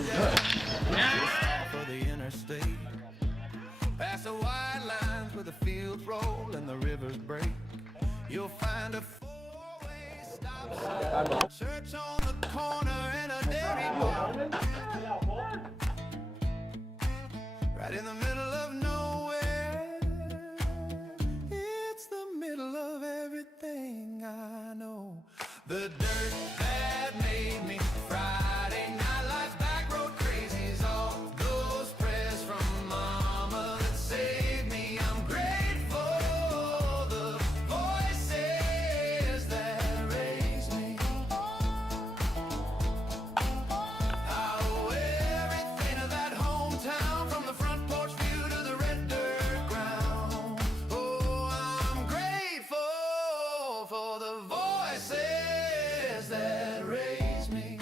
For the interstate, past the white lines where the fields roll and the rivers break, you'll find a four-way stop sign, church on the corner and a dairy bar, right in the middle of nowhere. It's the middle of everything I know. The dirt that made me Friday night lights, back road crazies, all those prayers from mama that saved me. I'm grateful for the voices that raised me. I owe everything to that hometown, from the front porch view to the red dirt ground. Oh, I'm grateful for the voices that raised me.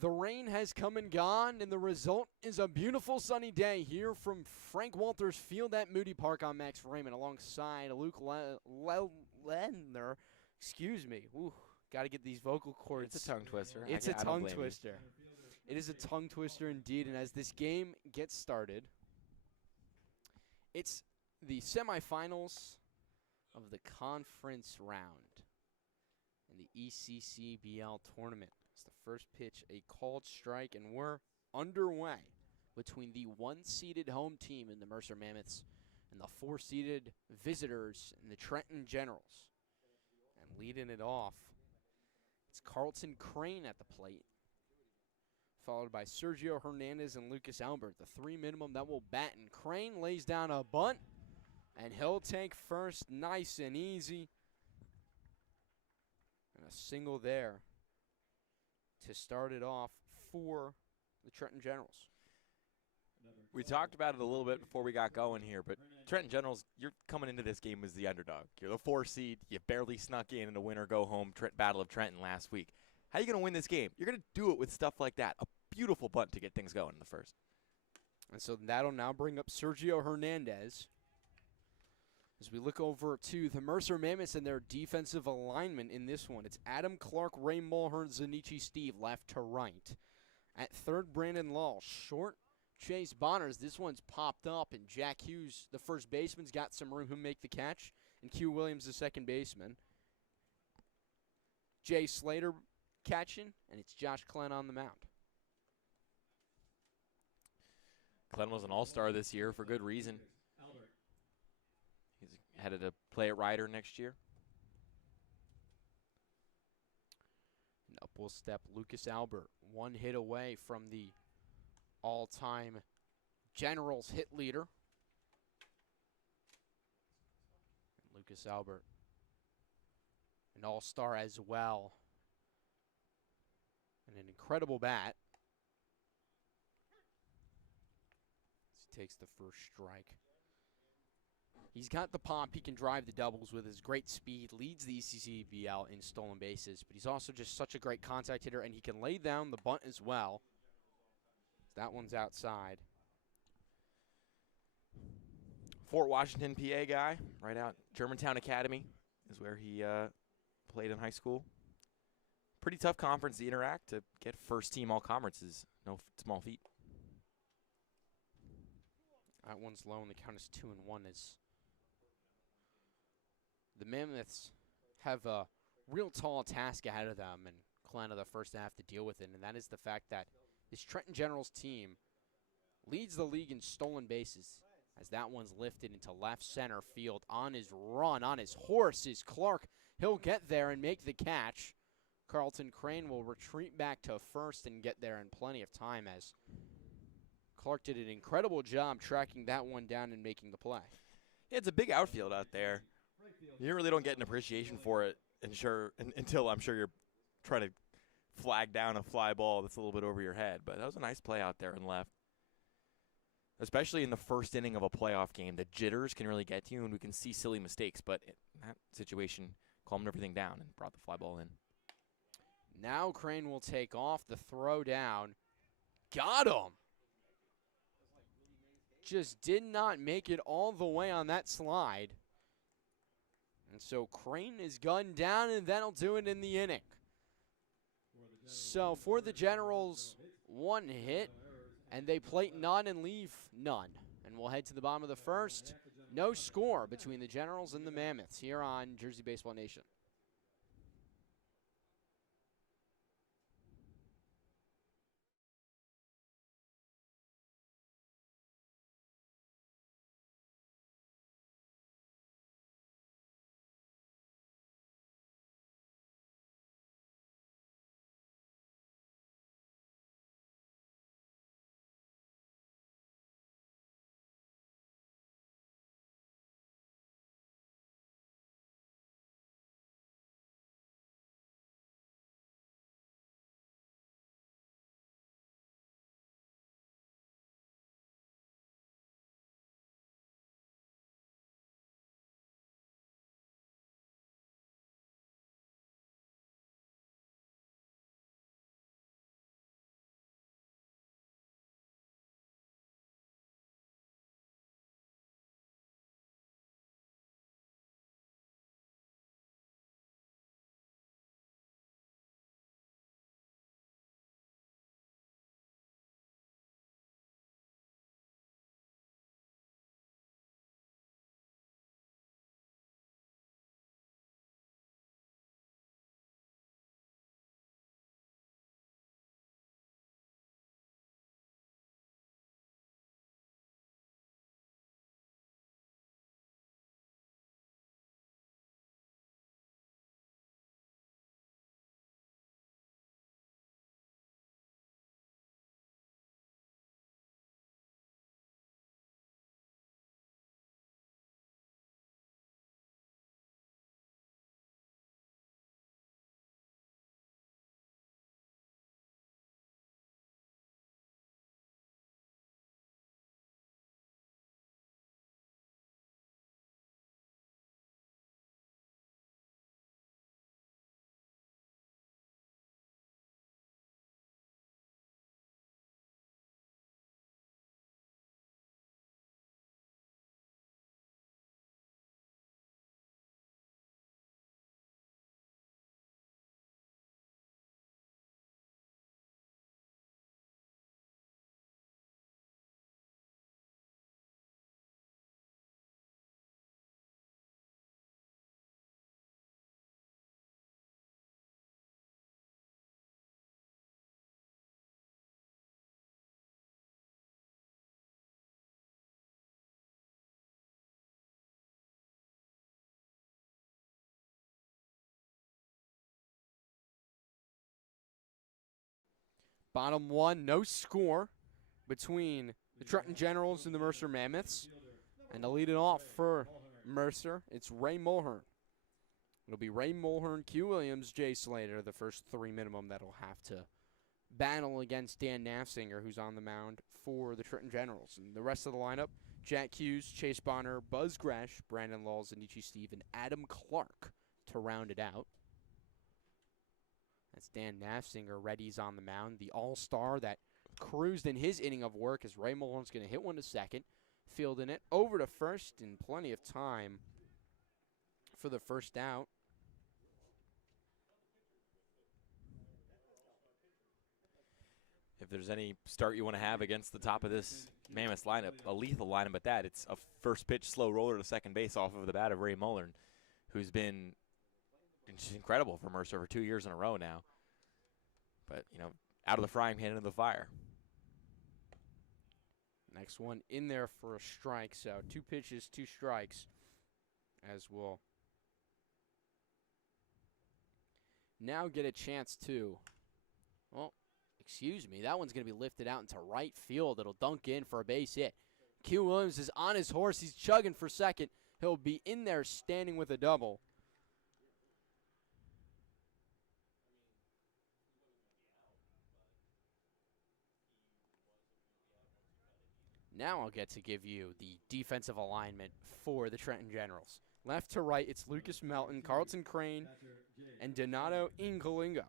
The rain has come and gone, and the result is a beautiful sunny day here from Frank Walters Field at Moody Park. I'm Max Raymond alongside Luke Lendner. Excuse me. Ooh, got to get these vocal cords. It's a tongue twister. It's a tongue twister. It is a tongue twister indeed, and as this game gets started, it's the semifinals of the conference round in the ECCBL tournament. It's the first pitch, a called strike, and we're underway between the one-seeded home team in the Mercer Mammoths and the four-seeded visitors in the Trenton Generals. And leading it off, it's Carlton Crane at the plate, followed by Sergio Hernandez and Lucas Albert, the three minimum that will bat. And Crane lays down a bunt, and he'll take first nice and easy. And a single there to start it off for the Trenton Generals. We talked about it a little bit before we got going here, but Trenton Generals, you're coming into this game as the underdog. You're the 4 seed. You barely snuck in a winner-go-home Battle of Trenton last week. How are you going to win this game? You're going to do it with stuff like that. A beautiful bunt to get things going in the first. And so that'll now bring up Sergio Hernandez. As we look over to the Mercer Mammoths and their defensive alignment in this one, it's Adam Clark, Ray Mulhern, Zanichi Steve, left to right. At third, Brandon Law. Short, Chase Bonners. This one's popped up, and Jack Hughes, the first baseman's got some room. He'll make the catch. And Q Williams, the second baseman. Jay Slater catching, and it's Josh Klenn on the mound. Klenn was an all-star this year for good reason. He's headed to play at Ryder next year. And up will step Lucas Albert, one hit away from the all-time Generals hit leader. And Lucas Albert, an all-star as well. And an incredible bat. As he takes the first strike. He's got the pop. He can drive the doubles with his great speed, leads the ECCBL in stolen bases, but he's also just such a great contact hitter, and he can lay down the bunt as well. That one's outside. Fort Washington, PA guy, right out Germantown Academy is where he played in high school. Pretty tough conference to interact. To get first team all conferences, no small feat. That one's low, and the count is 2-1 as the Mammoths have a real tall task ahead of them, and Kalana the first to have to deal with it, and that is the fact that this Trenton Generals team leads the league in stolen bases, as that one's lifted into left center field. On his run, on his horse is Clark. He'll get there and make the catch. Carlton Crane will retreat back to first and get there in plenty of time, as Clark did an incredible job tracking that one down and making the play. Yeah, it's a big outfield out there. You really don't get an appreciation for it until I'm sure you're trying to flag down a fly ball that's a little bit over your head. But that was a nice play out there and left. Especially in the first inning of a playoff game, the jitters can really get to you, and we can see silly mistakes. But in that situation, calmed everything down and brought the fly ball in. Now Crane will take off the throw down. Got him. Just did not make it all the way on that slide. And so Crane is gunned down, and that'll do it in the inning. So for the Generals, 1 hit, and they plate none and leave none. And we'll head to the bottom of the first. No score between the Generals and the Mammoths here on Jersey Baseball Nation. Bottom 1, no score between the Trenton Generals and the Mercer Mammoths. And to lead it off for Mercer, it's Ray Mulhern. It'll be Ray Mulhern, Q Williams, Jay Slater, the first 3 minimum that'll have to battle against Dan Nafsinger, who's on the mound for the Trenton Generals. And the rest of the lineup, Jack Hughes, Chase Bonner, Buzz Gresh, Brandon Law, Zanichi Steve, and Adam Clark to round it out. That's Dan Nafsinger. Reddy's on the mound. The all-star that cruised in his inning of work as Ray Mulhern's going to hit one to second, fielding it over to first in plenty of time for the first out. If there's any start you want to have against the top of this Mammoths lineup, a lethal lineup at that, it's a first pitch slow roller to second base off of the bat of Ray Mulhern, who's been just incredible for Mercer for 2 years in a row now. But, you know, out of the frying pan into the fire. Next one in there for a strike. So 2 pitches, 2 strikes, as we'll now get a chance to, well, excuse me, that one's going to be lifted out into right field. It'll dunk in for a base hit. Q Williams is on his horse. He's chugging for second. He'll be in there standing with a double. Now I'll get to give you the defensive alignment for the Trenton Generals. Left to right, it's Lucas Melton, Carlton Crane, and Donato Ingalingo.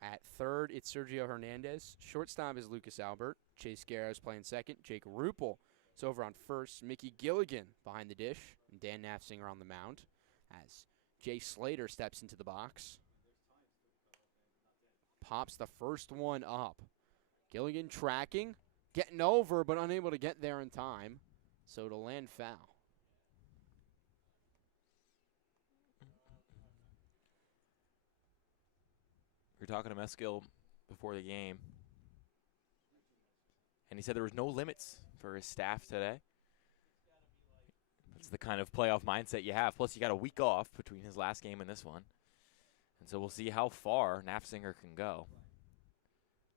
At third, it's Sergio Hernandez. Shortstop is Lucas Albert. Chase Garrow's playing second. Jake Ruppel is over on first. Mickey Gilligan behind the dish. And Dan Nafsinger on the mound as Jay Slater steps into the box. pops the first one up. Gilligan tracking, getting over, but unable to get there in time. So it'll land foul. We were talking to Meskill before the game, and he said there was no limits for his staff today. That's the kind of playoff mindset you have. Plus, you got a week off between his last game and this one. And so we'll see how far Nafziger can go.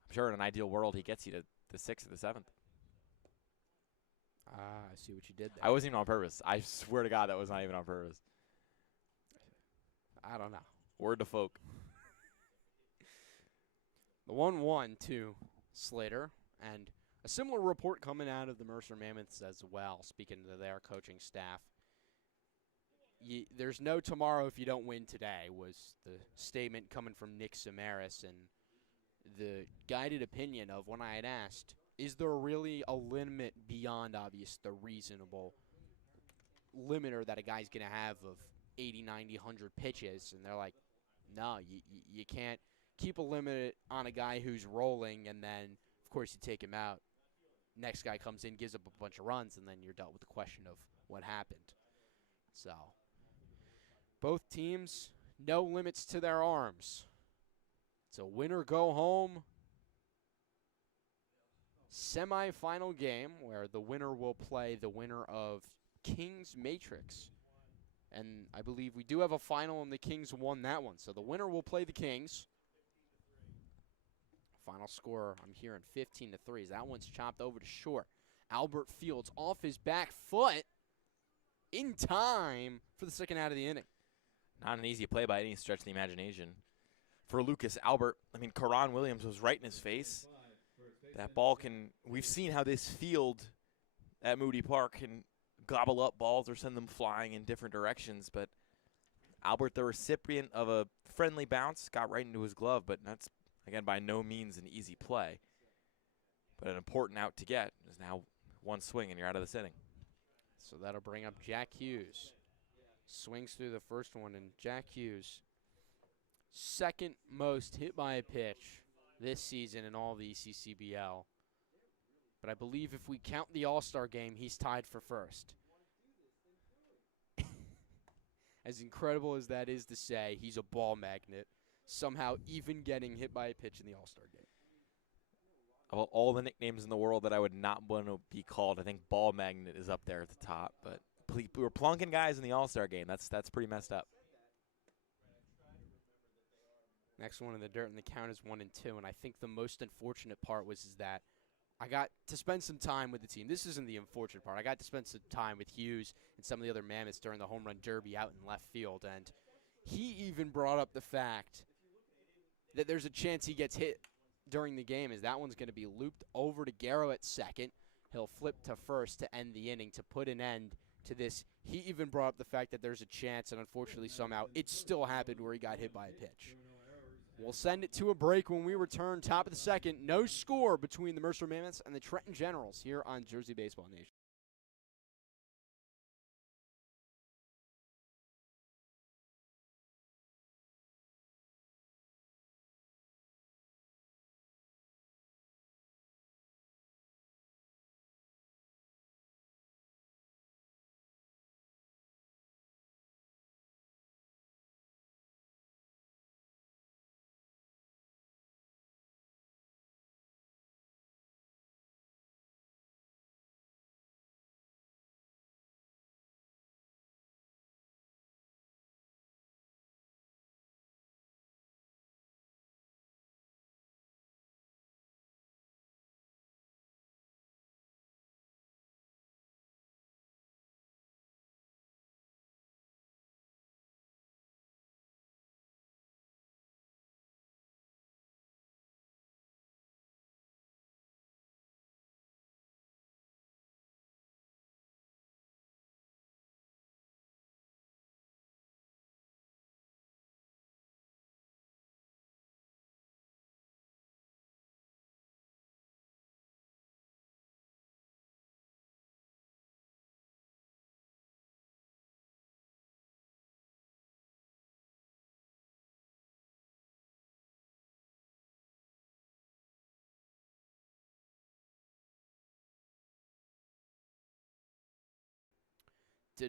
I'm sure in an ideal world he gets you to the 6th or the 7th. I see what you did there. I wasn't even on purpose. I swear to God that was not even on purpose. I don't know. Word to folk. The 1-1 to Slater, and a similar report coming out of the Mercer Mammoths as well, speaking to their coaching staff. There's no tomorrow if you don't win today, was the statement coming from Nick Samaras, and the guided opinion of when I had asked, is there really a limit beyond, obvious, the reasonable limiter that a guy's going to have of 80, 90, 100 pitches? And they're like, no, you can't keep a limit on a guy who's rolling, and then, of course, you take him out. Next guy comes in, gives up a bunch of runs, and then you're dealt with the question of what happened. So, both teams, no limits to their arms. It's a win or go home semifinal game where the winner will play the winner of Kings Matrix. And I believe we do have a final, and the Kings won that one. So the winner will play the Kings. Final score, I'm hearing 15-3. That one's chopped over to short. Albert Fields off his back foot in time for the second out of the inning. Not an easy play by any stretch of the imagination. For Lucas Albert, I mean, Karan Williams was right in his face. That ball we've seen how this field at Moody Park can gobble up balls or send them flying in different directions. But Albert, the recipient of a friendly bounce, got right into his glove. But that's, again, by no means an easy play. But an important out to get is now one swing and you're out of this inning. So that'll bring up Jack Hughes. Swings through the first one, and Jack Hughes, second most hit by a pitch this season in all the ECCBL. But I believe if we count the All-Star game, he's tied for first. As incredible as that is to say, he's a ball magnet, somehow even getting hit by a pitch in the All-Star game. Of all the nicknames in the world that I would not want to be called, I think ball magnet is up there at the top. But we were plunking guys in the All-Star game. That's pretty messed up. Next one in the dirt, and the count is 1-2. And I think the most unfortunate part is that I got to spend some time with the team. This isn't the unfortunate part. I got to spend some time with Hughes and some of the other Mammoths during the home run derby out in left field. And he even brought up the fact that there's a chance he gets hit during the game, as that one's going to be looped over to Garrow at second. He'll flip to first to end the inning to put an end to this. He even brought up the fact that there's a chance, and unfortunately somehow it still happened where he got hit by a pitch. We'll send it to a break when we return. Top of the second, no score between the Mercer Mammoths and the Trenton Generals here on Jersey Baseball Nation.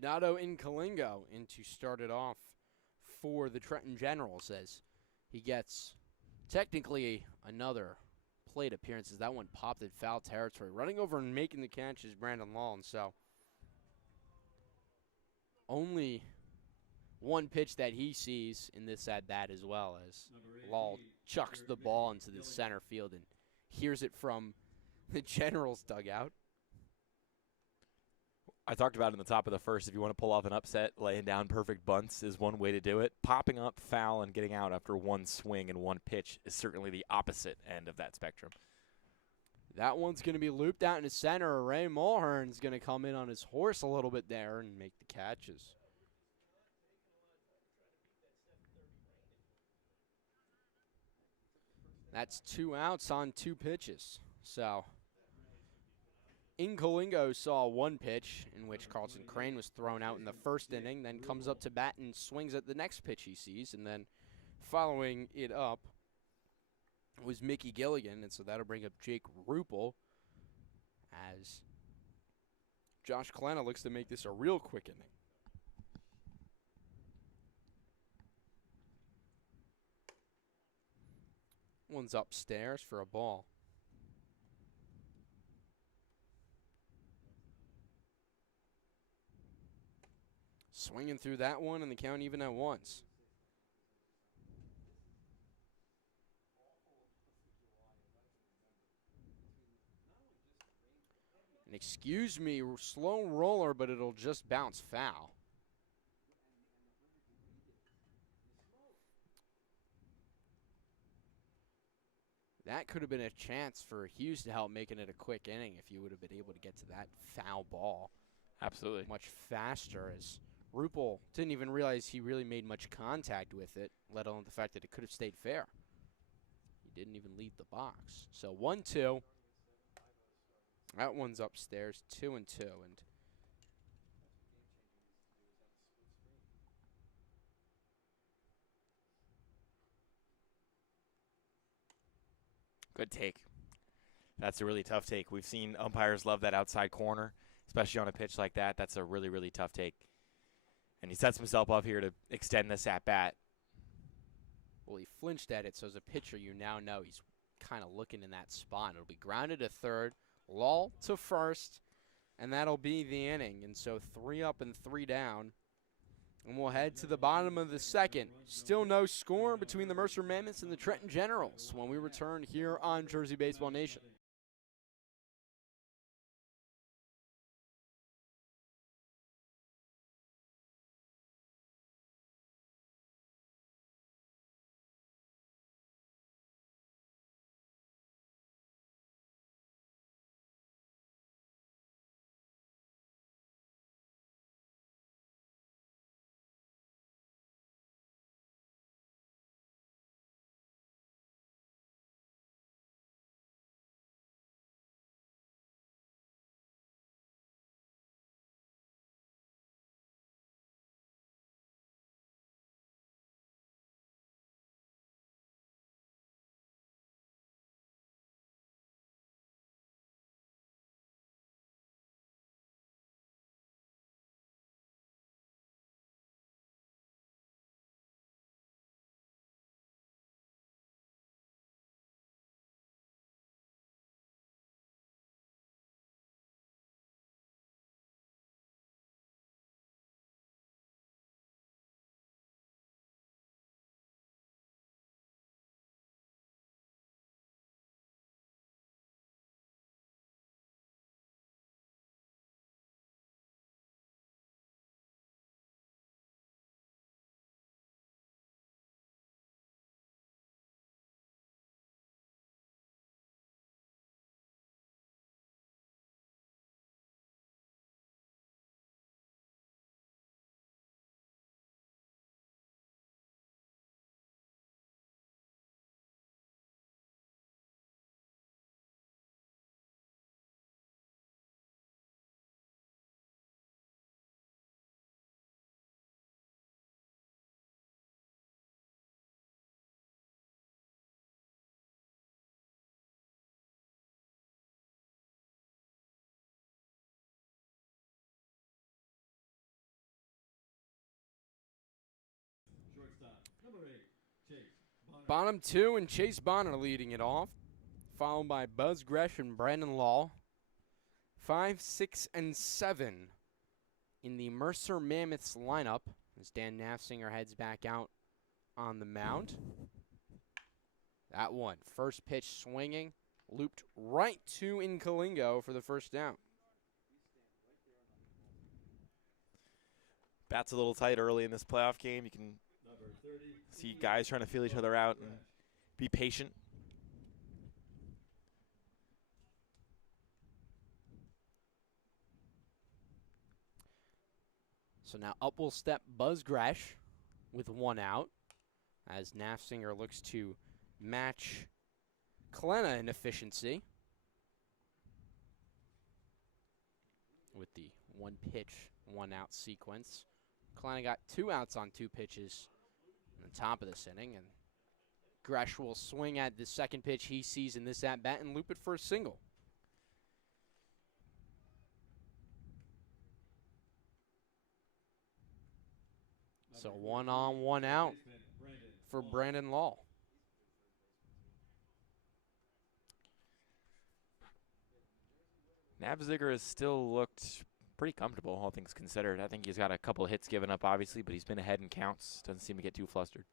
Donato Incalingo in to start it off for the Trenton Generals as he gets technically another plate appearance as that one popped in foul territory. Running over and making the catch is Brandon Law, and so only one pitch that he sees in this at-bat as well as Law chucks the ball into the center field and hears it from the Generals dugout. I talked about in the top of the first, if you want to pull off an upset, laying down perfect bunts is one way to do it. Popping up, foul, and getting out after one swing and one pitch is certainly the opposite end of that spectrum. That one's going to be looped out into center. Ray Mulhern's going to come in on his horse a little bit there and make the catches. That's 2 outs on 2 pitches. So Incalingo saw one pitch in which Carlton Crane was thrown out in the first inning, then comes up to bat and swings at the next pitch he sees, and then following it up was Mickey Gilligan, and so that'll bring up Jake Rupel as Josh Kalena looks to make this a real quick inning. One's upstairs for a ball. Swinging through that one, and the count even at once. And excuse me, slow roller, but it'll just bounce foul. That could have been a chance for Hughes to help making it a quick inning if you would have been able to get to that foul ball. Absolutely. Much faster, as Rupel didn't even realize he really made much contact with it, let alone the fact that it could have stayed fair. He didn't even leave the box. So 1-2. That one's upstairs, 2-2, and Good take. That's a really tough take. We've seen umpires love that outside corner, especially on a pitch like that. That's a really, really tough take. And he sets himself up here to extend this at-bat. well, he flinched at it, so as a pitcher, you now know he's kind of looking in that spot. It'll be grounded to third, Law to first, and that'll be the inning. And so 3 up and 3 down. And we'll head to the bottom of the second. Still no score between the Mercer Mammoths and the Trenton Generals when we return here on Jersey Baseball Nation. Bottom 2 and Chase Bonner leading it off, followed by Buzz Gresh and Brandon Law. 5, 6, and 7 in the Mercer Mammoths lineup as Dan Nafsinger heads back out on the mound. That one, first pitch swinging, looped right to Inkalingo for the first down. Bat's a little tight early in this playoff game. You can see guys trying to feel each other out and be patient. So now up will step Buzz Gresh with 1 out as Nafsinger looks to match Klena in efficiency with the 1 pitch, 1 out sequence. Klena got 2 outs on 2 pitches on the top of this inning, and Gresh will swing at the second pitch he sees in this at-bat and loop it for a single. So 1 on, 1 out for Brandon Law. Nafsinger has still looked pretty comfortable, all things considered. I think he's got a couple of hits given up, obviously, but he's been ahead in counts. Doesn't seem to get too flustered.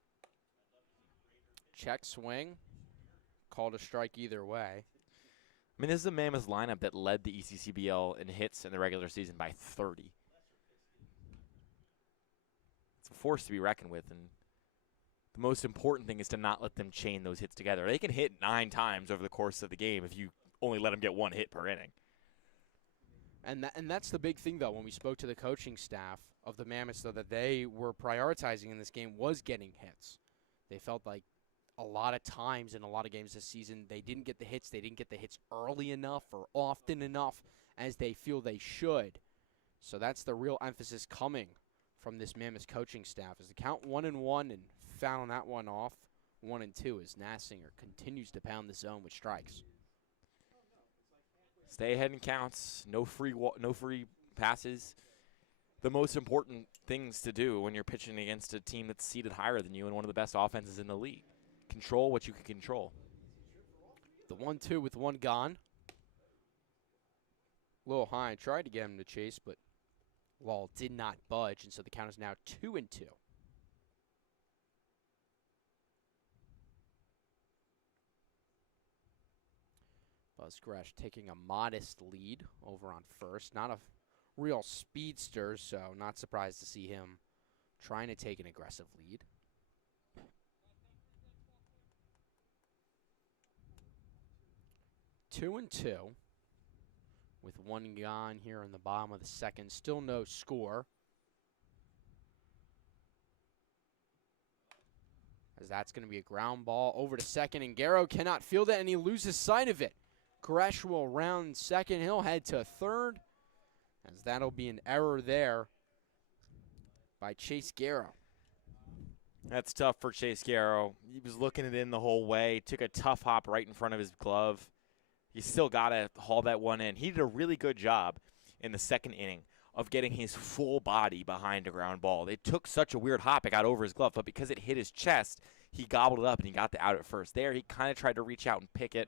Check swing. Called a strike either way. I mean, this is a Mammoth lineup that led the ECCBL in hits in the regular season by 30. It's a force to be reckoned with, and the most important thing is to not let them chain those hits together. They can hit 9 times over the course of the game if you only let them get 1 hit per inning. And that's the big thing, though, when we spoke to the coaching staff of the Mammoths, though, that they were prioritizing in this game was getting hits. They felt like a lot of times in a lot of games this season, they didn't get the hits. They didn't get the hits early enough or often enough as they feel they should. So that's the real emphasis coming from this Mammoths coaching staff as the count 1-1 and fouling that one off 1-2 as Nafsinger continues to pound the zone with strikes. Stay ahead in counts. No free passes. The most important things to do when you're pitching against a team that's seated higher than you and one of the best offenses in the league. Control what you can control. The 1-2 with 1 gone. A little high. Tried to get him to chase, but Law did not budge, and so the count is now 2-2. Buzz Gresh taking a modest lead over on first. Not a real speedster, so not surprised to see him trying to take an aggressive lead. Two and two with 1 gone here in the bottom of the second. Still no score. As that's going to be a ground ball over to second, and Garrow cannot field it, and he loses sight of it. Gresh will round second. He'll head to third, as that'll be an error there by Chase Garrow. That's tough for Chase Garrow. He was looking it in the whole way, took a tough hop right in front of his glove. You still got to haul that one in. He did a really good job in the second inning of getting his full body behind a ground ball. It took such a weird hop. It got over his glove, but because it hit his chest, he gobbled it up and he got the out at first. There, he kind of tried to reach out and pick it,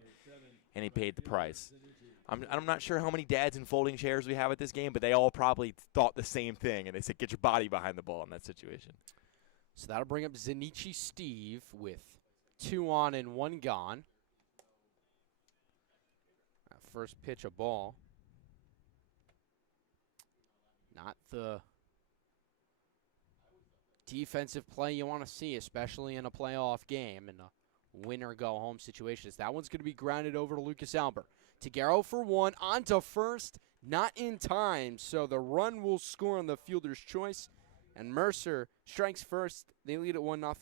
and he paid the price. I'm not sure how many dads in folding chairs we have at this game, but they all probably thought the same thing, and they said, get your body behind the ball in that situation. So that'll bring up Zanichi Steve with 2 on and 1 gone. First pitch, a ball. Not the defensive play you want to see, especially in a playoff game in a winner-go-home situation. That one's going to be grounded over to Lucas Albert. Tagaro for 1, on to first, not in time, so the run will score on the fielder's choice, and Mercer strikes first. They lead at 1-0.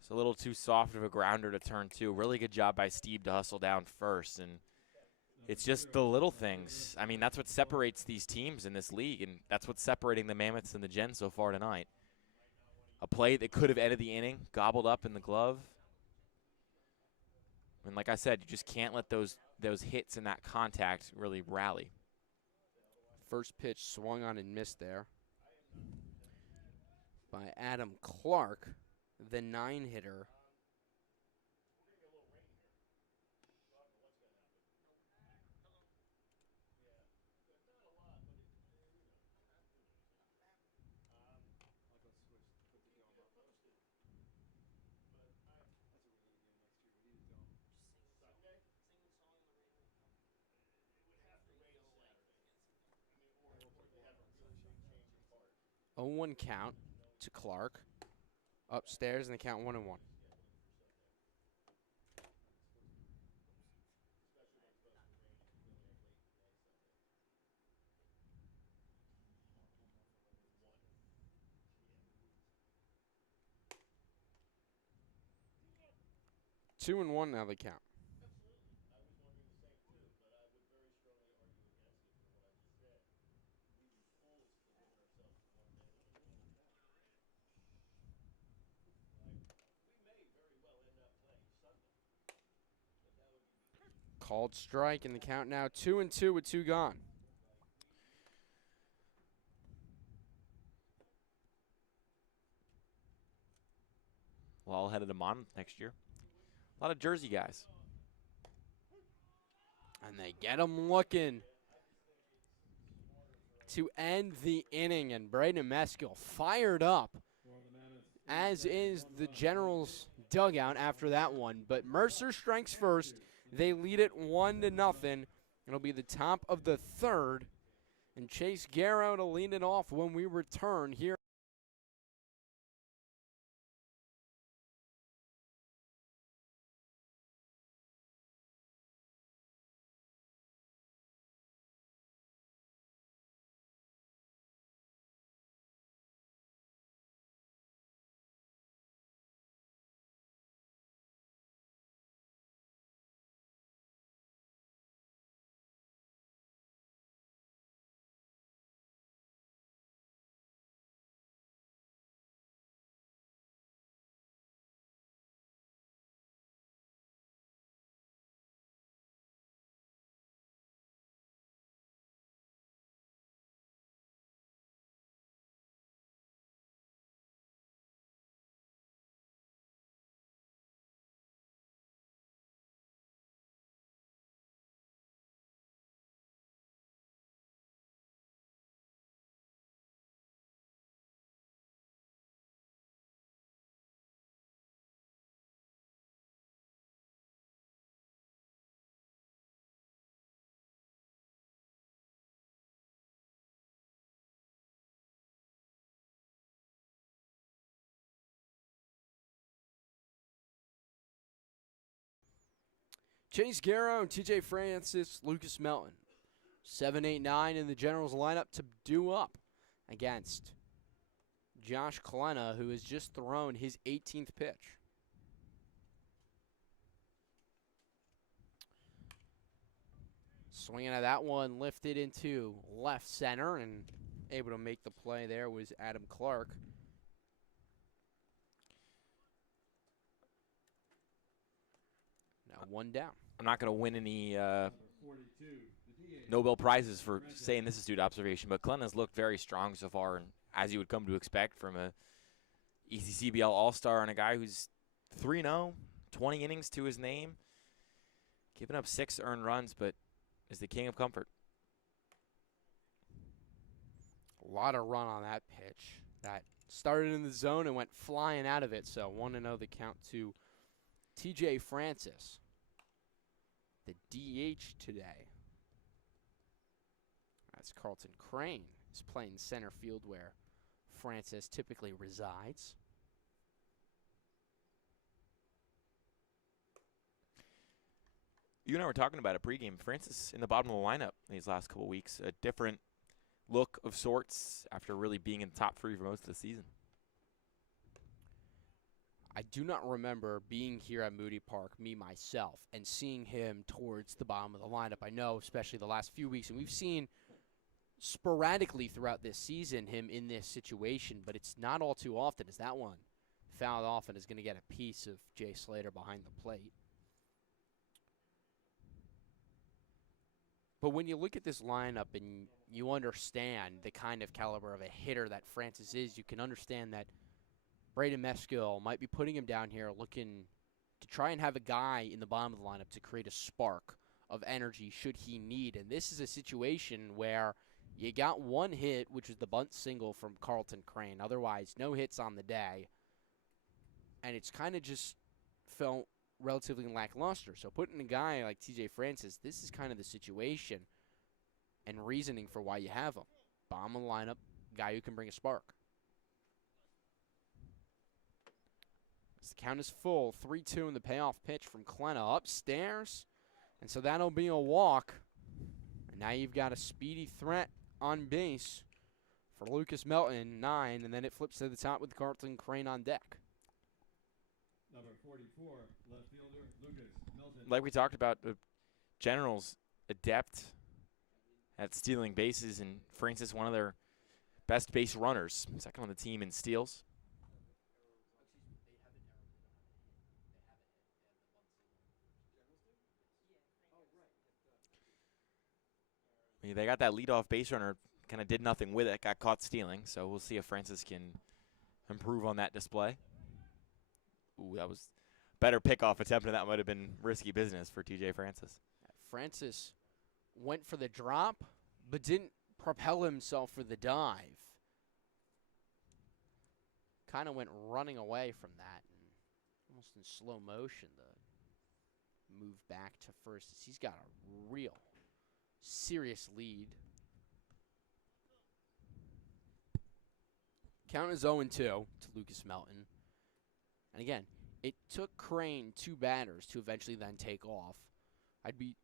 It's a little too soft of a grounder to turn to. Really good job by Steve to hustle down first, and it's just the little things. I mean, that's what separates these teams in this league, and that's what's separating the Mammoths and the Gen so far tonight. A play that could have ended the inning, gobbled up in the glove. And like I said, you just can't let those hits and that contact really rally. First pitch swung on and missed there. by Adam Clark, the 9-hitter. A 1 count to Clark. Upstairs, and the count 1-1. Two and one now the count. Called strike, and the count now 2-2 with 2 gone. Well, all headed to Monmouth next year. A lot of Jersey guys. And they get him looking to end the inning. And Braden Meskill fired up, as is the Generals dugout after that one. But Mercer strikes first. They lead it 1-0. It'll be the top of the third. And Chase Garrow to lead it off when we return here. Chase Garrow and TJ Francis, Lucas Melton. 7, 8, 9 in the Generals lineup to do up against Josh Kalena, who has just thrown his 18th pitch. Swinging at that one, lifted into left center, and able to make the play there was Adam Clark. Now 1 down. I'm not going to win any Nobel Prizes for saying this astute observation, but Kalena's looked very strong so far, and as you would come to expect from a ECCBL All-Star and a guy who's 3-0, 20 innings to his name, giving up 6 earned runs, but is the king of comfort. A lot of run on that pitch. That started in the zone and went flying out of it, so 1-0 the count to TJ Francis, the DH today. That's Carlton Crane. He's playing center field where Francis typically resides. You and I were talking about it pregame. Francis in the bottom of the lineup these last couple weeks. A different look of sorts after really being in the top 3 for most of the season. I do not remember being here at Moody Park, me, myself, and seeing him towards the bottom of the lineup. I know, especially the last few weeks, and we've seen sporadically throughout this season him in this situation, but it's not all too often as that one fouled off and is going to get a piece of Jay Slater behind the plate. But when you look at this lineup and you understand the kind of caliber of a hitter that Francis is, you can understand that Braden Meskill might be putting him down here looking to try and have a guy in the bottom of the lineup to create a spark of energy should he need. And this is a situation where you got one hit, which was the bunt single from Carlton Crane. Otherwise, no hits on the day. And it's kind of just felt relatively lackluster. So putting a guy like TJ Francis, this is kind of the situation and reasoning for why you have him. Bottom of the lineup, guy who can bring a spark. As the count is full, 3-2 in the payoff pitch from Klenna upstairs. And so that'll be a walk. And now you've got a speedy threat on base for Lucas Melton, 9, and then it flips to the top with Carlton Crane on deck. Number 44, left fielder, Lucas Melton. Like we talked about, the Generals adept at stealing bases, and Francis, one of their best base runners, second on the team in steals. They got that leadoff base runner, kind of did nothing with it, got caught stealing, so we'll see if Francis can improve on that display. Ooh, that was better pickoff attempt, and that might have been risky business for TJ Francis. Francis went for the drop, but didn't propel himself for the dive. Kind of went running away from that, and almost in slow motion, the move back to first. He's got a real serious lead. Count is 0-2 to Lucas Melton. And again, it took Crane 2 batters to eventually then take off. I'd be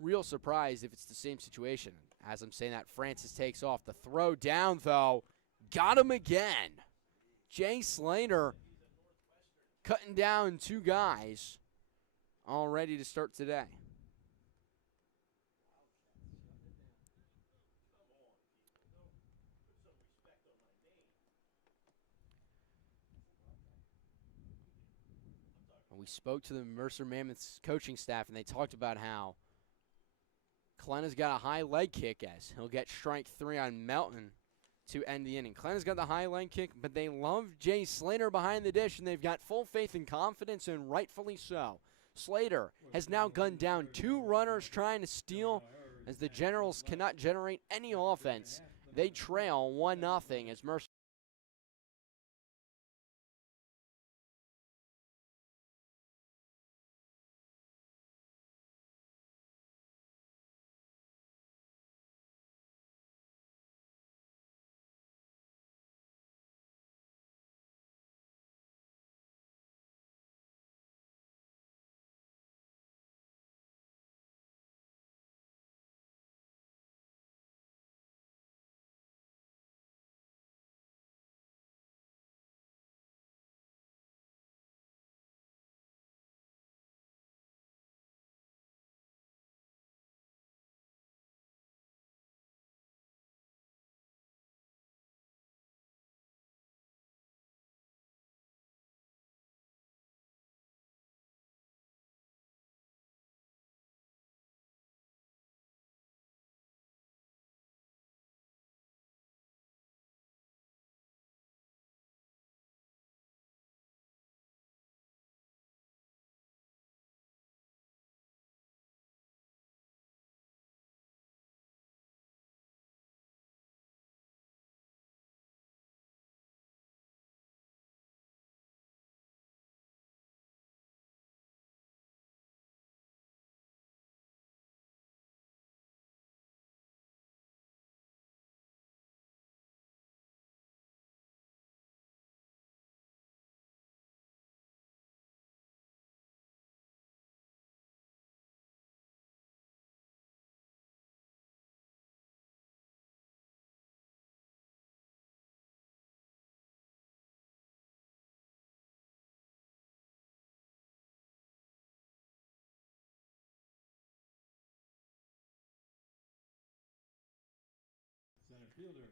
real surprised if it's the same situation. As I'm saying that, Francis takes off. The throw down, though, got him again. Jay Slater cutting down 2 guys all ready to start today. We spoke to the Mercer Mammoths coaching staff, and they talked about how Klenna's got a high leg kick as he'll get strike 3 on Melton to end the inning. Klenna's got the high leg kick, but they love Jay Slater behind the dish, and they've got full faith and confidence, and rightfully so. Slater has now gunned down 2 runners trying to steal as the Generals cannot generate any offense. They trail 1-0 as Mercer.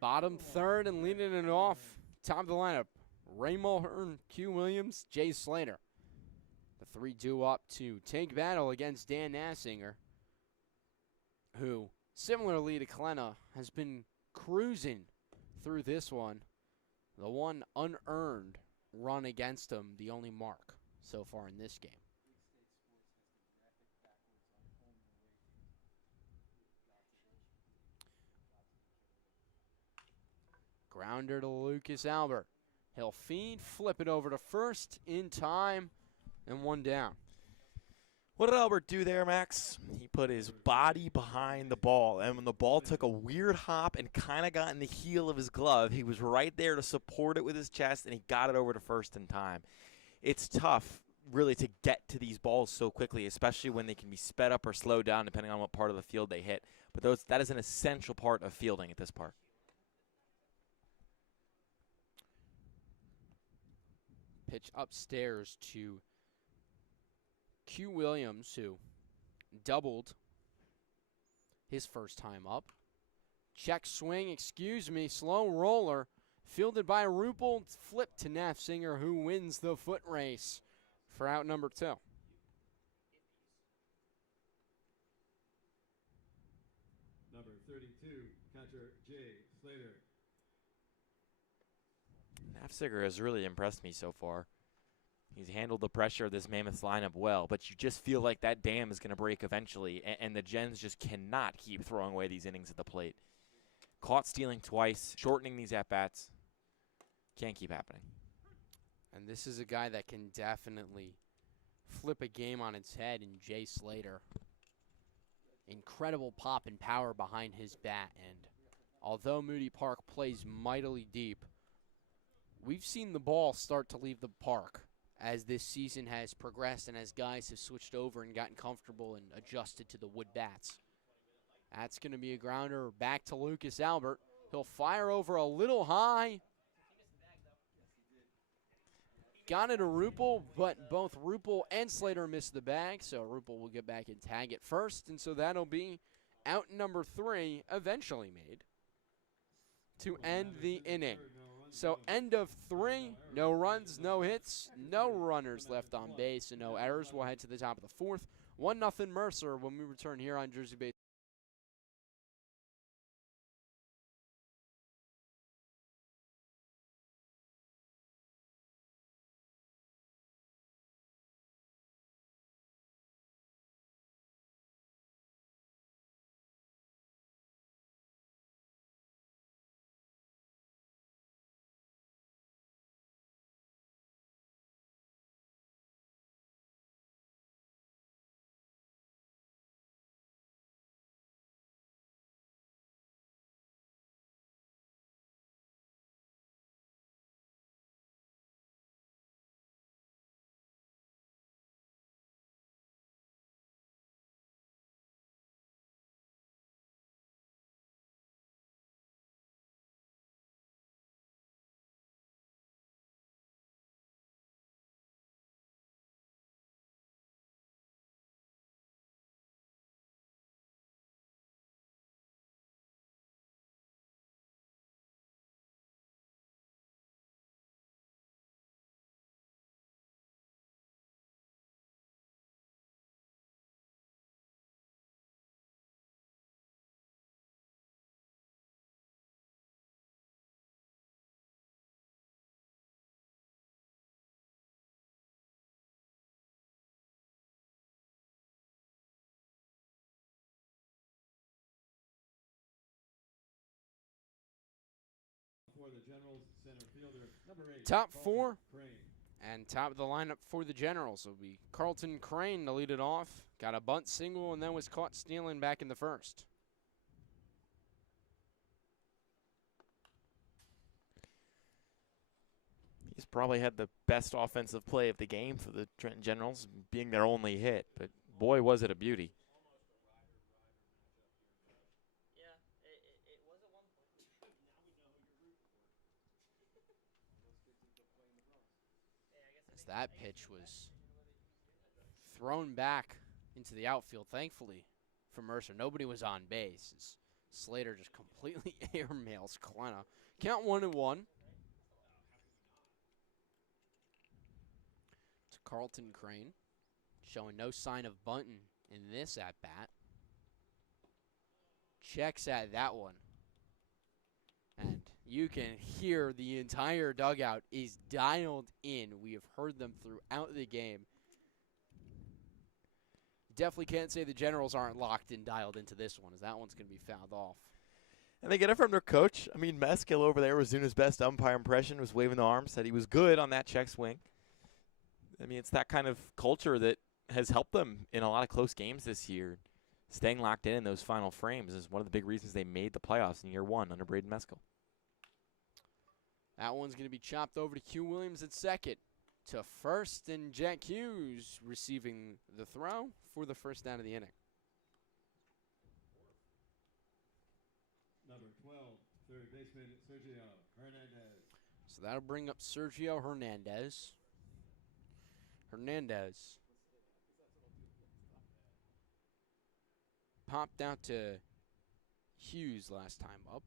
Bottom third and leading it off. Top of the lineup, Ray Mulhern, Q Williams, Jay Slater. The 3 due up to take battle against Dan Nassinger, who, similarly to Klenna, has been cruising through this one. The one unearned run against him the only mark so far in this game. Grounder to Lucas Albert. He'll feed, flip it over to first in time, and one down. What did Albert do there, Max? He put his body behind the ball, and when the ball took a weird hop and kind of got in the heel of his glove, he was right there to support it with his chest, and he got it over to first in time. It's tough, really, to get to these balls so quickly, especially when they can be sped up or slowed down depending on what part of the field they hit. But that is an essential part of fielding at this park. Pitch upstairs to Q Williams, who doubled his first time up. Check swing, excuse me, slow roller. Fielded by Rupel, flip to Nafziger, who wins the foot race for out number 2. Number 32, catcher Jay Slater. Nafziger has really impressed me so far. He's handled the pressure of this Mammoths lineup well, but you just feel like that dam is going to break eventually, and the Gens just cannot keep throwing away these innings at the plate. Caught stealing twice, shortening these at-bats. Can't keep happening. And this is a guy that can definitely flip a game on its head in Jay Slater. Incredible pop and power behind his bat, and although Moody Park plays mightily deep, we've seen the ball start to leave the park as this season has progressed and as guys have switched over and gotten comfortable and adjusted to the wood bats. That's going to be a grounder back to Lucas Albert. He'll fire over a little high. Got it to Rupel, but both Rupel and Slater missed the bag, so Rupel will get back and tag it first, and so that'll be out number 3, eventually made, to end the inning. So end of 3, no runs, no hits, no runners left on base, and no errors. We'll head to the top of the 4th. 1-0 Mercer when we return here on Jersey Base. For the Generals, center fielder, number 8. Top Carlton 4. Crane. And top of the lineup for the Generals will be Carlton Crane to lead it off. Got a bunt single and then was caught stealing back in the first. He's probably had the best offensive play of the game for the Trenton Generals, being their only hit, but boy, was it a beauty. As that pitch was thrown back into the outfield, thankfully, for Mercer. Nobody was on base. As Slater just completely airmails Kalena. Count 1-1. To Carlton Crane, showing no sign of bunting in this at-bat. Checks at that one. And You can hear the entire dugout is dialed in. We have heard them throughout the game. Definitely can't say the Generals aren't locked in, dialed into this one, as that one's going to be fouled off. And they get it from their coach. I mean, Meskill over there was doing his best umpire impression, was waving the arms, said he was good on that check swing. I mean, it's that kind of culture that has helped them in a lot of close games this year. Staying locked in those final frames is one of the big reasons they made the playoffs in year one under Braden Meskill. That one's going to be chopped over to Hugh Williams at second. To first, and Jack Hughes receiving the throw for the first down of the inning. Number 12, third baseman Sergio Hernandez. So that'll bring up Sergio Hernandez. Hernandez popped out to Hughes last time up.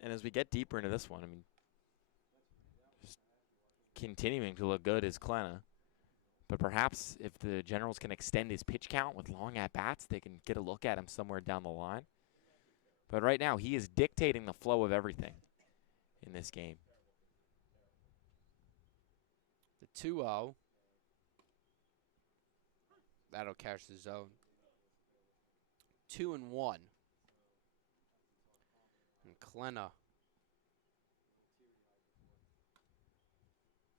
And as we get deeper into this one, I mean, just continuing to look good is Klena. But perhaps if the Generals can extend his pitch count with long at-bats, they can get a look at him somewhere down the line. But right now, he is dictating the flow of everything in this game. The 2-0. That'll catch the zone. 2-1. And Klena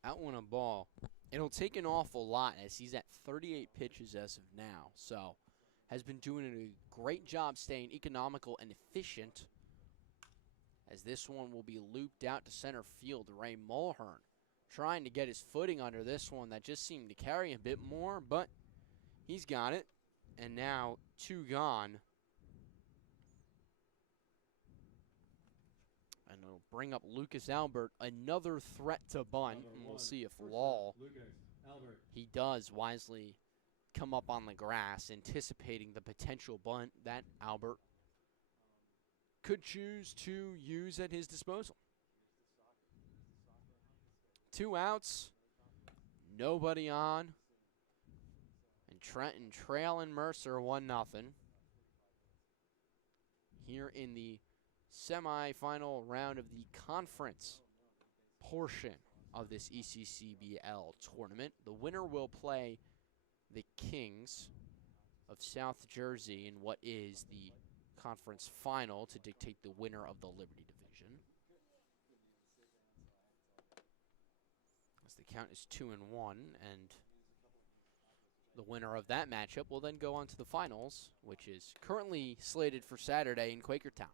out on a ball. It'll take an awful lot as he's at 38 pitches as of now. So has been doing a great job staying economical and efficient. As this one will be looped out to center field. Ray Mulhern trying to get his footing under this one that just seemed to carry a bit more, but he's got it. And now 2 gone. And it'll bring up Lucas Albert, another threat to bunt, and we'll see if Wall, he does wisely come up on the grass, anticipating the potential bunt that Albert could choose to use at his disposal. 2 outs, nobody on, and Trenton trailing Mercer 1-0 here in the semi-final round of the conference portion of this ECCBL tournament. The winner will play the Kings of South Jersey in what is the conference final to dictate the winner of the Liberty Division. As the count is 2-1, and the winner of that matchup will then go on to the finals, which is currently slated for Saturday in Quakertown.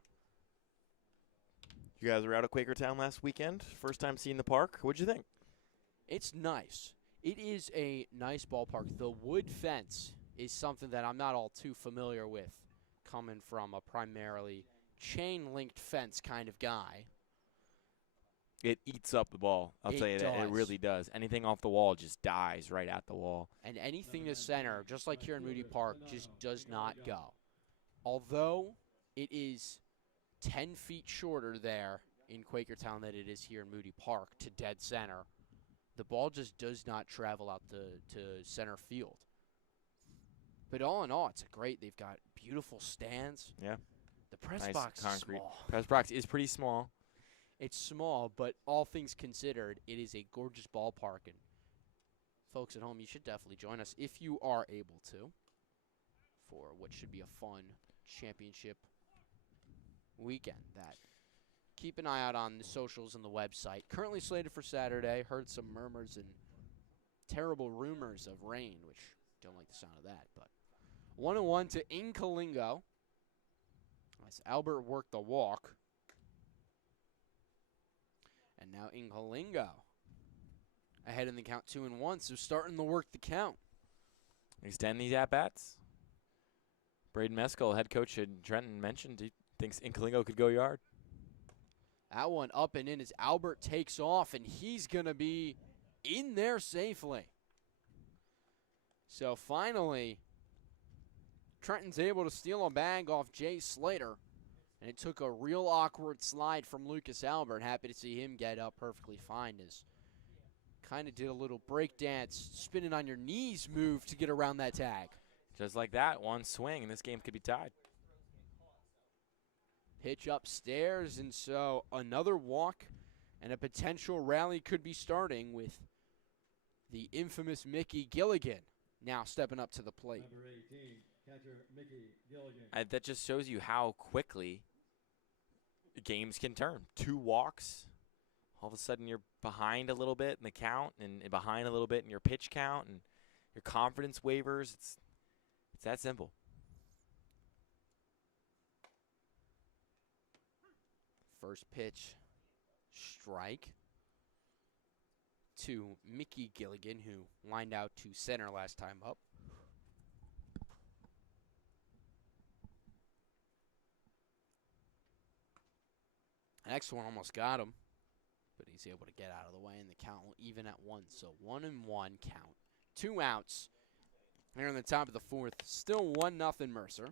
You guys were out at Quakertown last weekend. First time seeing the park. What'd you think? It's nice. It is a nice ballpark. The wood fence is something that I'm not all too familiar with, coming from a primarily chain-linked fence kind of guy. It eats up the ball. I'll tell you that. It does. really does. Anything off the wall just dies right at the wall. And anything to center, just like here in Moody Park, just does not go. Although it is 10 feet shorter there in Quakertown than it is here in Moody Park to dead center, the ball just does not travel out to center field. But all in all, it's they've got beautiful stands. Yeah. The press Nice box concrete. is small. Press box is pretty small. It's small, but all things considered, it is a gorgeous ballpark. And folks at home, you should definitely join us if you are able to for what should be a fun championship weekend. That keep an eye out on the socials and the website. Currently slated for Saturday. Heard some murmurs and terrible rumors of rain, which don't like the sound of that. But 1-1 to Inkalingo. As Albert worked the walk. And now Inkalingo ahead in the count 2-1, so starting to work the count. Extend these at-bats. Braden Meskill, head coach at Trenton, mentioned he thinks Inkalingo could go yard. That one up and in as Albert takes off, and he's going to be in there safely. So finally, Trenton's able to steal a bag off Jay Slater. And it took a real awkward slide from Lucas Albert. Happy to see him get up perfectly fine. As kind of did a little breakdance, spinning on your knees move to get around that tag. Just like that, one swing, and this game could be tied. Pitch upstairs, and so another walk and a potential rally could be starting with the infamous Mickey Gilligan now stepping up to the plate. Number 18, catcher Mickey Gilligan. That just shows you how quickly games can turn. 2 walks, all of a sudden you're behind a little bit in the count, and behind a little bit in your pitch count, and your confidence wavers. It's that simple. First pitch, strike to Mickey Gilligan, who lined out to center last time up. Next one almost got him, but he's able to get out of the way, and the count will even at 1. So 1-1 count. 2 outs here in the top of the 4th. Still 1-0 Mercer.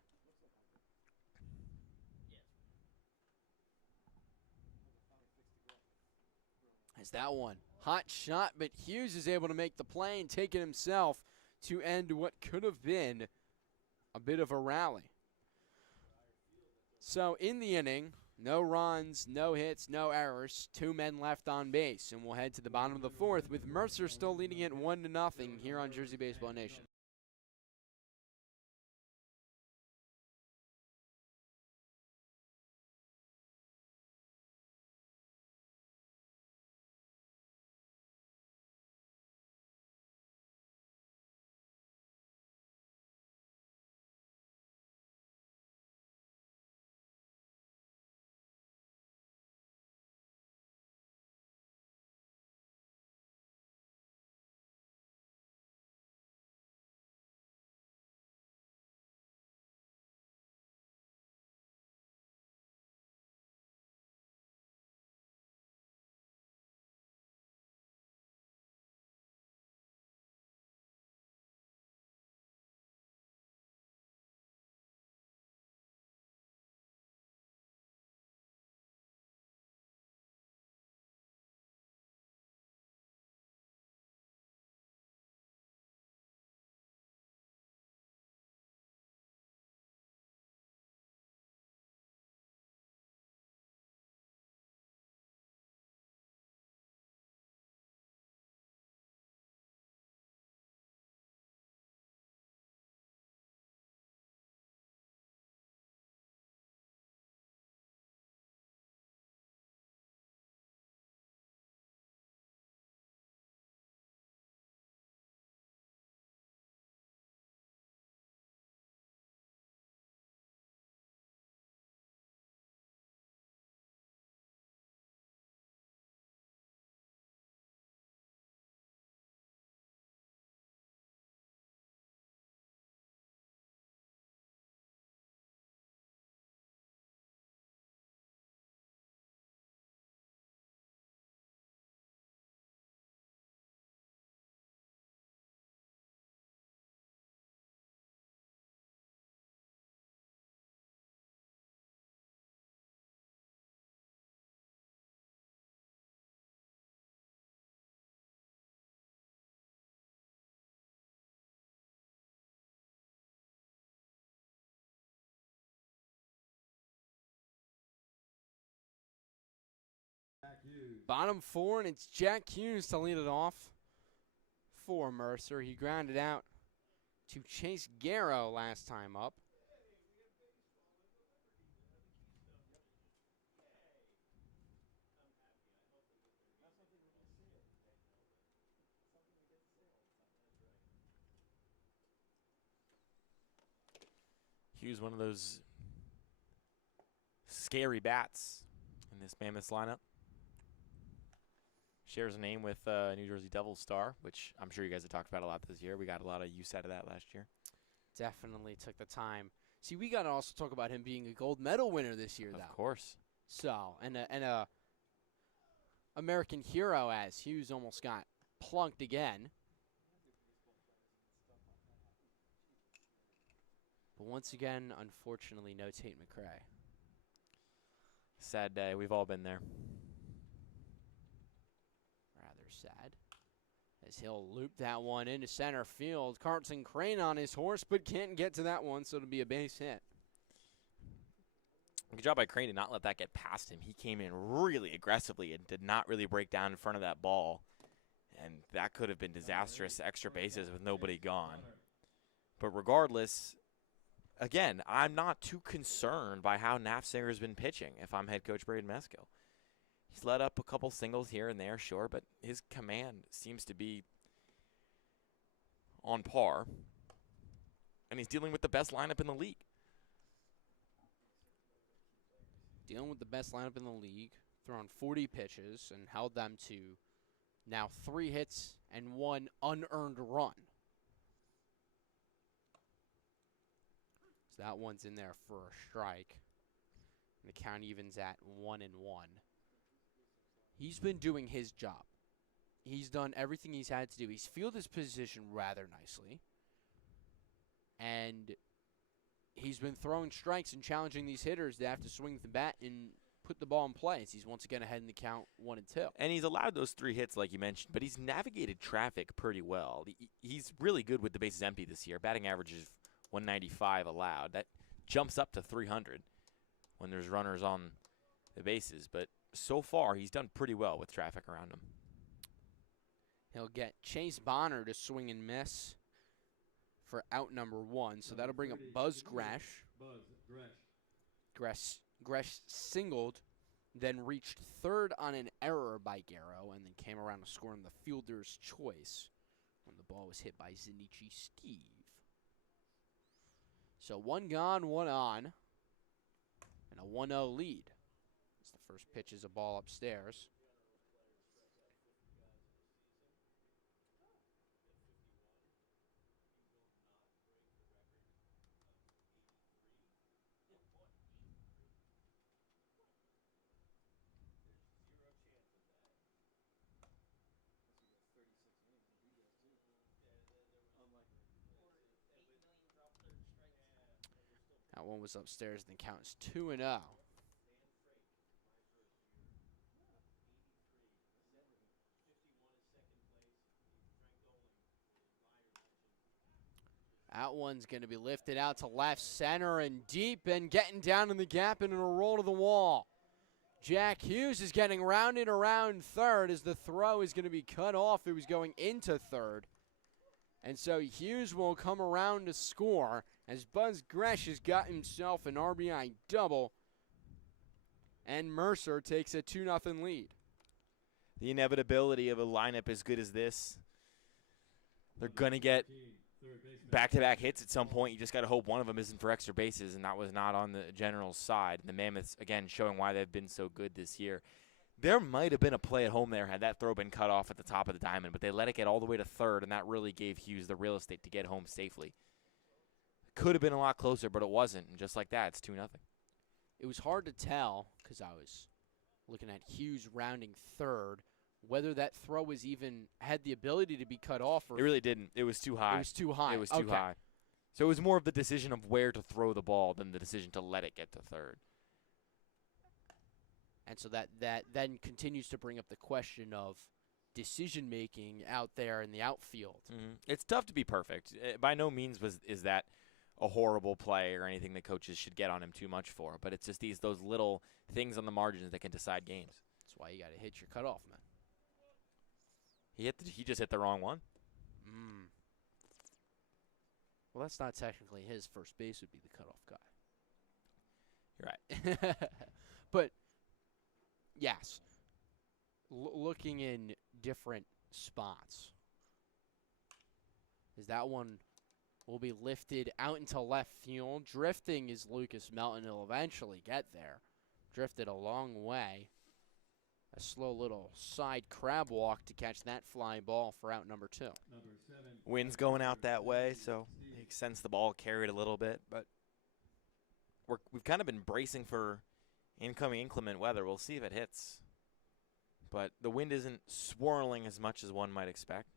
As that one, hot shot, but Hughes is able to make the play and take it himself to end what could have been a bit of a rally. So in the inning, no runs, no hits, no errors, 2 men left on base, and we'll head to the bottom of the 4th with Mercer still leading it 1-0 here on Jersey Baseball Nation. Bottom 4, and it's Jack Hughes to lead it off for Mercer. He grounded out to Chase Garrow last time up. Hughes, one of those scary bats in this Mammoths lineup. Shares a name with New Jersey Devils star, which I'm sure you guys have talked about a lot this year. We got a lot of use out of that last year. Definitely took the time. See, we got to also talk about him being a gold medal winner this year, though. Of course. So, and a American hero, as Hughes almost got plunked again. But once again, unfortunately, no Tate McRae. Sad day. We've all been there. Rather sad. as he'll loop that one into center field. Carlton Crane on his horse, but can't get to that one, so it'll be a base hit. Good job by Crane to not let that get past him. He came in really aggressively and did not really break down in front of that ball. And that could have been disastrous, extra bases with nobody gone. But regardless, again, I'm not too concerned by how Nafsinger's been pitching if I'm head coach Braden Meskill. He's let up a couple singles here and there, sure, but his command seems to be on par. And he's dealing with the best lineup in the league. Dealing with the best lineup in the league, thrown 40 pitches and held them to now 3 hits and 1 unearned run. So that one's in there for a strike. And the count evens at 1-1. He's been doing his job. He's done everything he's had to do. He's fielded his position rather nicely. And he's been throwing strikes and challenging these hitters to have to swing the bat and put the ball in play. As he's once again ahead in the count 1-2. And he's allowed those 3 hits like you mentioned, but he's navigated traffic pretty well. He's really good with the bases empty this year. Batting average is 195 allowed. That jumps up to 300 when there's runners on the bases. But so far, he's done pretty well with traffic around him. He'll get Chase Bonner to swing and miss for out number 1. So that'll bring up Buzz Gresh. Gresh singled, then reached third on an error by Garrow, and then came around to score on the fielder's choice when the ball was hit by Zenichi Steve. So 1 gone, 1 on, and a 1-0 lead. As the first pitch is a ball upstairs. That one was upstairs, and the count is 2-0. That one's going to be lifted out to left center and deep and getting down in the gap and in a roll to the wall. Jack Hughes is getting rounded around third as the throw is going to be cut off. It was going into third. And so Hughes will come around to score as Buzz Gresh has got himself an RBI double. And Mercer takes a 2-0 lead. The inevitability of a lineup as good as this. They're going to get back-to-back hits at some point. You just got to hope one of them isn't for extra bases, and that was not on the Generals' side. The Mammoths, again, showing why they've been so good this year. There might have been a play at home there had that throw been cut off at the top of the diamond, but they let it get all the way to third, and that really gave Hughes the real estate to get home safely. Could have been a lot closer, but it wasn't, and just like that, it's 2-0. It was hard to tell, because I was looking at Hughes rounding third, whether that throw was even had the ability to be cut off. Or it really didn't. It was too high. It was too high. It was too high. So it was more of the decision of where to throw the ball than the decision to let it get to third. And so that then continues to bring up the question of decision-making out there in the outfield. Mm-hmm. It's tough to be perfect. By no means is that a horrible play or anything that coaches should get on him too much for. But it's just those little things on the margins that can decide games. That's why you got to hit your cutoff, man. He just hit the wrong one. Well, that's not technically his. First base would be the cutoff guy. You're right. But, yes, looking in different spots, is that one will be lifted out into left field. Drifting is Lucas Melton. He'll eventually get there. Drifted a long way. A slow little side crab walk to catch that fly ball for out number 2. Wind's going out that way, so makes sense the ball carried a little bit. But we've kind of been bracing for incoming inclement weather. We'll see if it hits. But the wind isn't swirling as much as one might expect.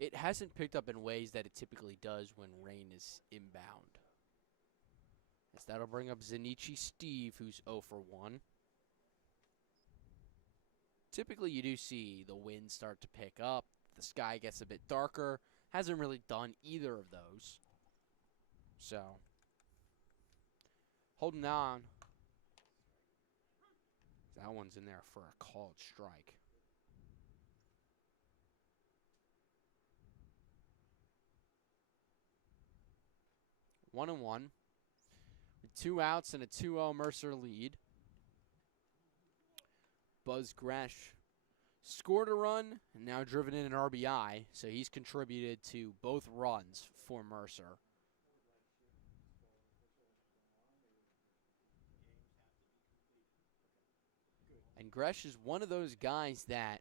It hasn't picked up in ways that it typically does when rain is inbound. As that'll bring up Zenichi Steve, who's 0 for 1. typically you do see the winds start to pick up. The sky gets a bit darker. Hasn't really done either of those. So, holding on. That one's in there for a called strike. One and one. With 2 outs and a 2-0 Mercer lead. Buzz Gresh scored a run and now driven in an RBI, so he's contributed to both runs for Mercer. And Gresh is one of those guys that,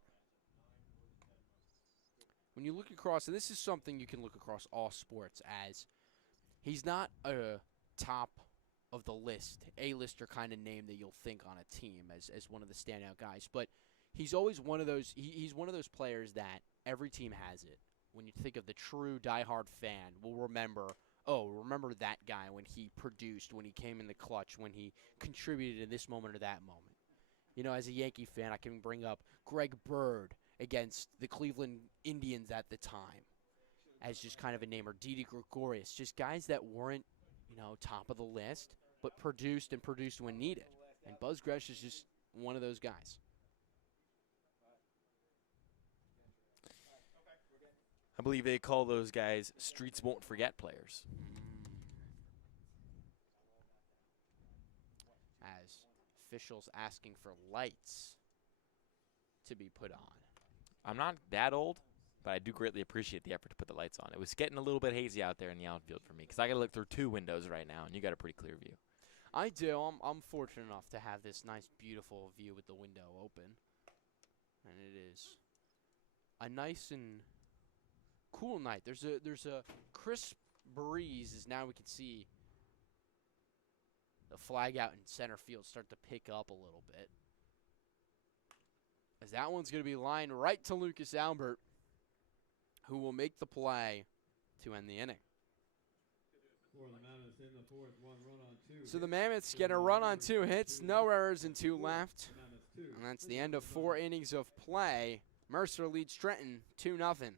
when you look across, and this is something you can look across all sports as, he's not a top of the list, A-lister kind of name that you'll think on a team as one of the standout guys. But he's always one of those, he's one of those players that every team has it. When you think of the true diehard fan, will remember, remember that guy when he produced, when he came in the clutch, when he contributed in this moment or that moment. You know, as a Yankee fan, I can bring up Greg Bird against the Cleveland Indians at the time as just kind of a name, or Didi Gregorius, just guys that weren't, top of the list, but produced when needed. And Buzz Gresh is just one of those guys. I believe they call those guys streets won't forget players. As officials asking for lights to be put on. I'm not that old, but I do greatly appreciate the effort to put the lights on. It was getting a little bit hazy out there in the outfield for me because I got to look through 2 windows right now, and you got a pretty clear view. I do. I'm fortunate enough to have this nice, beautiful view with the window open. And it is a nice and cool night. There's a crisp breeze as now we can see the flag out in center field start to pick up a little bit. As that one's going to be lined right to Lucas Albert, who will make the play to end the inning. For the Mammoths in the fourth, 1 run on 2. So the Mammoths get a run on 2 hits, no errors and 2 left. And that's the end of 4 innings of play. Mercer leads Trenton 2-0.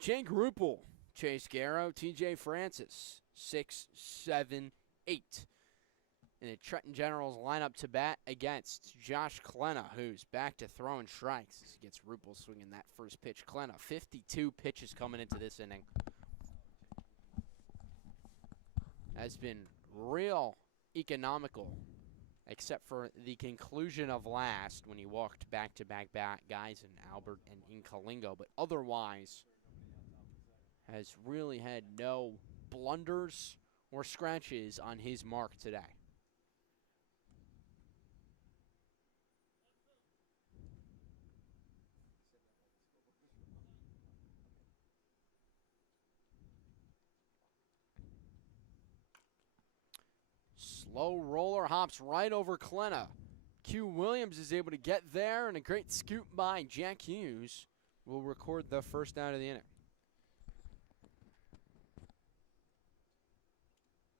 Jake Rupel, Chase Garrow, TJ Francis, 6, 7, 8. And the Trenton Generals line up to bat against Josh Klena, who's back to throwing strikes. He gets Rupel swinging that first pitch. Klena, 52 pitches coming into this inning. Has been real economical, except for the conclusion of last when he walked back-to-back guys in Albert and in Kalingo. But otherwise, has really had no blunders or scratches on his mark today. Slow roller hops right over Klena. Q Williams is able to get there, and a great scoop by Jack Hughes will record the first down of the inning.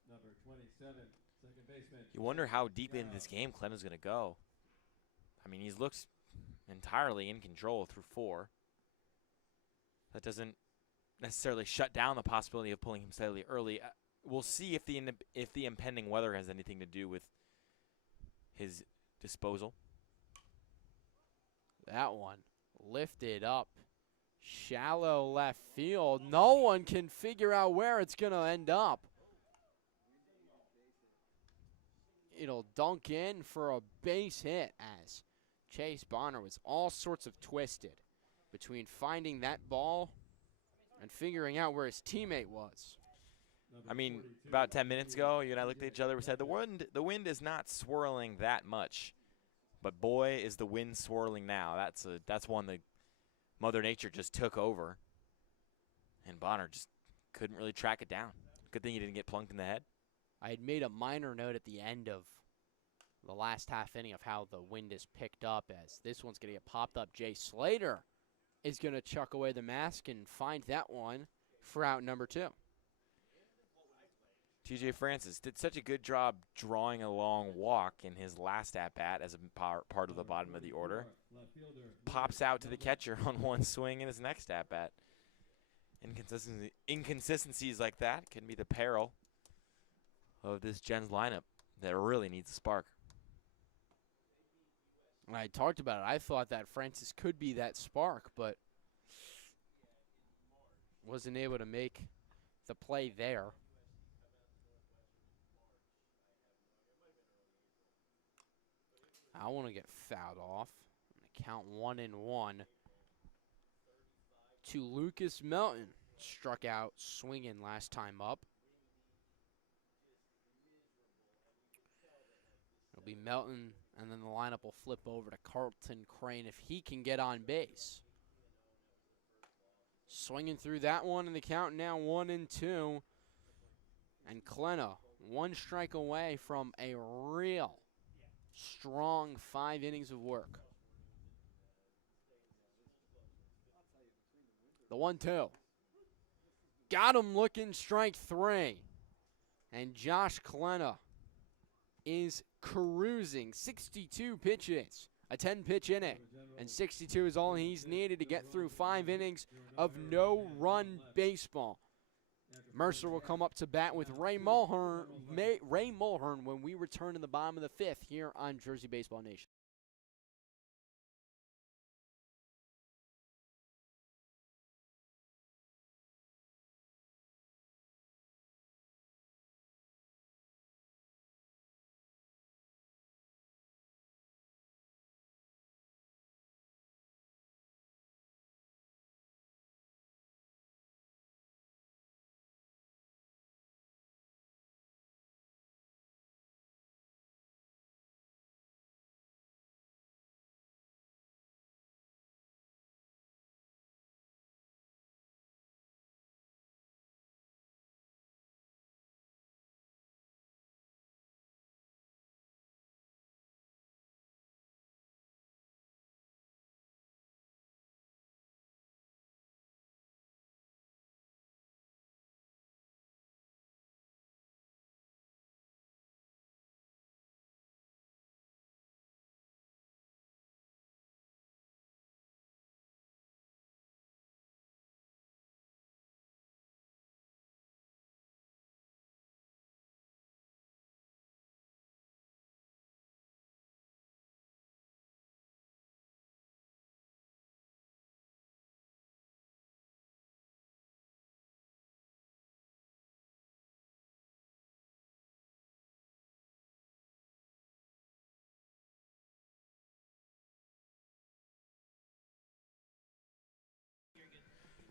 Number 27, second baseman. You wonder how deep into this game Klena's going to go. I mean, he's looks entirely in control through 4. That doesn't necessarily shut down the possibility of pulling him slightly early. We'll see if the impending weather has anything to do with his disposal. That one lifted up. Shallow left field. No one can figure out where it's going to end up. It'll dunk in for a base hit as Chase Bonner was all sorts of twisted between finding that ball and figuring out where his teammate was. I mean, about 10 minutes ago, you and I looked at each other and said, the wind is not swirling that much. But boy, is the wind swirling now. That's one that Mother Nature just took over. And Bonner just couldn't really track it down. Good thing he didn't get plunked in the head. I had made a minor note at the end of the last half inning of how the wind is picked up, as this one's going to get popped up. Jay Slater is going to chuck away the mask and find that one for out number 2. TJ Francis did such a good job drawing a long walk in his last at-bat as a part of the bottom of the order. Pops out to the catcher on one swing in his next at-bat. Inconsistencies like that can be the peril of this Gens lineup that really needs a spark. When I talked about it, I thought that Francis could be that spark, but wasn't able to make the play there. I want to get fouled off. I'm going to count 1-1 to Lucas Melton. Struck out swinging last time up. It'll be Melton, and then the lineup will flip over to Carlton Crane if he can get on base. Swinging through that one, and the count now 1-2. And Klena, 1 strike away from a real strong 5 innings of work. The 1-2. Got him looking, strike 3. And Josh Klena is cruising. 62 pitches, a 10-pitch inning. And 62 is all he's needed to get through 5 innings of no-run baseball. Mercer will come up to bat with Ray Mulhern when we return in the bottom of the 5th here on Jersey Baseball Nation.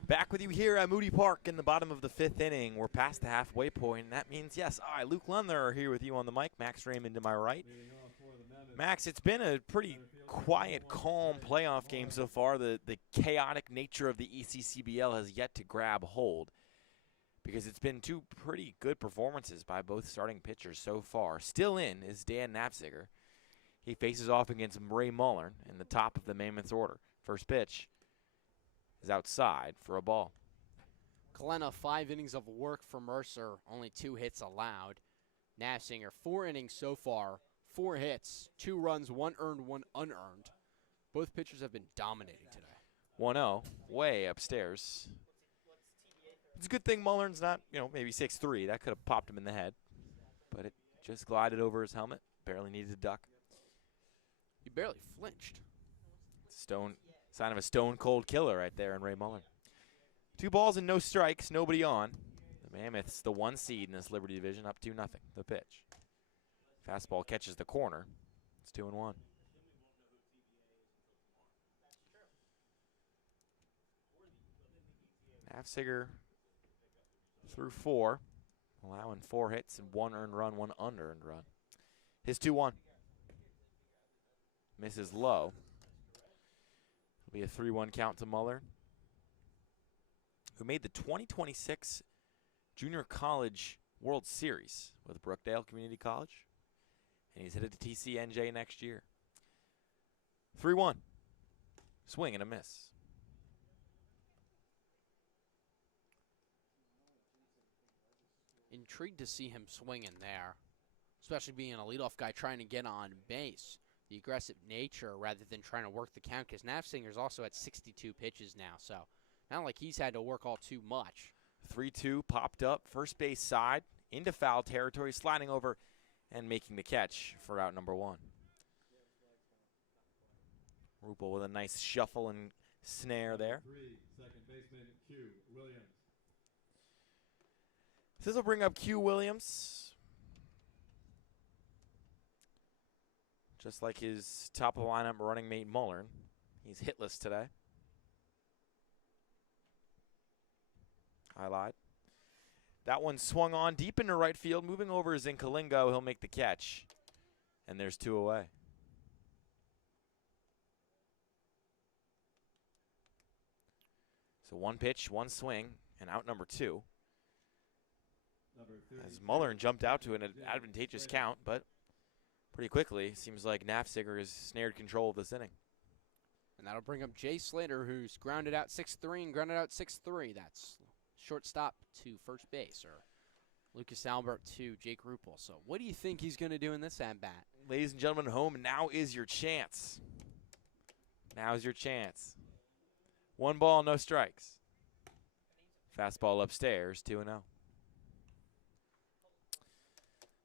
Back with you here at Moody Park in the bottom of the 5th inning. We're past the halfway point, and that means, yes, I, Luke Lundler, are here with you on the mic. Max Raymond to my right. Max, it's been a pretty quiet, calm playoff game so far. The chaotic nature of the ECCBL has yet to grab hold. because it's been two pretty good performances by both starting pitchers so far. Still in is Dan Nafziger. He faces off against Ray Mullern in the top of the Mammoths order. First pitch is outside for a ball. Glenna, 5 innings of work for Mercer, only 2 hits allowed. Nafziger, 4 innings so far, 4 hits, 2 runs, 1 earned, 1 unearned. Both pitchers have been dominating today. 1-0, way upstairs. It's a good thing Mullern's not, maybe 6'3". That could have popped him in the head. But it just glided over his helmet. Barely needed to duck. He barely flinched. Sign of a stone-cold killer right there in Ray Mullern. 2 balls and no strikes, nobody on. The Mammoths, the 1 seed in this Liberty division, up 2-0. The pitch. Fastball catches the corner. It's 2-1. Nafziger through 4, allowing 4 hits and 1 earned run, 1 unearned run. His 2-1. Misses low. It'll be a 3-1 count to Muller, who made the 2026 Junior College World Series with Brookdale Community College. And he's headed to TCNJ next year. 3-1. Swing and a miss. Intrigued to see him swing in there, especially being a leadoff guy trying to get on base. The aggressive nature rather than trying to work the count, because Nafzinger's also at 62 pitches now, so not like he's had to work all too much. 3-2 popped up, first base side, into foul territory, sliding over and making the catch for out number 1. Rupel with a nice shuffle and snare there. 3, second baseman Q Williams. This will bring up Q Williams. Just like his top of the lineup running mate Mullern. He's hitless today. I lied. That one swung on deep into right field. Moving over is Inkalingo. He'll make the catch. And there's 2 away. So 1 pitch, 1 swing, and out number 2. As Mullern jumped out to an advantageous count, but pretty quickly, seems like Nafziger has snared control of this inning. And that'll bring up Jay Slater, who's grounded out 6-3 and grounded out 6-3. That's shortstop to first base, or Lucas Albert to Jake Rupel. So what do you think he's going to do in this at-bat? Ladies and gentlemen at home, now is your chance. Now is your chance. 1 ball, no strikes. Fastball upstairs, 2-0.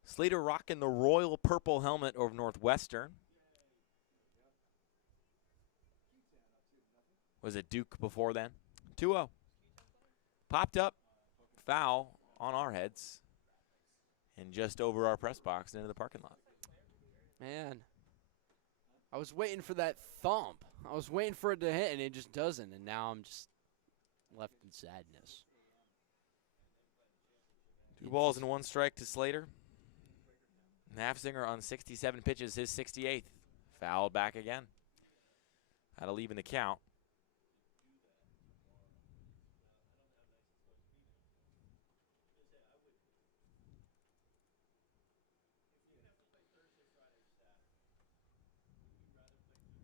Slater rocking the royal purple helmet of Northwestern. Was it Duke before then? 2-0. Popped up, foul on our heads, and just over our press box into the parking lot. Man, I was waiting for that thump. I was waiting for it to hit, and it just doesn't, and now I'm just left in sadness. 2 balls and 1 strike to Slater. Nafziger on 67 pitches, his 68th. Fouled back again. That'll even the count.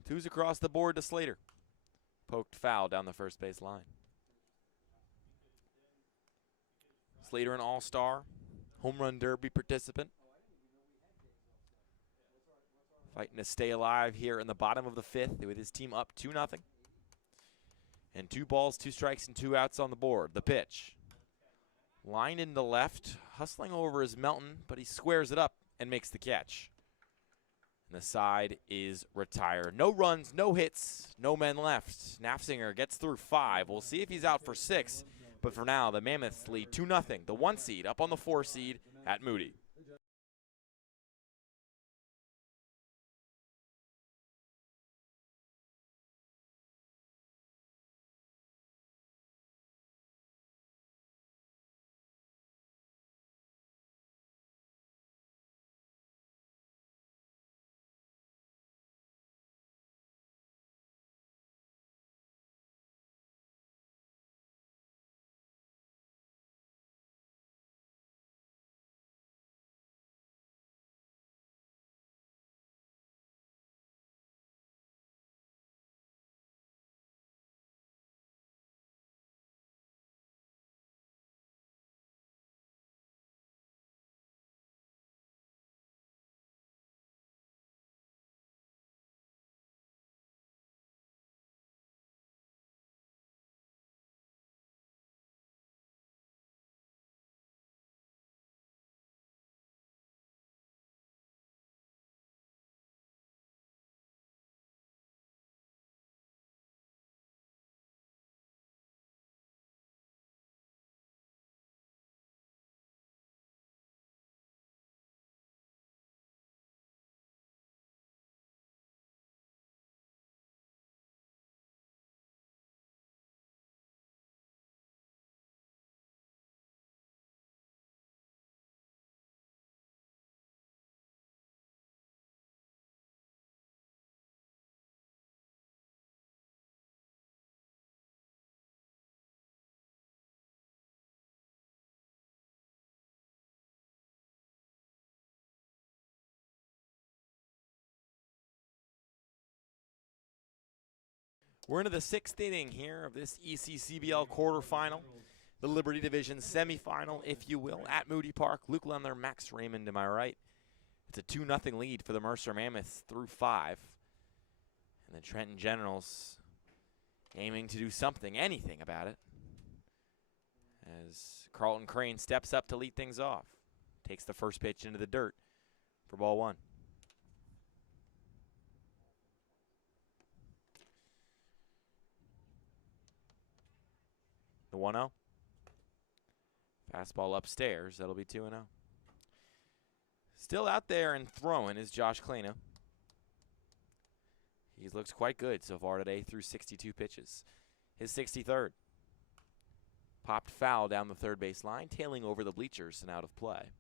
Twos across the board to Slater. Poked foul down the first base line. Slater, an all-star, home run derby participant. Fighting to stay alive here in the bottom of the 5th with his team up 2-0. And 2 balls, 2 strikes, and 2 outs on the board. The pitch. Line into left, hustling over is Melton, but he squares it up and makes the catch. And the side is retired. No runs, no hits, no men left. Nafziger gets through 5. We'll see if he's out for 6. But for now, the Mammoths lead 2-0. The 1 seed up on the 4 seed at Moody. We're into the 6th inning here of this ECCBL quarterfinal, the Liberty Division semifinal, if you will, at Moody Park. Luke Lemler, Max Raymond to my right. It's a 2-0 lead for the Mercer Mammoths through 5. And the Trenton Generals aiming to do something, anything about it, as Carlton Crane steps up to lead things off. Takes the first pitch into the dirt for ball 1. The 1-0. Fastball upstairs. That'll be 2-0. Still out there and throwing is Josh Klena. He looks quite good so far today through 62 pitches. His 63rd. Popped foul down the third base line, tailing over the bleachers and out of play.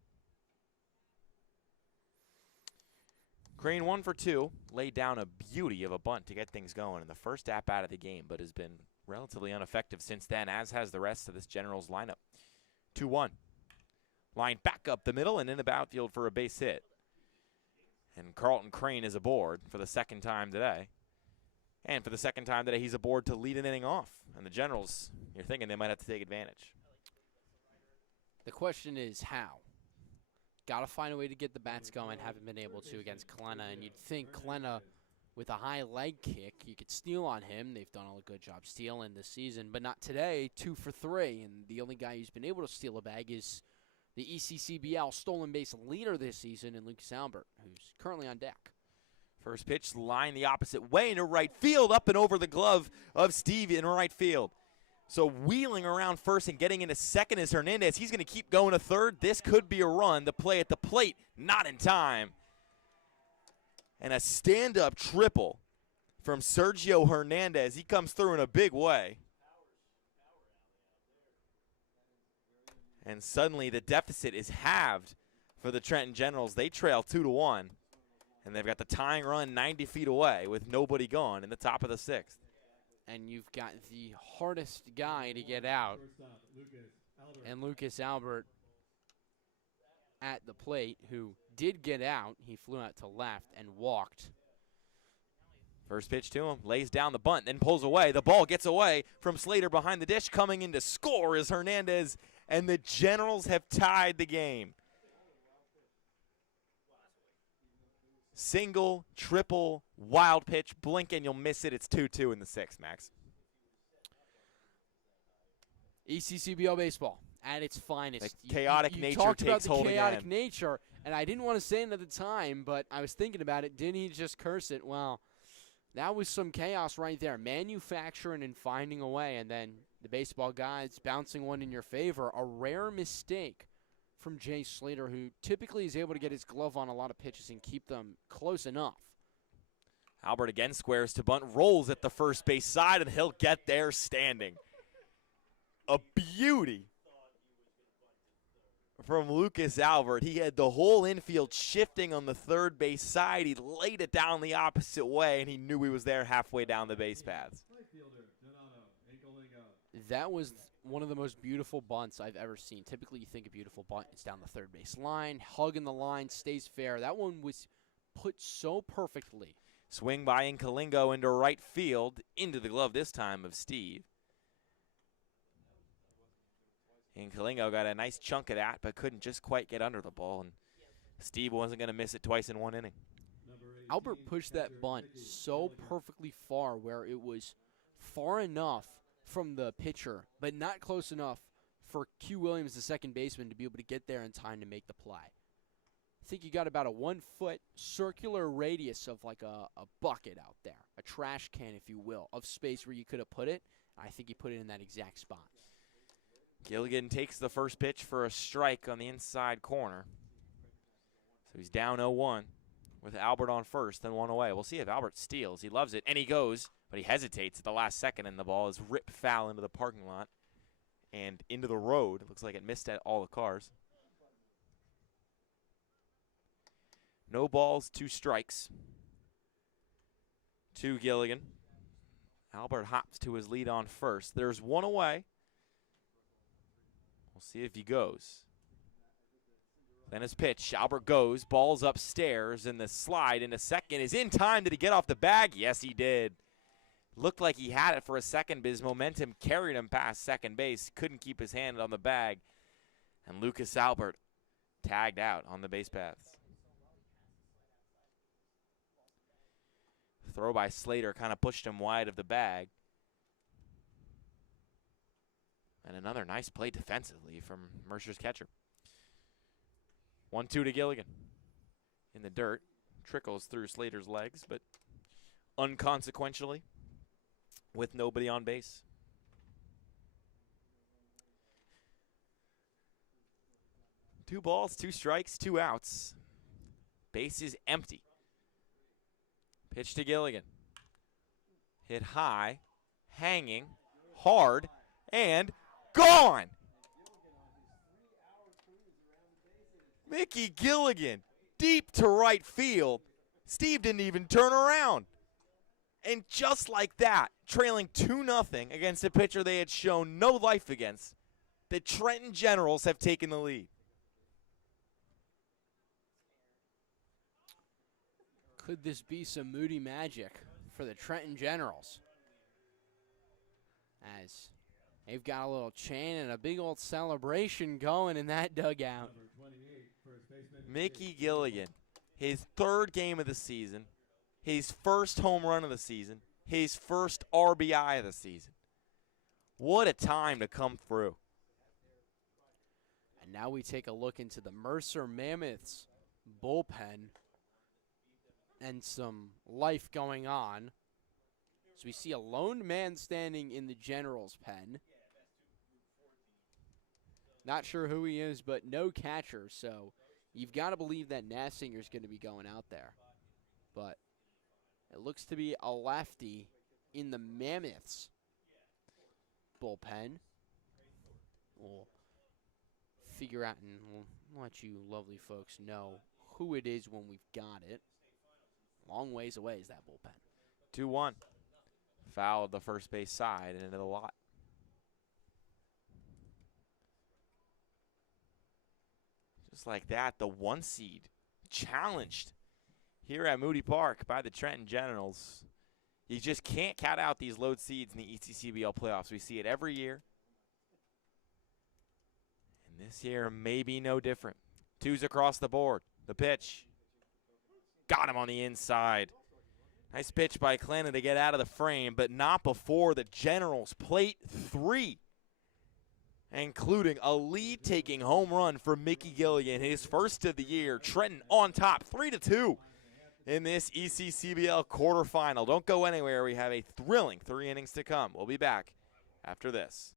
Crane 1 for 2. Laid down a beauty of a bunt to get things going in the first at-bat of the game, but has been relatively ineffective since then, as has the rest of this Generals lineup. 2-1. Line back up the middle and in the outfield for a base hit. And Carlton Crane is aboard for the second time today. And for the second time today, he's aboard to lead an inning off. And the Generals, you're thinking they might have to take advantage. The question is how? Got to find a way to get the bats going. Haven't been able to against Klena. And you'd think Klena, with a high leg kick, you could steal on him. They've done a good job stealing this season, but not today. 2 for 3. And the only guy who's been able to steal a bag is the ECCBL stolen base leader this season in Lucas Albert, who's currently on deck. First pitch, line the opposite way into right field, up and over the glove of Steve in right field. So wheeling around first and getting into second is Hernandez. He's going to keep going to third. This could be a run. The play at the plate, not in time. And a stand-up triple from Sergio Hernandez. He comes through in a big way. And suddenly the deficit is halved for the Trenton Generals. They trail 2-1. And they've got the tying run 90 feet away with nobody gone in the top of the 6th. And you've got the hardest guy to get out. And Lucas Albert at the plate, who did get out. He flew out to left and walked. First pitch to him, lays down the bunt, then pulls away. The ball gets away from Slater behind the dish. Coming in to score is Hernandez, and the Generals have tied the game. Single, triple, wild pitch, blink and you'll miss it. It's 2-2 in the 6th, Max. ECCBL baseball at its finest. The chaotic you nature talked takes about hold the chaotic again. nature, and I didn't want to say it at the time, but I was thinking about it. Didn't he just curse it? Well, that was some chaos right there. Manufacturing and finding a way, and then the baseball guys bouncing one in your favor. A rare mistake from Jay Slater, who typically is able to get his glove on a lot of pitches and keep them close enough. Albert again squares to bunt, rolls at the first base side, and he'll get there standing. A beauty from Lucas Albert. He had the whole infield shifting on the third base side. He laid it down the opposite way, and he knew he was there halfway down the base paths. That was one of the most beautiful bunts I've ever seen. Typically, you think a beautiful bunt is down the third base line, hugging the line, stays fair. That one was put so perfectly. Swing by Inkalingo into right field, into the glove this time of Steve. Inkalingo got a nice chunk of that, but couldn't just quite get under the ball, and Steve wasn't going to miss it twice in one inning. Albert pushed that bunt so perfectly far where it was far enough from the pitcher, but not close enough for Q. Williams, the second baseman, to be able to get there in time to make the play. I think you got about a 1-foot circular radius of like a bucket out there, a trash can, if you will, of space where you could have put it. I think he put it in that exact spot. Gilligan takes the first pitch for a strike on the inside corner. So he's down 0-1 with Albert on first, then one away. We'll see if Albert steals. He loves it, and he goes, but he hesitates at the last second, and the ball is ripped foul into the parking lot and into the road. It looks like it missed at all the cars. No balls, 2 strikes to Gilligan. Albert hops to his lead on first. There's one away. We'll see if he goes. Then his pitch. Albert goes. Ball's upstairs, and the slide into second is in time. Did he get off the bag? Yes, he did. Looked like he had it for a second, but his momentum carried him past second base. Couldn't keep his hand on the bag. And Lucas Albert tagged out on the base paths. Throw by Slater kind of pushed him wide of the bag. And another nice play defensively from Mercer's catcher. 1-2 to Gilligan. In the dirt. Trickles through Slater's legs, but unconsequentially with nobody on base. Two balls, 2 strikes, 2 outs. Base is empty. Pitch to Gilligan. Hit high, hanging, hard, and gone! Mickey Gilligan, deep to right field. Steve didn't even turn around. And just like that, trailing 2-0 against a pitcher they had shown no life against, the Trenton Generals have taken the lead. Could this be some Moody magic for the Trenton Generals? As they've got a little chain and a big old celebration going in that dugout. Mickey Gilligan, his 3rd game of the season, his first home run of the season, his first RBI of the season. What a time to come through. And now we take a look into the Mercer Mammoths bullpen and some life going on. So we see a lone man standing in the Generals' pen. Not sure who he is, but no catcher, so you've got to believe that Nassinger's going to be going out there. But it looks to be a lefty in the Mammoths bullpen. We'll figure out and we'll let you lovely folks know who it is when we've got it. Long ways away is that bullpen. 2-1. Fouled the first base side and into the lot. Just like that, the 1 seed challenged here at Moody Park by the Trenton Generals. You just can't count out these low seeds in the ECCBL playoffs. We see it every year. And this year may be no different. 2s across the board. The pitch. Got him on the inside. Nice pitch by Clinton to get out of the frame, but not before the Generals plate 3. Including a lead-taking home run for Mickey Gilligan, his first of the year. Trenton on top, 3-2 in this ECCBL quarterfinal. Don't go anywhere. We have a thrilling 3 innings to come. We'll be back after this.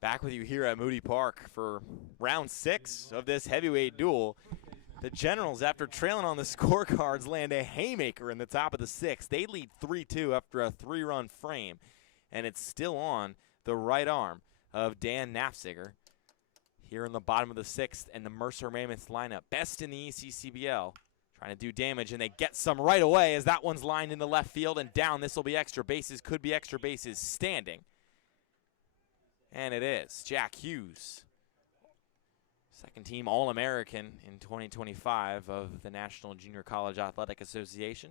Back with you here at Moody Park for round 6 of this heavyweight duel. The Generals, after trailing on the scorecards, land a haymaker in the top of the 6th. They lead 3-2 after a 3-run frame, and it's still on the right arm of Dan Nafziger. here in the bottom of the 6th, and the Mercer Mammoths lineup, best in the ECCBL, trying to do damage, and they get some right away as that one's lined in the left field and down. This will be extra bases, could be extra bases standing. And it is. Jack Hughes, second team All-American in 2025 of the National Junior College Athletic Association.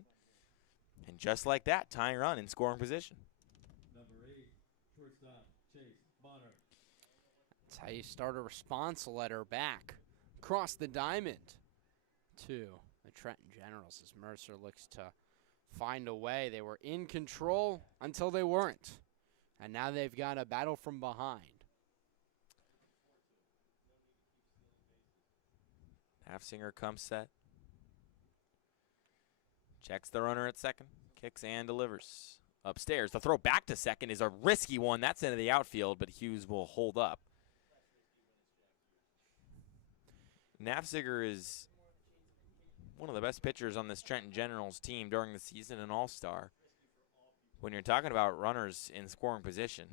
And just like that, tying run in scoring position. Number 8, shortstop, Chase Bonner. That's how you start a response letter back across the diamond to the Trenton Generals as Mercer looks to find a way. They were in control until they weren't. And now they've got a battle from behind. Nafsinger comes set. Checks the runner at second. Kicks and delivers. Upstairs. The throw back to second is a risky one. That's into the outfield, but Hughes will hold up. Nafsinger is one of the best pitchers on this Trenton Generals team during the season, an all-star. When you're talking about runners in scoring position,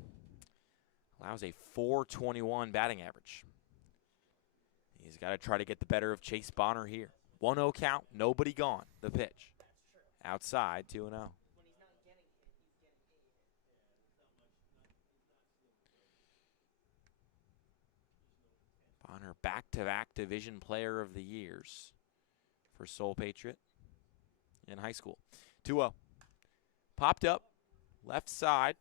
allows a .421 batting average. He's got to try to get the better of Chase Bonner here. 1-0 count, nobody gone. The pitch. Outside, 2-0. Bonner back-to-back Division Player of the Years for Soul Patriot in high school. 2-0. Popped up, left side.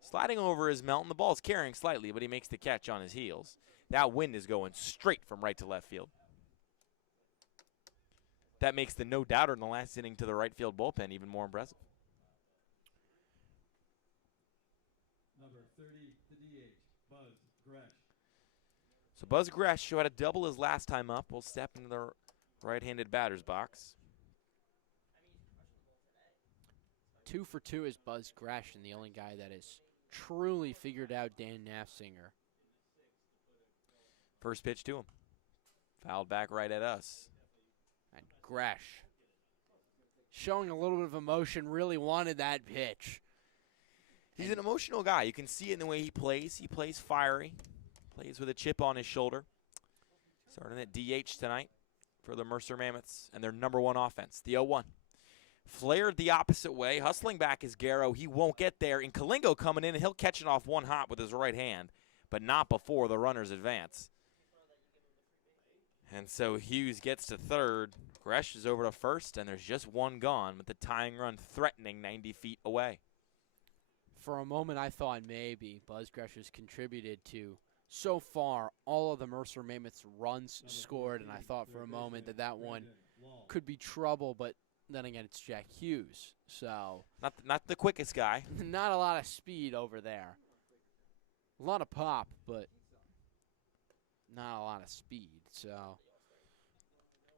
Sliding over is Melton. The ball's carrying slightly, but he makes the catch on his heels. That wind is going straight from right to left field. That makes the no-doubter in the last inning to the right field bullpen even more impressive. Number 30, the DH, Buzz Gresh. So Buzz Gresh, who had a double his last time up, will step into the right-handed batter's box. 2 for 2 is Buzz Gresh, and the only guy that has truly figured out Dan Nafsinger. First pitch to him. Fouled back right at us. And Gresh, showing a little bit of emotion, really wanted that pitch. He's an emotional guy. You can see it in the way he plays. He plays fiery. Plays with a chip on his shoulder. Starting at DH tonight for the Mercer Mammoths and their #1 offense, the 0-1. Flared the opposite way. Hustling back is Garrow. He won't get there. And Kalingo coming in, and he'll catch it off one hop with his right hand, but not before the runners advance. And so Hughes gets to third. Gresh is over to first, and there's just one gone, with the tying run threatening 90 feet away. For a moment, I thought maybe Buzz Gresh has contributed to, so far, all of the Mercer Mammoths runs scored, and I thought for a moment that that one could be trouble, but then again, it's Jack Hughes, so Not the quickest guy. not a lot of speed over there. A lot of pop, but not a lot of speed. So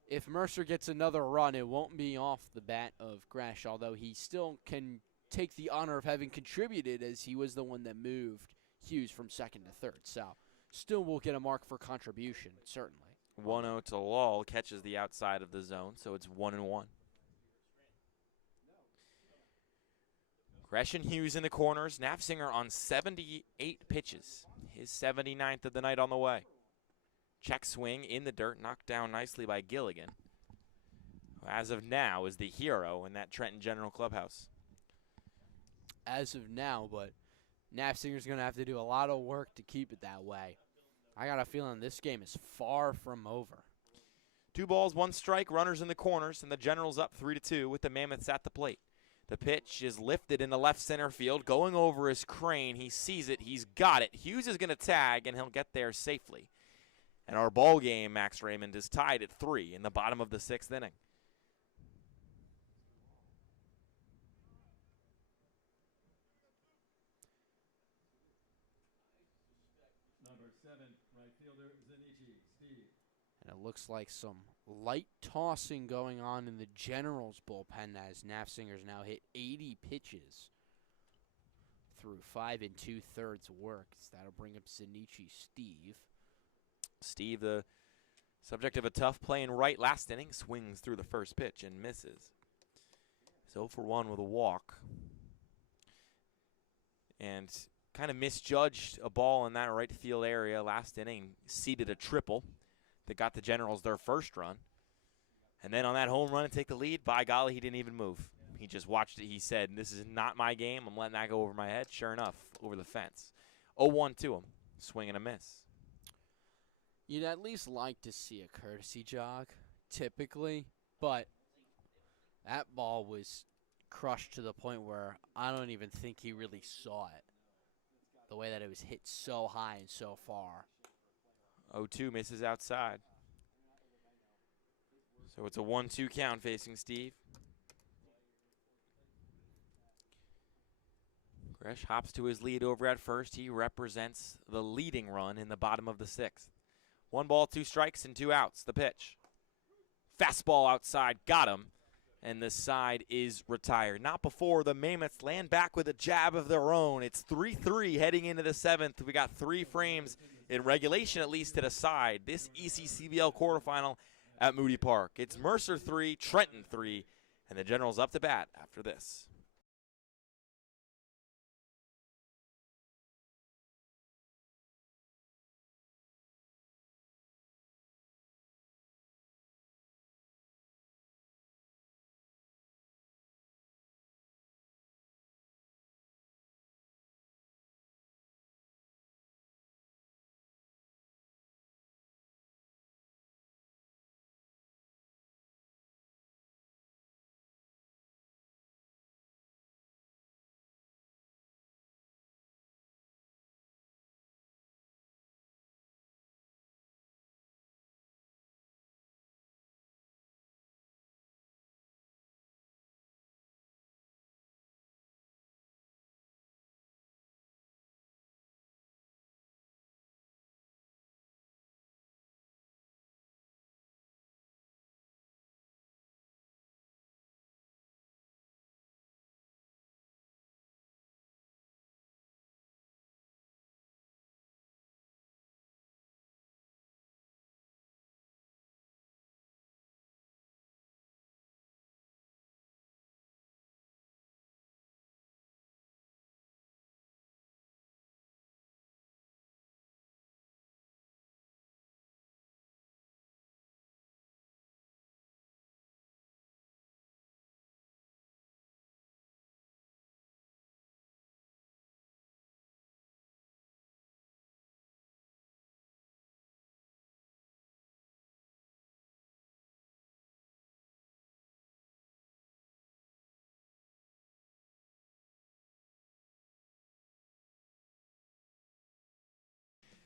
if Mercer gets another run, it won't be off the bat of Gresh, although he still can take the honor of having contributed, as he was the one that moved Hughes from second to third. So still will get a mark for contribution, certainly. 1-0 to Lal, catches the outside of the zone, so it's 1-1. Gresh and Hughes in the corners. Nafsinger on 78 pitches. His 79th of the night on the way. Check swing in the dirt, knocked down nicely by Gilligan, who as of now is the hero in that Trenton General clubhouse. As of now, but Nafsinger's going to have to do a lot of work to keep it that way. I got a feeling this game is far from over. 2 balls, 1 strike, runners in the corners, and the Generals up 3-2 with the Mammoths at the plate. The pitch is lifted in the left center field, going over his crane. He sees it. He's got it. Hughes is going to tag, and he'll get there safely. And our ball game, Max Raymond, is tied at 3 in the bottom of the 6th inning. Number 7, right fielder, Zanichi, Steve. And it looks like some light tossing going on in the Generals bullpen, as Nafsinger's now hit 80 pitches through 5 2/3 work. So that'll bring up Zanichi Steve. Steve, the subject of a tough play in right last inning, swings through the first pitch and misses. He's 0 for 1 with a walk. And kind of misjudged a ball in that right field area last inning, seeded a triple that got the Generals their first run. And then on that home run and take the lead, by golly, he didn't even move. He just watched it. He said, this is not my game. I'm letting that go over my head. Sure enough, over the fence. 0-1 to him. Swing and a miss. You'd at least like to see a courtesy jog, typically, but that ball was crushed to the point where I don't even think he really saw it. The way that it was hit so high and so far. 0-2 misses outside. So it's a 1-2 count facing Steve. Gresh hops to his lead over at first. He represents the leading run in the bottom of the sixth. 1 ball, 2 strikes, and 2 outs. The pitch. Fastball outside, got him. And the side is retired. Not before the Mammoths land back with a jab of their own. It's 3-3 heading into the 7th. We got 3 frames in regulation, at least, to the side. This ECCBL quarterfinal at Moody Park. It's Mercer 3, Trenton 3, and the Generals up to bat after this.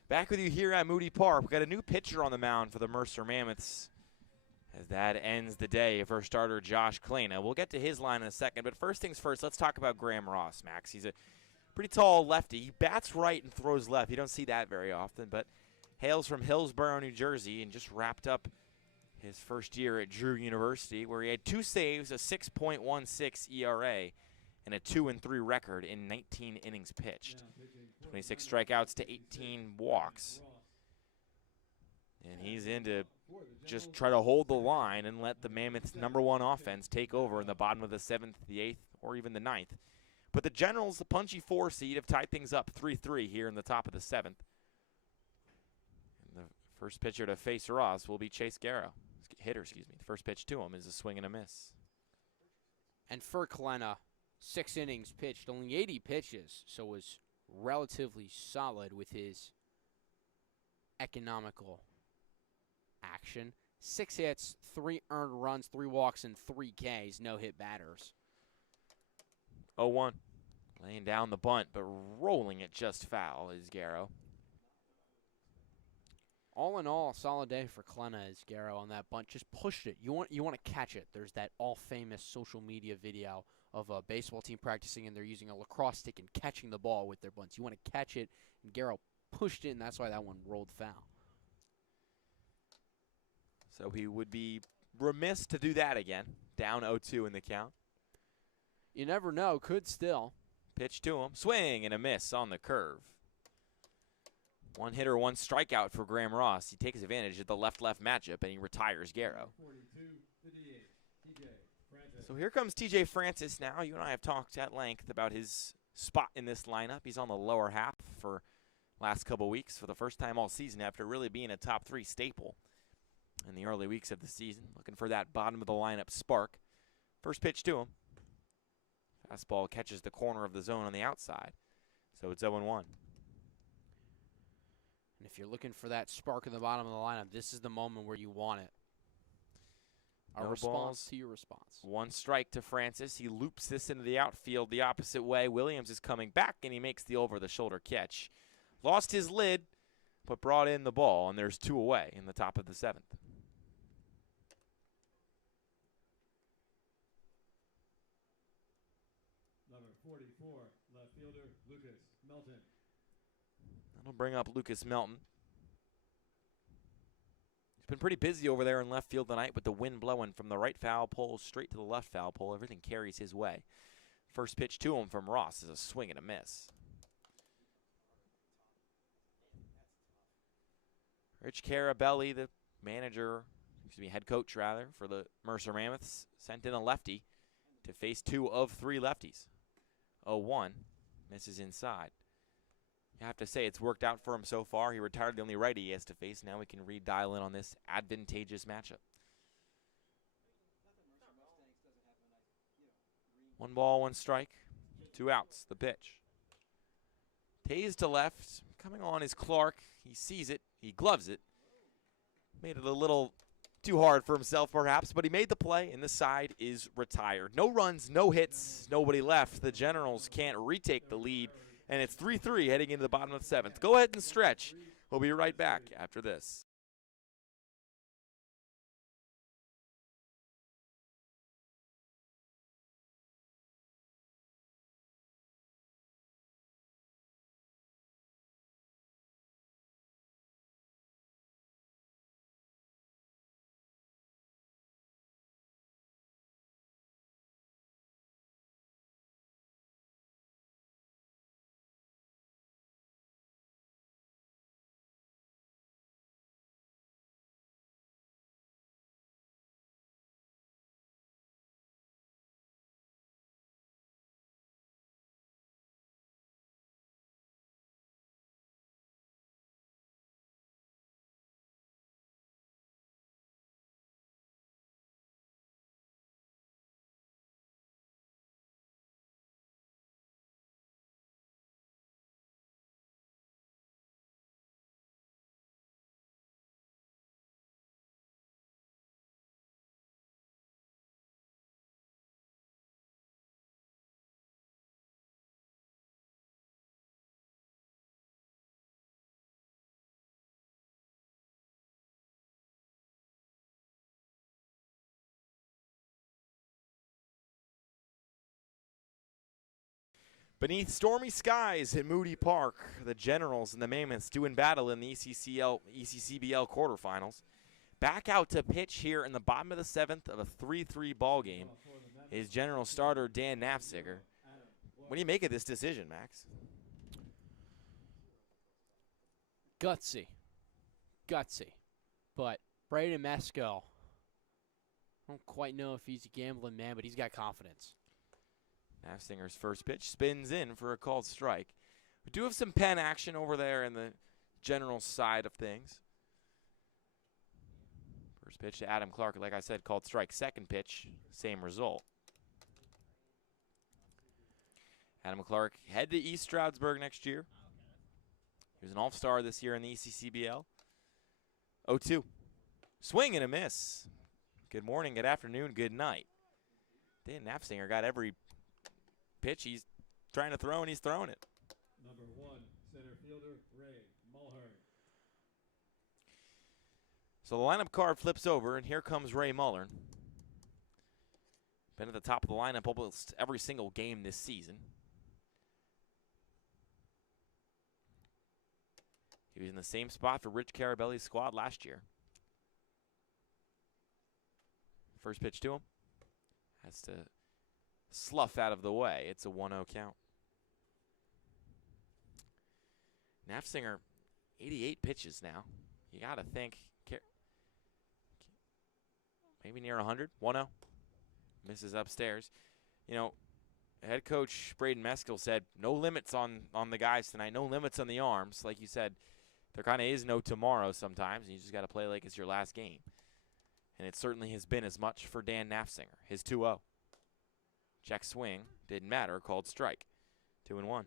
Back with you here at Moody Park. We've got a new pitcher on the mound for the Mercer Mammoths as that ends the day for starter Josh Klena. We'll get to his line in a second, but first things first, let's talk about Graham Ross, Max. He's a pretty tall lefty. He bats right and throws left. You don't see that very often, but hails from Hillsborough, New Jersey, and just wrapped up his first year at Drew University, where he had 2 saves, a 6.16 ERA, and a 2-3 record in 19 innings pitched. 26 strikeouts to 18 walks. And he's in to just try to hold the line and let the Mammoths' #1 offense take over in the bottom of the 7th, the 8th, or even the 9th. But the Generals, the punchy 4 seed, have tied things up 3-3 here in the top of the 7th. And the first pitcher to face Ross will be Chase Garrow. The first pitch to him is a swing and a miss. And for Klena, 6 innings pitched, only 80 pitches, so was relatively solid with his economical action. 6 hits, 3 earned runs, 3 walks, and 3 Ks, no hit batters. 0-1. Laying down the bunt, but rolling it just foul is Garrow. All in all, a solid day for Klena as Garrow on that bunt. Just pushed it. You want to catch it. There's that all-famous social media video of a baseball team practicing, and they're using a lacrosse stick and catching the ball with their bunts. You want to catch it, and Garrow pushed it, and that's why that one rolled foul. So he would be remiss to do that again. Down 0-2 in the count. You never know. Could still. Pitch to him. Swing and a miss on the curve. 1 hitter, 1 strikeout for Graham Ross. He takes advantage of the left-left matchup, and he retires Garrow. So here comes TJ Francis now. You and I have talked at length about his spot in this lineup. He's on the lower half for last couple weeks for the first time all season after really being a top 3 staple in the early weeks of the season. Looking for that bottom of the lineup spark. First pitch to him. Fastball catches the corner of the zone on the outside. So it's 0-1. And if you're looking for that spark in the bottom of the lineup, this is the moment where you want it. A No response balls. to your response. 1 strike to Francis. He loops this into the outfield the opposite way. Williams is coming back, and he makes the over-the-shoulder catch. Lost his lid, but brought in the ball, and there's 2 away in the top of the 7th. Number 44, left fielder Lucas Melton. That'll bring up Lucas Melton. He's been pretty busy over there in left field tonight with the wind blowing from the right foul pole straight to the left foul pole. Everything carries his way. First pitch to him from Ross is a swing and a miss. Rich Carabelli, the head coach rather, for the Mercer Mammoths, sent in a lefty to face 2 of 3 lefties. 0-1, misses inside. You have to say it's worked out for him so far. He retired the only righty he has to face. Now we can redial in on this advantageous matchup. 1 ball, 1 strike, 2 outs. The pitch. Taze to left. Coming on is Clark. He sees it. He gloves it. Made it a little too hard for himself, perhaps, but he made the play, and the side is retired. No runs, no hits, nobody left. The Generals can't retake the lead, and it's 3-3 heading into the bottom of the 7th. Go ahead and stretch. We'll be right back after this. Beneath stormy skies at Moody Park, the Generals and the Mammoths doing battle in the ECCBL quarterfinals. Back out to pitch here in the bottom of the 7th of a 3-3 ball game is General starter Dan Nafziger. What do you make of this decision, Max? Gutsy. But Braden Mesco, I don't quite know if he's a gambling man, but he's got confidence. Nafzinger's first pitch spins in for a called strike. We do have some pen action over there in the General side of things. First pitch to Adam Clark, like I said, called strike. Second pitch, same result. Adam Clark head to East Stroudsburg next year. He was an all-star this year in the ECCBL. 0-2. Swing and a miss. Good morning, good afternoon, good night. Dan Nafzinger got every pitch he's trying to throw, and he's throwing it. Number 1, center fielder Ray Mulhern. So the lineup card flips over, and here comes Ray Mulhern. Been at the top of the lineup almost every single game this season. He was in the same spot for Rich Carabelli's squad last year. First pitch to him. Has to slough out of the way. It's a 1-0 count. Nafzinger, 88 pitches now. You got to think. Maybe near 100. 1-0. Misses upstairs. You know, head coach Braden Meskill said no limits on the guys tonight, no limits on the arms. Like you said, there kind of is no tomorrow sometimes, and you just got to play like it's your last game. And it certainly has been as much for Dan Nafziger. His 2-0. Check swing. Didn't matter. Called strike. 2-1.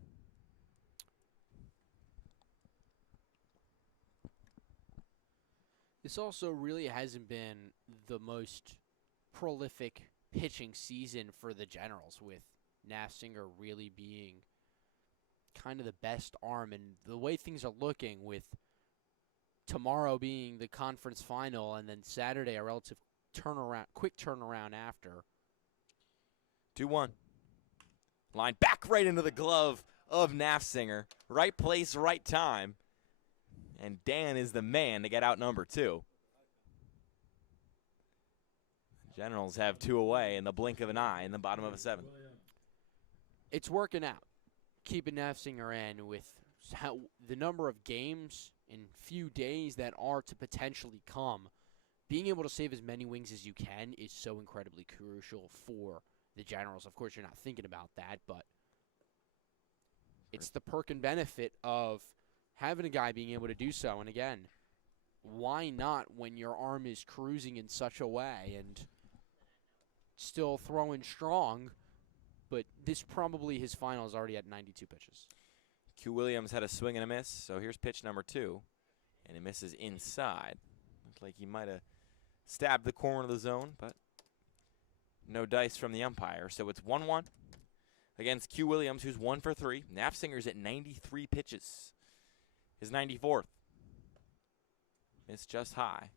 This also really hasn't been the most prolific pitching season for the Generals, with Nafziger really being kind of the best arm. And the way things are looking, with tomorrow being the conference final and then Saturday a relative quick turnaround after. 2-1. Line back right into the glove of Nafziger. Right place, right time. And Dan is the man to get out number 2. The Generals have 2 away in the blink of an eye in the bottom of a 7. It's working out, keeping Nafziger in with how the number of games in few days that are to potentially come. Being able to save as many wings as you can is so incredibly crucial for the Generals. Of course, you're not thinking about that, but it's the perk and benefit of having a guy being able to do so. And again, why not when your arm is cruising in such a way and still throwing strong? But this probably his final is already at 92 pitches. Q Williams had a swing and a miss, so here's pitch number 2. And it misses inside. Looked like he might have stabbed the corner of the zone, but no dice from the umpire. So it's 1-1 against Q Williams, who's 1 for 3. Nafzinger's at 93 pitches. His 94th. Missed just high.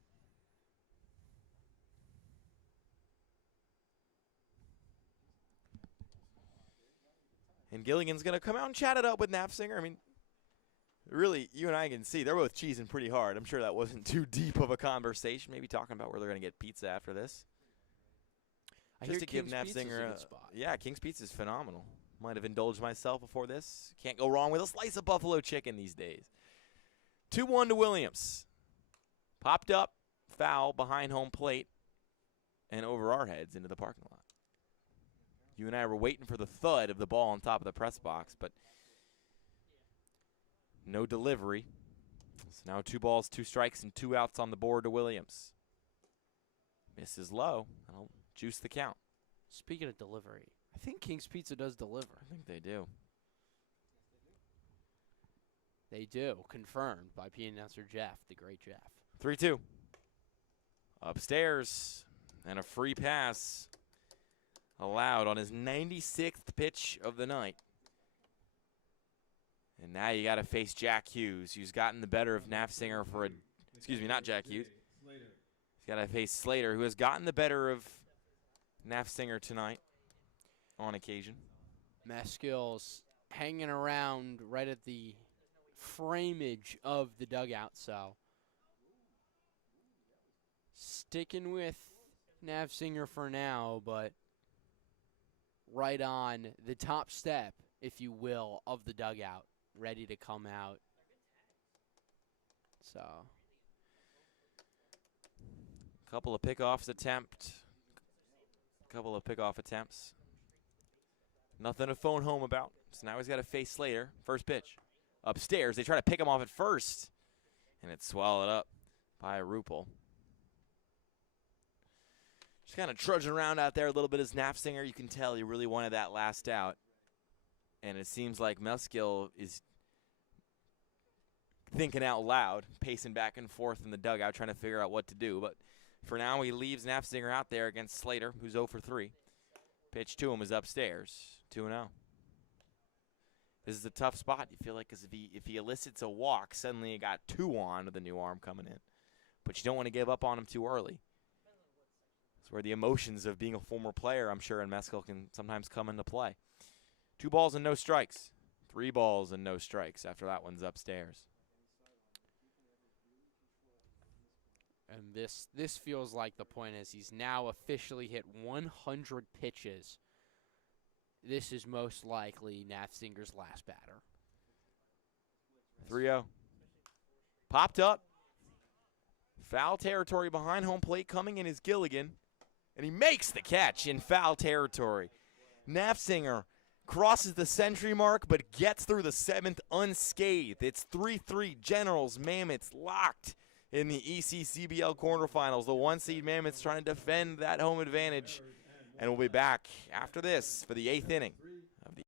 And Gilligan's going to come out and chat it up with Nafziger. I mean, really, you and I can see they're both cheesing pretty hard. I'm sure that wasn't too deep of a conversation. Maybe talking about where they're going to get pizza after this. I Just hear to give King's Pizza's Nafziger a good spot. Yeah, King's Pizza is phenomenal. Might have indulged myself before this. Can't go wrong with a slice of buffalo chicken these days. 2-1 to Williams. Popped up, foul behind home plate, and over our heads into the parking lot. You and I were waiting for the thud of the ball on top of the press box, but no delivery. So now 2 balls, 2 strikes, and 2 outs on the board to Williams. Misses low. That'll juice the count. Speaking of delivery, I think King's Pizza does deliver. I think they do. They do. Confirmed by P announcer Jeff, the great Jeff. 3-2. Upstairs. And a free pass allowed on his 96th pitch of the night. And now you got to face Jack Hughes, who's gotten the better of Nafziger for a... Excuse me, not Jack Hughes. He's got to face Slater, who has gotten the better of Nafziger tonight on occasion. Maskill's hanging around right at the frameage of the dugout, so sticking with Nafziger for now, but right on the top step, if you will, of the dugout, ready to come out. So, Couple of pickoff attempts. Nothing to phone home about. So now he's got to face Slater. First pitch. Upstairs. They try to pick him off at first. And it's swallowed up by Rupel. Just kind of trudging around out there a little bit as Nafziger. You can tell he really wanted that last out. And it seems like Meskill is thinking out loud, pacing back and forth in the dugout, trying to figure out what to do. But for now, he leaves Nafziger out there against Slater, who's 0 for 3. Pitch to him is upstairs, 2-0. This is a tough spot. You feel like, because if he elicits a walk, suddenly you got 2 on with the new arm coming in. But you don't want to give up on him too early. It's where the emotions of being a former player, I'm sure, in Meskill can sometimes come into play. 2 balls and no strikes. 3 balls and no strikes after that one's upstairs. and this feels like the point as he's now officially hit 100 pitches. This is most likely Nafzinger's last batter. 3-0. Popped up. Foul territory behind home plate. Coming in is Gilligan. And he makes the catch in foul territory. Nafziger crosses the century mark, but gets through the 7th unscathed. It's 3-3 Generals Mammoths locked in the ECCBL quarterfinals. The 1-seed Mammoths trying to defend that home advantage. And we'll be back after this for the 8th inning of the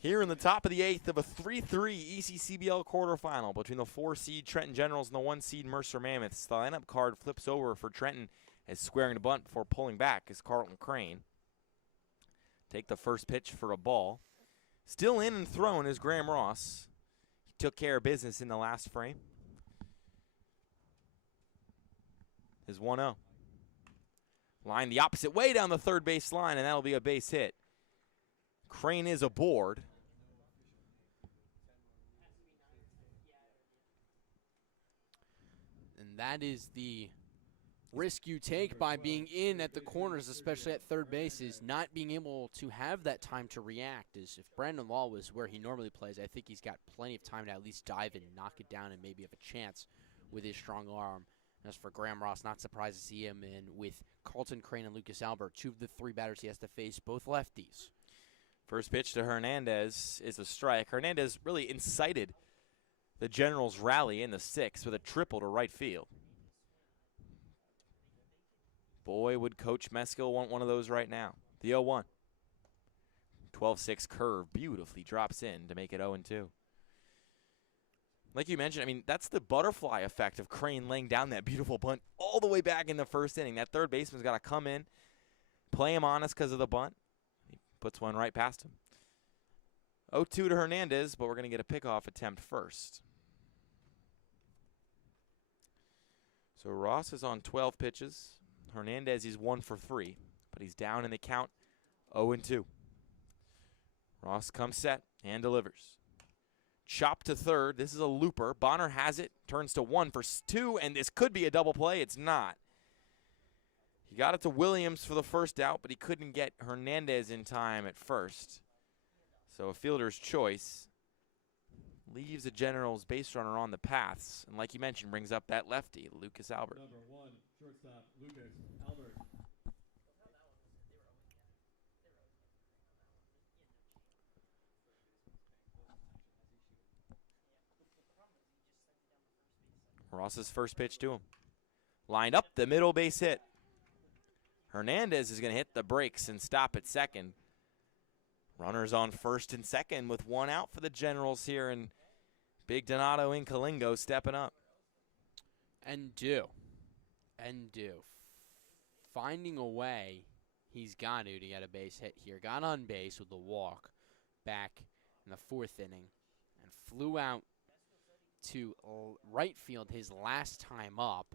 Here in the top of the 8th of a 3-3 ECCBL quarterfinal between the 4-seed Trenton Generals and the 1-seed Mercer Mammoths. The lineup card flips over for Trenton as squaring the bunt before pulling back is Carlton Crane. Take the first pitch for a ball. Still in and thrown is Graham Ross. He took care of business in the last frame. Is 1-0. Line the opposite way down the third base line, and that'll be a base hit. Crane is aboard. And that is the risk you take by being in at the corners, especially at third base, is not being able to have that time to react. As if Brandon Law was where he normally plays, I think he's got plenty of time to at least dive and knock it down and maybe have a chance with his strong arm. As for Graham Ross, not surprised to see him in with Carlton Crane and Lucas Albert, 2 of the 3 batters he has to face, both lefties. First pitch to Hernandez is a strike. Hernandez really incited the Generals' rally in the 6th with a triple to right field. Boy, would Coach Meskill want one of those right now. The 0-1. 12-6 curve beautifully drops in to make it 0-2. Like you mentioned, I mean, that's the butterfly effect of Crane laying down that beautiful bunt all the way back in the 1st inning. That third baseman's got to come in, play him honest because of the bunt. Puts one right past him. 0-2 to Hernandez, but we're going to get a pickoff attempt first. So Ross is on 12 pitches. Hernandez, he's 1 for 3, but he's down in the count 0-2. Ross comes set and delivers. Chop to third. This is a looper. Bonner has it, turns to 1 for 2, and this could be a double play. It's not. He got it to Williams for the first out, but he couldn't get Hernandez in time at first. So a fielder's choice leaves the Generals base runner on the paths. And like you mentioned, brings up that lefty, Lucas Albert. Number 1, shortstop, Lucas Albert. Ross's first pitch to him. Lined up the middle base hit. Hernandez is going to hit the brakes and stop at second. Runners on first and second with 1 out for the Generals here, and Big Donato and Kalingo stepping up. And do. Finding a way he's got to get a base hit here. Got on base with the walk back in the 4th inning and flew out to right field his last time up.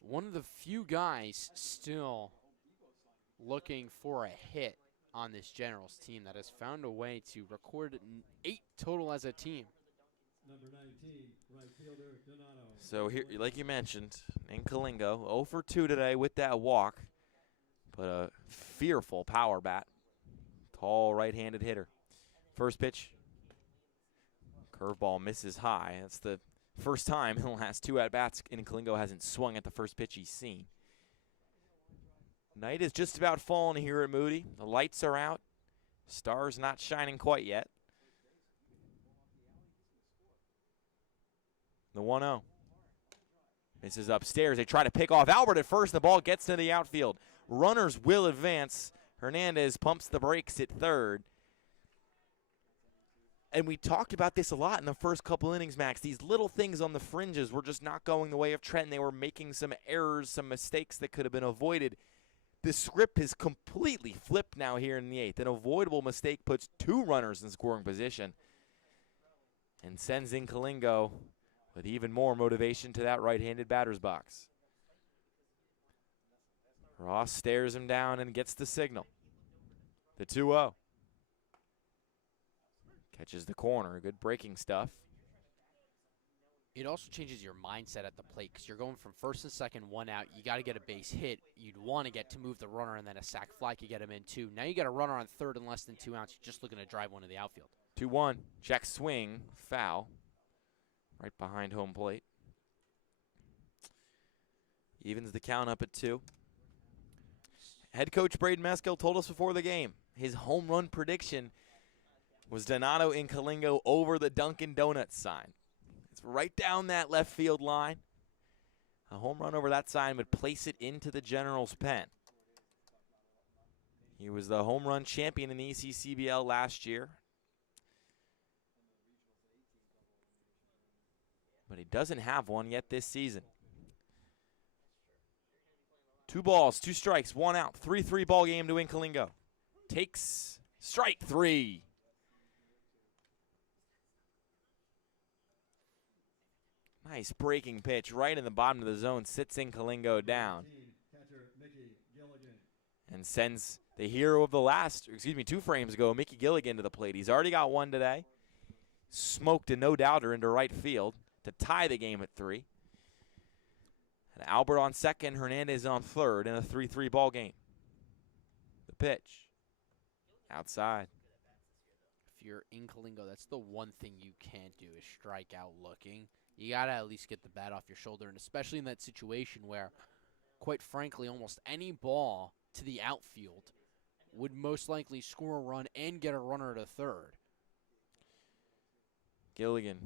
One of the few guys still looking for a hit on this Generals team that has found a way to record 8 total as a team. Number 19, right fielder Donato. So here, like you mentioned, in Kalingo, 0 for 2 today with that walk, but a fearful power bat. Tall right-handed hitter. First pitch. Curveball misses high. That's the first time in the last 2 at-bats in Kalingo hasn't swung at the first pitch he's seen. Night is just about falling here at Moody. The lights are out. Stars not shining quite yet. The 1-0. Misses upstairs. They try to pick off Albert at first. The ball gets to the outfield. Runners will advance. Hernandez pumps the brakes at third. And we talked about this a lot in the first couple innings, Max. These little things on the fringes were just not going the way of Trenton. They were making some errors, some mistakes that could have been avoided. The script has completely flipped now here in the 8th. An avoidable mistake puts 2 runners in scoring position and sends in Kalingo with even more motivation to that right-handed batter's box. Ross stares him down and gets the signal. The 2-0. Catches the corner. Good breaking stuff. It also changes your mindset at the plate because you're going from first and second, 1 out. You got to get a base hit. You'd want to get to move the runner, and then a sac fly could get him in 2. Now you got a runner on third and less than 2 outs. You're just looking to drive one to the outfield. 2-1. Check swing. Foul. Right behind home plate. Evens the count up at 2. Head coach Braden Meskill told us before the game his home run prediction was Donato in Kalingo over the Dunkin' Donuts sign. It's right down that left field line. A home run over that sign would place it into the Generals' pen. He was the home run champion in the ECCBL last year. But he doesn't have one yet this season. 2 balls, 2 strikes, 1 out. 3-3 ball game to win Kalingo. Takes strike 3. Nice breaking pitch right in the bottom of the zone. Sits in Kalingo down. Catcher Mickey Gilligan. And sends the hero of the last, 2 frames ago, Mickey Gilligan, to the plate. He's already got 1 today. Smoked a no-doubter into right field to tie the game at 3. And Albert on second, Hernandez on third in a 3-3 ball game. The pitch. Outside. If you're in Kalingo, that's the one thing you can't do is strike out looking. You got to at least get the bat off your shoulder, and especially in that situation where, quite frankly, almost any ball to the outfield would most likely score a run and get a runner to third. Gilligan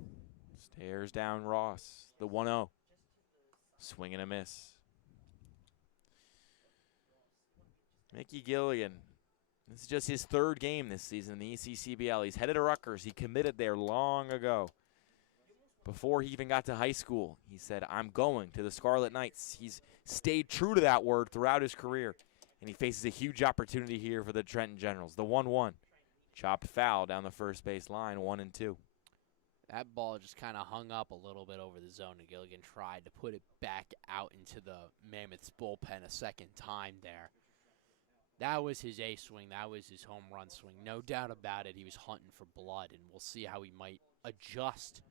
stares down Ross. The 1-0. Swing and a miss. Mickey Gilligan. This is just his 3rd game this season in the ECCBL. He's headed to Rutgers. He committed there long ago. Before he even got to high school, he said, I'm going to the Scarlet Knights. He's stayed true to that word throughout his career, and he faces a huge opportunity here for the Trenton Generals. The 1-1. Chopped foul down the first base line, 1-2. That ball just kind of hung up a little bit over the zone, and Gilligan tried to put it back out into the Mammoths bullpen a second time there. That was his ace swing. That was his home run swing. No doubt about it. He was hunting for blood, and we'll see how he might adjust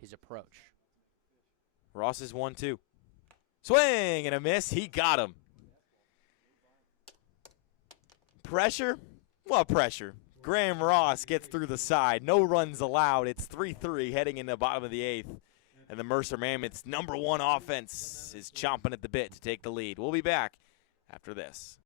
his approach. Ross is 1-2. Swing and a miss. He got him. Pressure? What pressure? Graham Ross gets through the side. No runs allowed. It's 3-3 heading in the bottom of the 8th. And the Mercer Mammoths' #1 offense is chomping at the bit to take the lead. We'll be back after this.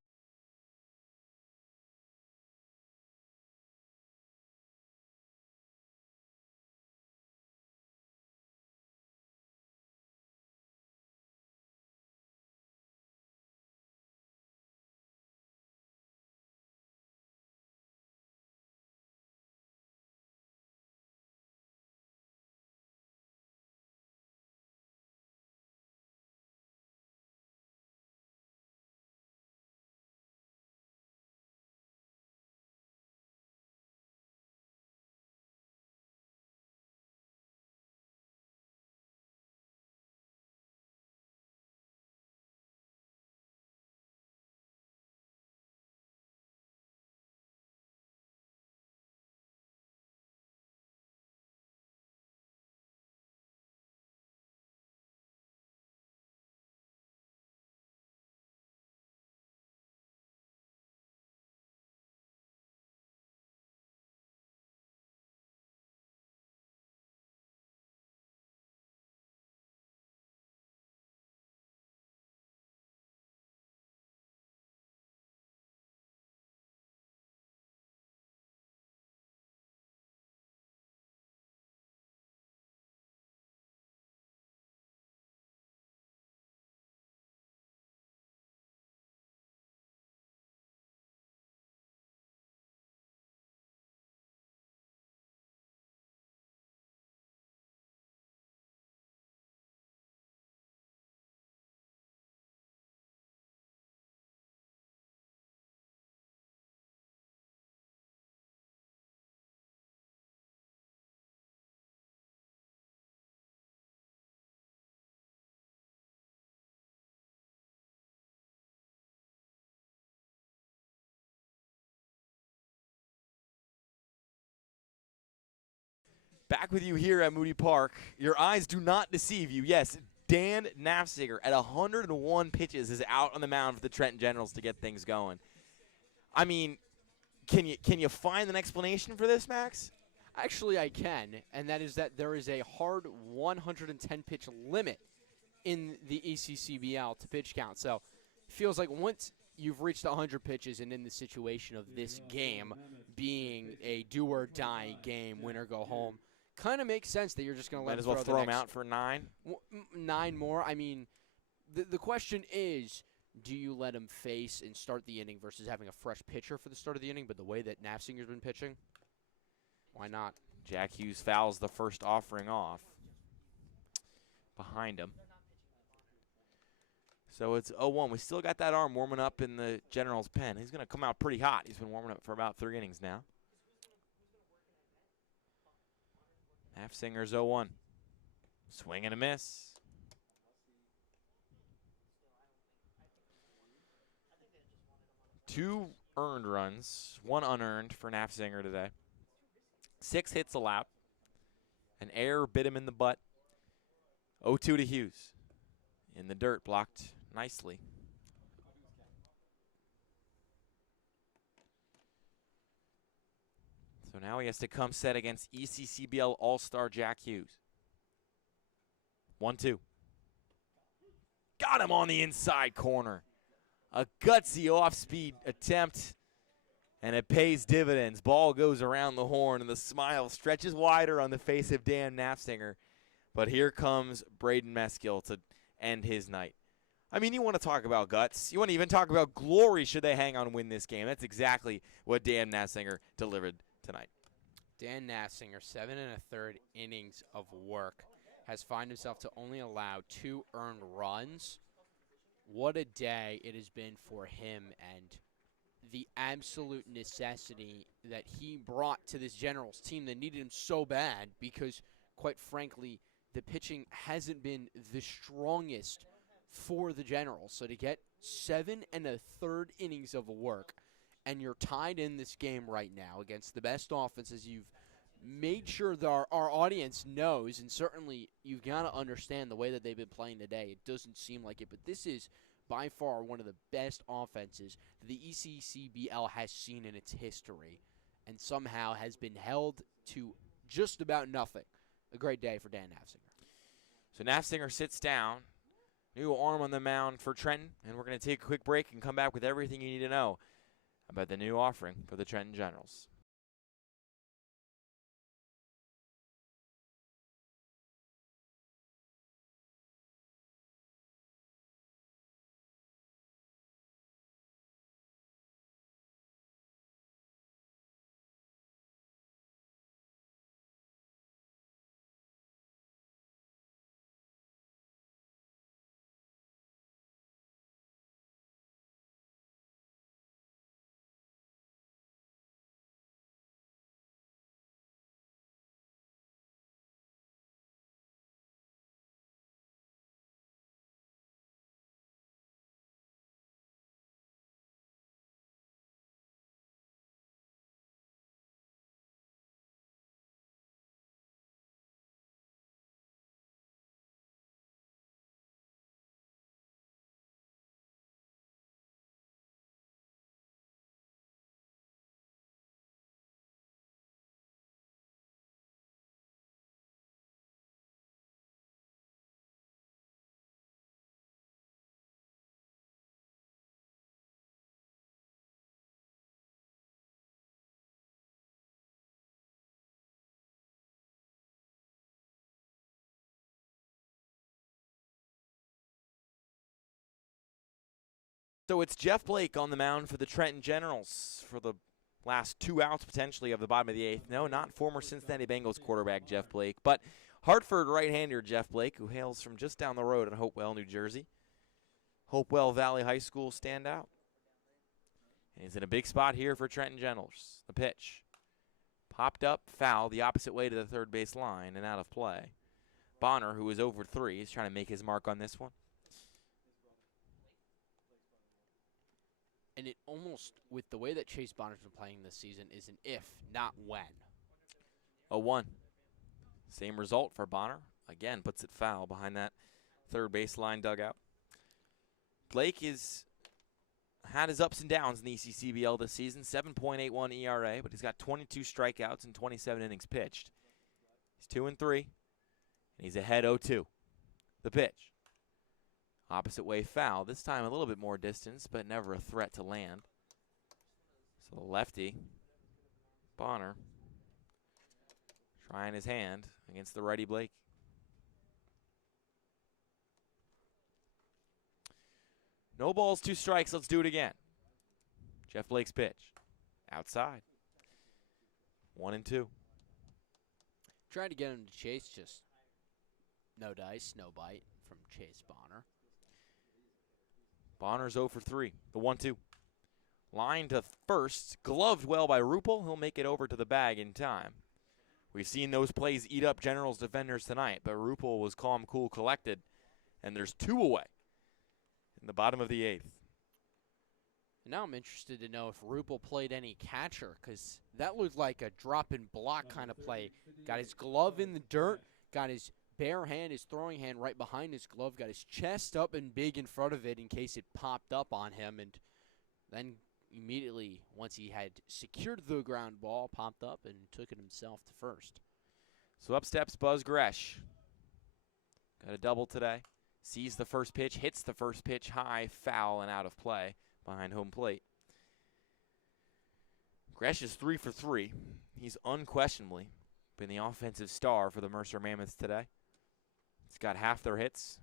Back with you here at Moody Park. Your eyes do not deceive you. Yes, Dan Nafziger at 101 pitches is out on the mound for the Trenton Generals to get things going. I mean, can you find an explanation for this, Max? Actually, I can, and that is that there is a hard 110-pitch limit in the ECCBL to pitch count. So it feels like once you've reached 100 pitches and in the situation of this game being a do-or-die game, win or go home, kind of makes sense that you're just going to let Might as well throw him out for 9. 9 more. I mean, the question is, do you let him face and start the inning versus having a fresh pitcher for the start of the inning? But the way that Nafzinger's been pitching, why not? Jack Hughes fouls the first offering off behind him. So it's 0-1. We still got that arm warming up in the General's pen. He's going to come out pretty hot. He's been warming up for about 3 innings now. Nafzinger's 0-1. Swing and a miss. Two earned runs, 1 unearned for Nafzinger today. 6 hits allowed. An error bit him in the butt. 0-2 to Hughes. In the dirt, blocked nicely. So now he has to come set against ECCBL All-Star Jack Hughes. 1-2. Got him on the inside corner. A gutsy off-speed attempt, and it pays dividends. Ball goes around the horn, and the smile stretches wider on the face of Dan Nafzinger. But here comes Braden Meskill to end his night. I mean, you want to talk about guts. You want to even talk about glory should they hang on and win this game. That's exactly what Dan Nafzinger delivered tonight. Dan Nafzinger, 7 1/3 innings of work, has found himself to only allow 2 earned runs. What a day it has been for him, and the absolute necessity that he brought to this Generals team that needed him so bad because, quite frankly, the pitching hasn't been the strongest for the Generals. So to get 7 1/3 innings of work, and you're tied in this game right now against the best offenses, you've made sure that our audience knows, and certainly you've got to understand the way that they've been playing today. It doesn't seem like it, but this is by far one of the best offenses that the ECCBL has seen in its history, and somehow has been held to just about nothing. A great day for Dan Nafzinger. So Nafzinger sits down. New arm on the mound for Trenton, and we're going to take a quick break and come back with everything you need to know about the new offering for the Trenton Generals. So it's Jeff Blake on the mound for the Trenton Generals for the last 2 outs potentially of the bottom of the 8th. No, not former Cincinnati Bengals quarterback Jeff Blake, but Hartford right-hander Jeff Blake, who hails from just down the road in Hopewell, New Jersey. Hopewell Valley High School standout. And he's in a big spot here for Trenton Generals. The pitch. Popped up, foul, the opposite way to the third base line and out of play. Bonner, who is over 3, is trying to make his mark on this one. And it almost, with the way that Chase Bonner's been playing this season, is an if, not when. 0-1. Same result for Bonner. Again, puts it foul behind that third baseline dugout. Blake has had his ups and downs in the ECCBL this season. 7.81 ERA, but he's got 22 strikeouts and 27 innings pitched. He's 2-3, and he's ahead 0-2. The pitch. Opposite way foul. This time a little bit more distance, but never a threat to land. So the lefty, Bonner, trying his hand against the righty Blake. No balls, 2 strikes. Let's do it again. Jeff Blake's pitch. Outside. 1-2. Tried to get him to chase, just no dice, no bite from Chase Bonner. Bonner's 0 for 3. The 1-2. Line to first. Gloved well by Rupel. He'll make it over to the bag in time. We've seen those plays eat up Generals defenders tonight, but Rupel was calm, cool, collected, and there's 2 away in the bottom of the 8th. Now I'm interested to know if Rupel played any catcher, because that looked like a drop and block kind of play. Got his glove in the dirt, got his bare hand, his throwing hand right behind his glove, got his chest up and big in front of it in case it popped up on him, and then immediately, once he had secured the ground ball, popped up and took it himself to first. So up steps Buzz Gresh. Got a double today. Sees the first pitch, hits the first pitch high, foul, and out of play behind home plate. Gresh is 3 for 3. He's unquestionably been the offensive star for the Mercer Mammoths today. He's got half their hits.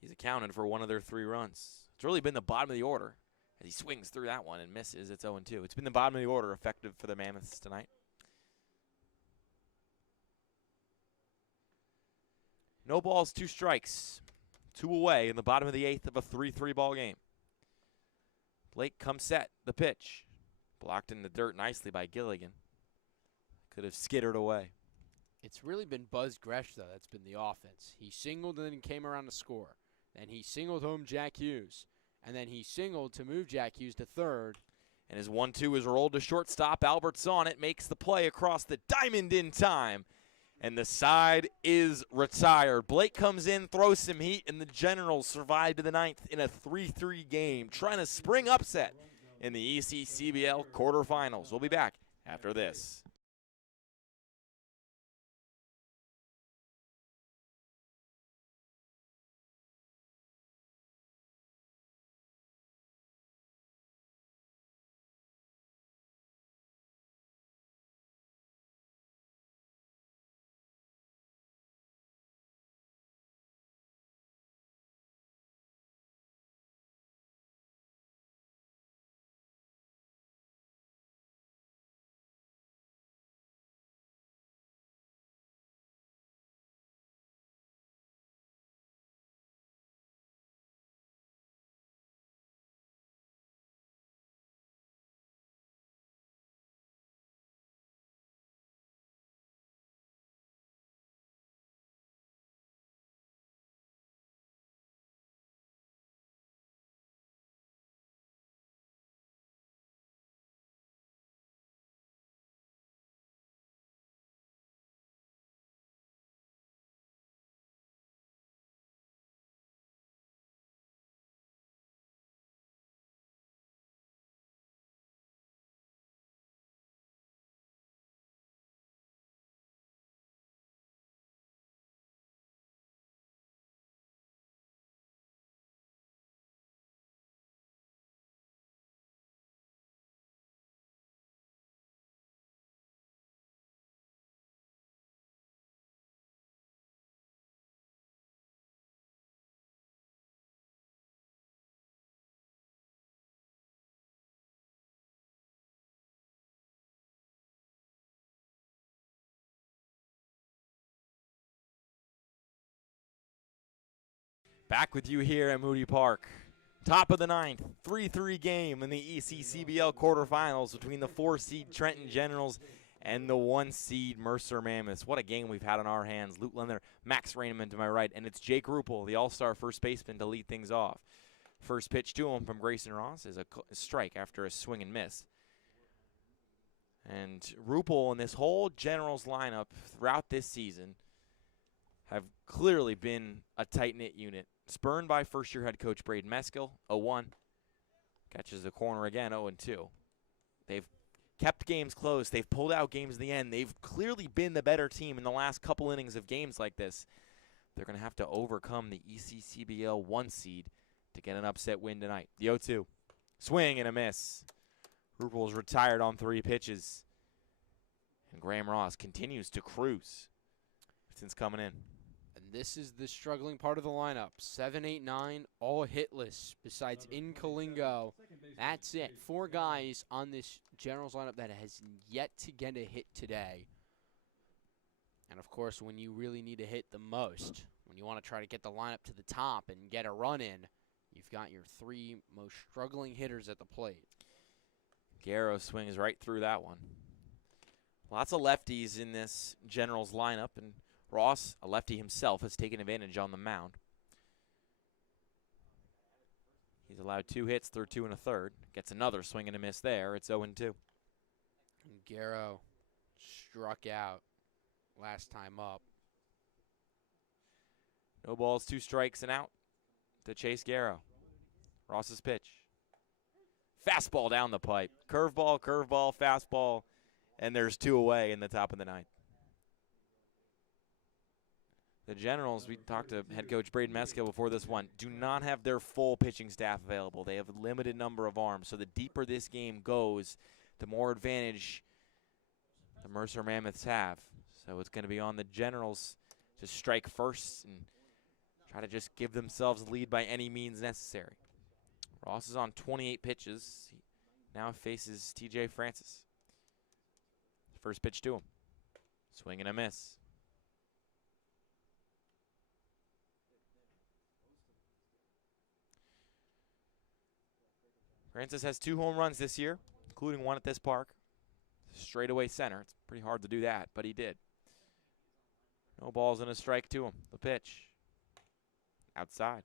He's accounted for 1 of their 3 runs. It's really been the bottom of the order as he swings through that one and misses. It's 0-2. It's been the bottom of the order effective for the Mammoths tonight. No balls, 2 strikes. 2 away in the bottom of the 8th of a 3-3 ball game. Blake comes set. The pitch. Blocked in the dirt nicely by Gilligan. Could have skittered away. It's really been Buzz Gresh, though, that's been the offense. He singled and then came around to score. Then he singled home Jack Hughes. And then he singled to move Jack Hughes to third. And his 1-2 is rolled to shortstop. Albert's on it. Makes the play across the diamond in time. And the side is retired. Blake comes in, throws some heat, and the Generals survive to the 9th in a 3-3 game, trying to spring upset in the ECCBL quarterfinals. We'll be back after this. Back with you here at Moody Park. Top of the 9th, 3-3 game in the ECCBL quarterfinals between the 4-seed Trenton Generals and the 1-seed Mercer Mammoths. What a game we've had on our hands. Luke Lender, Max Rainman to my right, and it's Jake Rupel, the all-star first baseman, to lead things off. First pitch to him from Grayson Ross is a strike after a swing and miss. And Rupel and this whole Generals lineup throughout this season have clearly been a tight-knit unit. Spurned by first-year head coach Braden Meskill, 0-1. Catches the corner again, 0-2. They've kept games close. They've pulled out games in the end. They've clearly been the better team in the last couple innings of games like this. They're going to have to overcome the ECCBL 1 seed to get an upset win tonight. The 0-2. Swing and a miss. Rupel's retired on 3 pitches. And Graham Ross continues to cruise since coming in. And this is the struggling part of the lineup. 7, 8, 9, all hitless besides In Kalingo. That's it. 4 guys on this Generals lineup that has yet to get a hit today. And, of course, when you really need a hit the most, when you want to try to get the lineup to the top and get a run in, you've got your 3 most struggling hitters at the plate. Garrow swings right through that one. Lots of lefties in this Generals lineup, and Ross, a lefty himself, has taken advantage on the mound. He's allowed 2 hits through 2 1/3. Gets another swing and a miss there. It's 0-2. And Garrow struck out last time up. No balls, 2 strikes and out to Chase Garrow. Ross's pitch. Fastball down the pipe. Curveball, curveball, fastball, and there's 2 away in the top of the 9th. The Generals, we talked to head coach Braden Meskill before this one, do not have their full pitching staff available. They have a limited number of arms, so the deeper this game goes, the more advantage the Mercer Mammoths have. So it's going to be on the Generals to strike first and try to just give themselves the lead by any means necessary. Ross is on 28 pitches. He now faces TJ Francis. First pitch to him. Swing and a miss. Francis has 2 home runs this year, including 1 at this park. Straightaway center. It's pretty hard to do that, but he did. No balls and a strike to him. The pitch. Outside.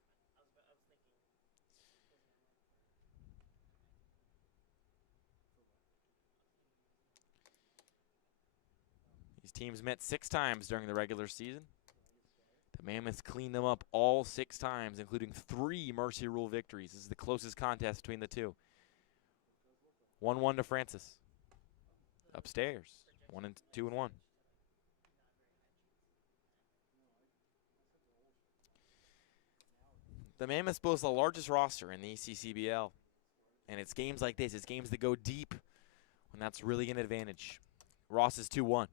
These teams met 6 times during the regular season. The Mammoths cleaned them up all 6 times, including 3 Mercy Rule victories. This is the closest contest between the 2. 1-1 to Francis. Upstairs. 1-2-1. The Mammoths boast the largest roster in the ECCBL. And it's games like this. It's games that go deep when that's really an advantage. Ross is 2-1.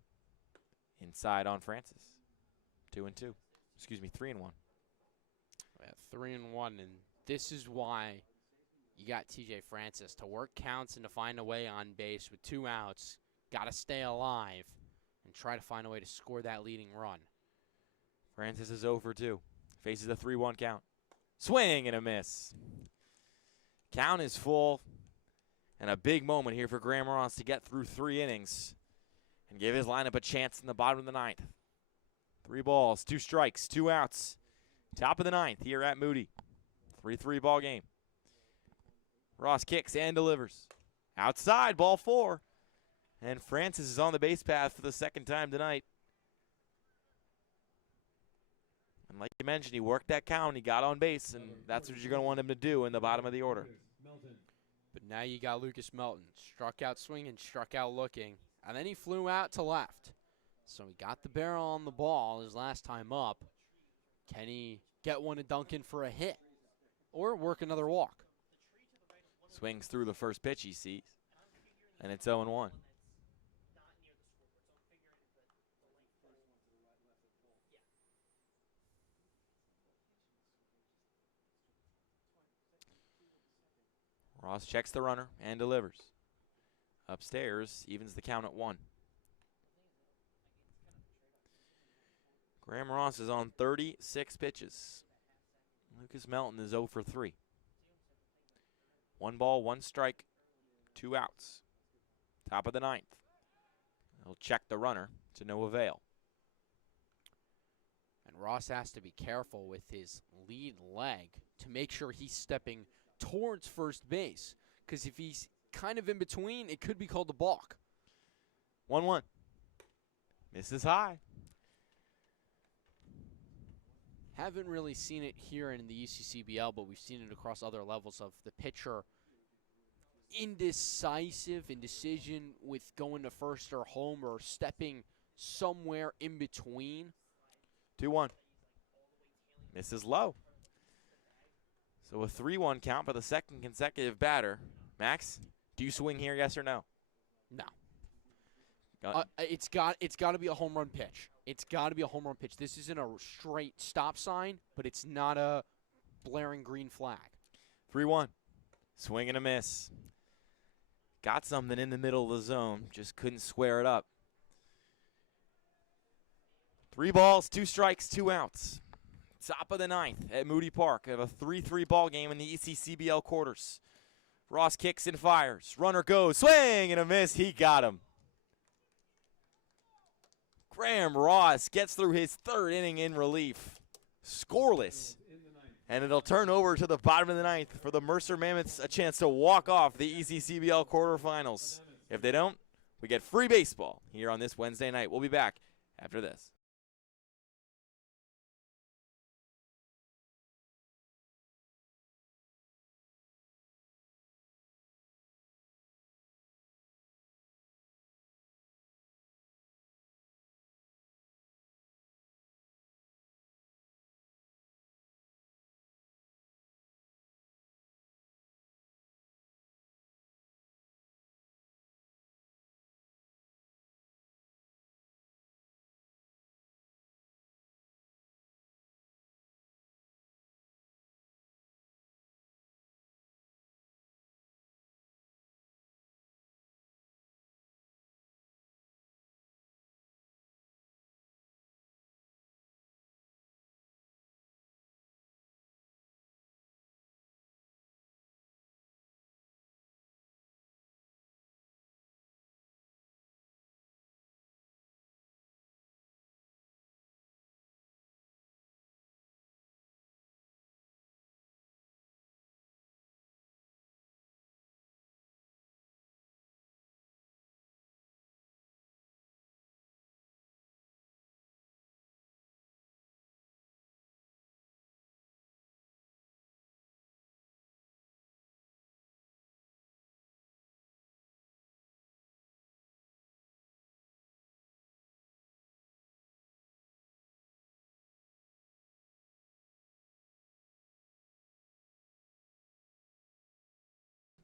Inside on Francis. 2-2. Excuse me, 3-1. Yeah, 3-1, and this is why you got TJ Francis to work counts and to find a way on base with 2 outs. Got to stay alive and try to find a way to score that leading run. Francis is 0 for 2. Faces a 3-1 count. Swing and a miss. Count is full. And a big moment here for Graham Ross to get through 3 innings and give his lineup a chance in the bottom of the 9th. 3 balls, 2 strikes, 2 outs. Top of the 9th here at Moody. 3-3 ball game. Ross kicks and delivers. Outside, ball 4. And Francis is on the base path for the 2nd time tonight. And like you mentioned, he worked that count, he got on base, and that's what you're going to want him to do in the bottom of the order. But now you got Lucas Melton. Struck out swinging, struck out looking, and then he flew out to left. So he got the barrel on the ball his last time up. Can he get one to Duncan for a hit or work another walk? Swings through the first pitch he sees, and it's 0-1. Ross checks the runner and delivers. Upstairs, evens the count at 1. Graham Ross is on 36 pitches. Lucas Melton is 0 for 3. 1 ball, 1 strike, 2 outs. Top of the 9th. He'll check the runner to no avail. And Ross has to be careful with his lead leg to make sure he's stepping towards first base. Because if he's kind of in between, it could be called a balk. 1-1. Misses high. Haven't really seen it here in the ECCBL, but we've seen it across other levels of the pitcher indecision with going to first or home or stepping somewhere in between. 2-1. Misses low. So a 3-1 count for the second consecutive batter. Max, do you swing here, yes or no? No. Got It's got to be a home run pitch. It's got to be a home run pitch. This isn't a straight stop sign, but it's not a blaring green flag. 3-1. Swing and a miss. Got something in the middle of the zone. Just couldn't square it up. 3 balls, 2 strikes, 2 outs. Top of the 9th at Moody Park. We have a 3-3 ball game in the ECCBL quarters. Ross kicks and fires. Runner goes. Swing and a miss. He got him. Graham Ross gets through his 3rd inning in relief. Scoreless. And it'll turn over to the bottom of the 9th for the Mercer Mammoths a chance to walk off the ECCBL quarterfinals. If they don't, we get free baseball here on this Wednesday night. We'll be back after this.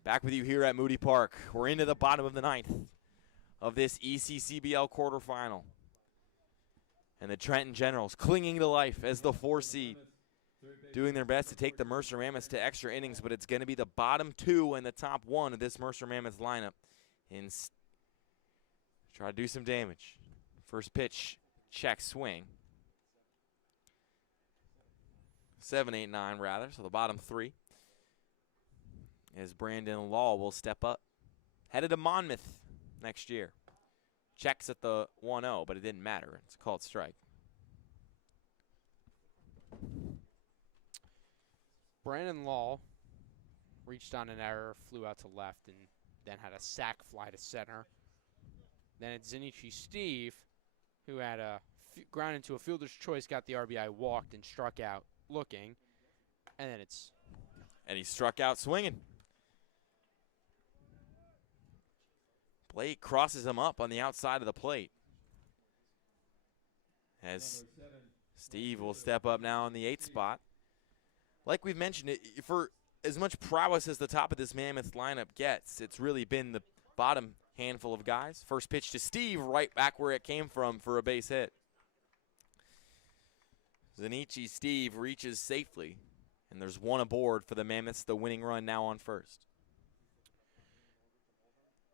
Back with you here at Moody Park. We're into the bottom of the 9th of this ECCBL quarterfinal. And the Trenton Generals clinging to life as the 4 seed, doing their best to take the Mercer Mammoths to extra innings, but it's going to be the bottom 2 and the top 1 of this Mercer Mammoths lineup. And try to do some damage. First pitch, check swing. 7, 8, 9 rather, so the bottom 3. As Brandon Law will step up. Headed to Monmouth next year. Checks at the 1-0, but it didn't matter. It's a called strike. Brandon Law reached on an error, flew out to left, and then had a sac fly to center. Then it's Zinichi Steve, who had a ground into a fielder's choice, got the RBI, walked, and struck out looking. And then it's... And he struck out swinging. Blake crosses him up on the outside of the plate. As Steve will step up now on the 8th spot. Like we've mentioned, for as much prowess as the top of this Mammoth lineup gets, it's really been the bottom handful of guys. First pitch to Steve, right back where it came from for a base hit. Zinichi Steve reaches safely, and there's 1 aboard for the Mammoths, the winning run now on first.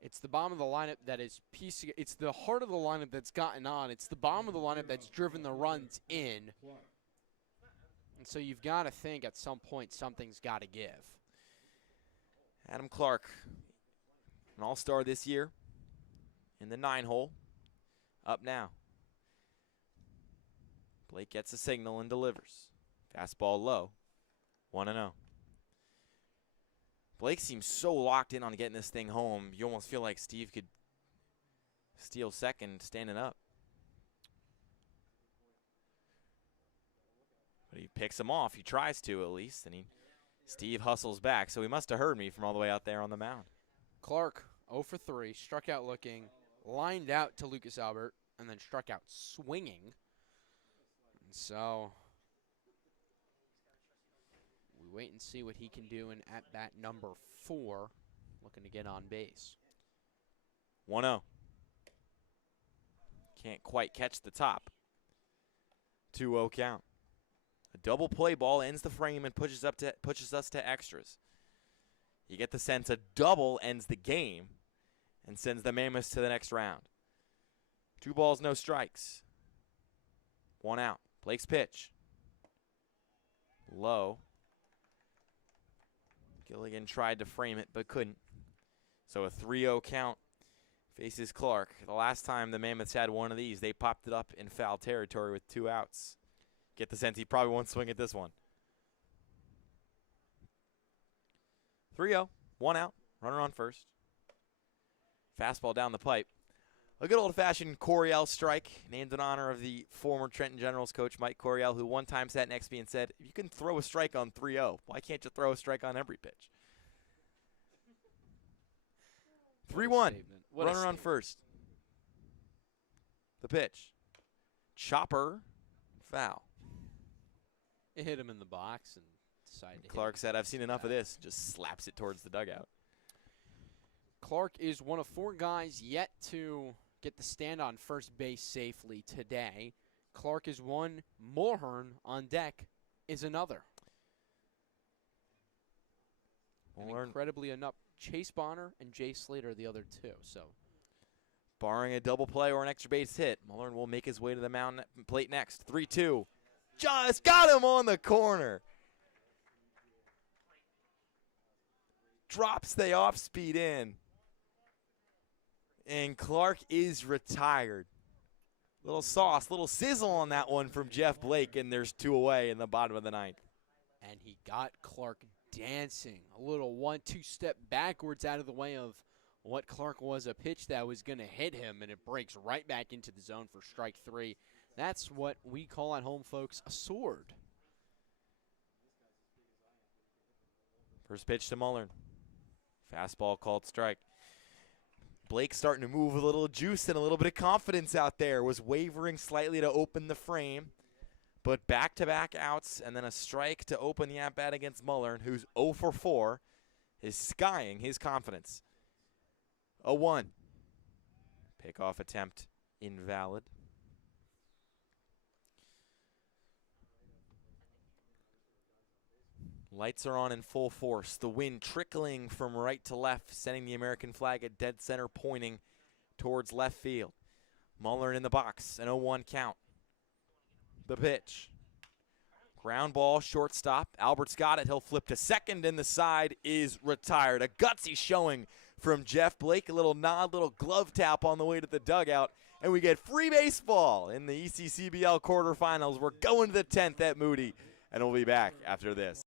It's the bottom of the lineup that is piecing. It's the heart of the lineup that's gotten on. It's the bottom of the lineup that's driven the runs in. And so you've got to think at some point something's got to give. Adam Clark, an all-star this year in the 9-hole, up now. Blake gets a signal and delivers. Fastball low, 1-0. Blake seems so locked in on getting this thing home, you almost feel like Steve could Steele second, standing up. But he picks him off. He tries to, at least, and Steve hustles back. So he must have heard me from all the way out there on the mound. Clark 0 for 3, struck out looking, lined out to Lucas Albert, and then struck out swinging. And so we wait and see what he can do in at-bat number 4, looking to get on base. 1-0. Can't quite catch the top. 2-0 count. A double play ball ends the frame and pushes us to extras. You get the sense a double ends the game and sends the Mammoths to the next round. 2 balls, no strikes. 1 out. Blake's pitch. Low. Gilligan tried to frame it but couldn't. So a 3-0 count faces Clark. The last time the Mammoths had one of these, they popped it up in foul territory with 2 outs. Get the sense he probably won't swing at this one. 3-0, 1 out, runner on first. Fastball down the pipe. A good old-fashioned Coryell strike, named in honor of the former Trenton Generals coach Mike Coryell, who one time sat next to me and said, if you can throw a strike on 3-0, why can't you throw a strike on every pitch? 3-1, runner on first. The pitch. Chopper, foul. It hit him in the box and decided to Clark hit said, I've seen enough of this. Just slaps it towards the dugout. Clark is one of 4 guys yet to get the stand on first base safely today. Clark is one. Mulhern on deck is another. And incredibly enough, Chase Bonner and Jay Slater are the other 2. So, barring a double play or an extra base hit, Mulhern will make his way to the mound plate next. 3-2. Just got him on the corner. Drops the off-speed in. And Clark is retired. Little sauce, little sizzle on that one from Jeff Blake, and there's 2 away in the bottom of the 9th. And he got Clark dancing. A little 1-2 step backwards out of the way of what Clark was, a pitch that was going to hit him, and it breaks right back into the zone for strike 3. That's what we call at home, folks, a sword. First pitch to Mulhern. Fastball called strike. Blake starting to move with a little juice and a little bit of confidence out there. Was wavering slightly to open the frame. But back-to-back outs and then a strike to open the at-bat against Mulhern, who's 0 for 4, is skying his confidence. 0-1. Pickoff attempt invalid. Lights are on in full force. The wind trickling from right to left, sending the American flag at dead center, pointing towards left field. Mulhern in the box, an 0-1 count. The pitch. Ground ball, shortstop. Albert's got it. He'll flip to second, and the side is retired. A gutsy showing from Jeff Blake. A little nod, little glove tap on the way to the dugout. And we get free baseball in the ECCBL quarterfinals. We're going to the 10th at Moody, and we'll be back after this.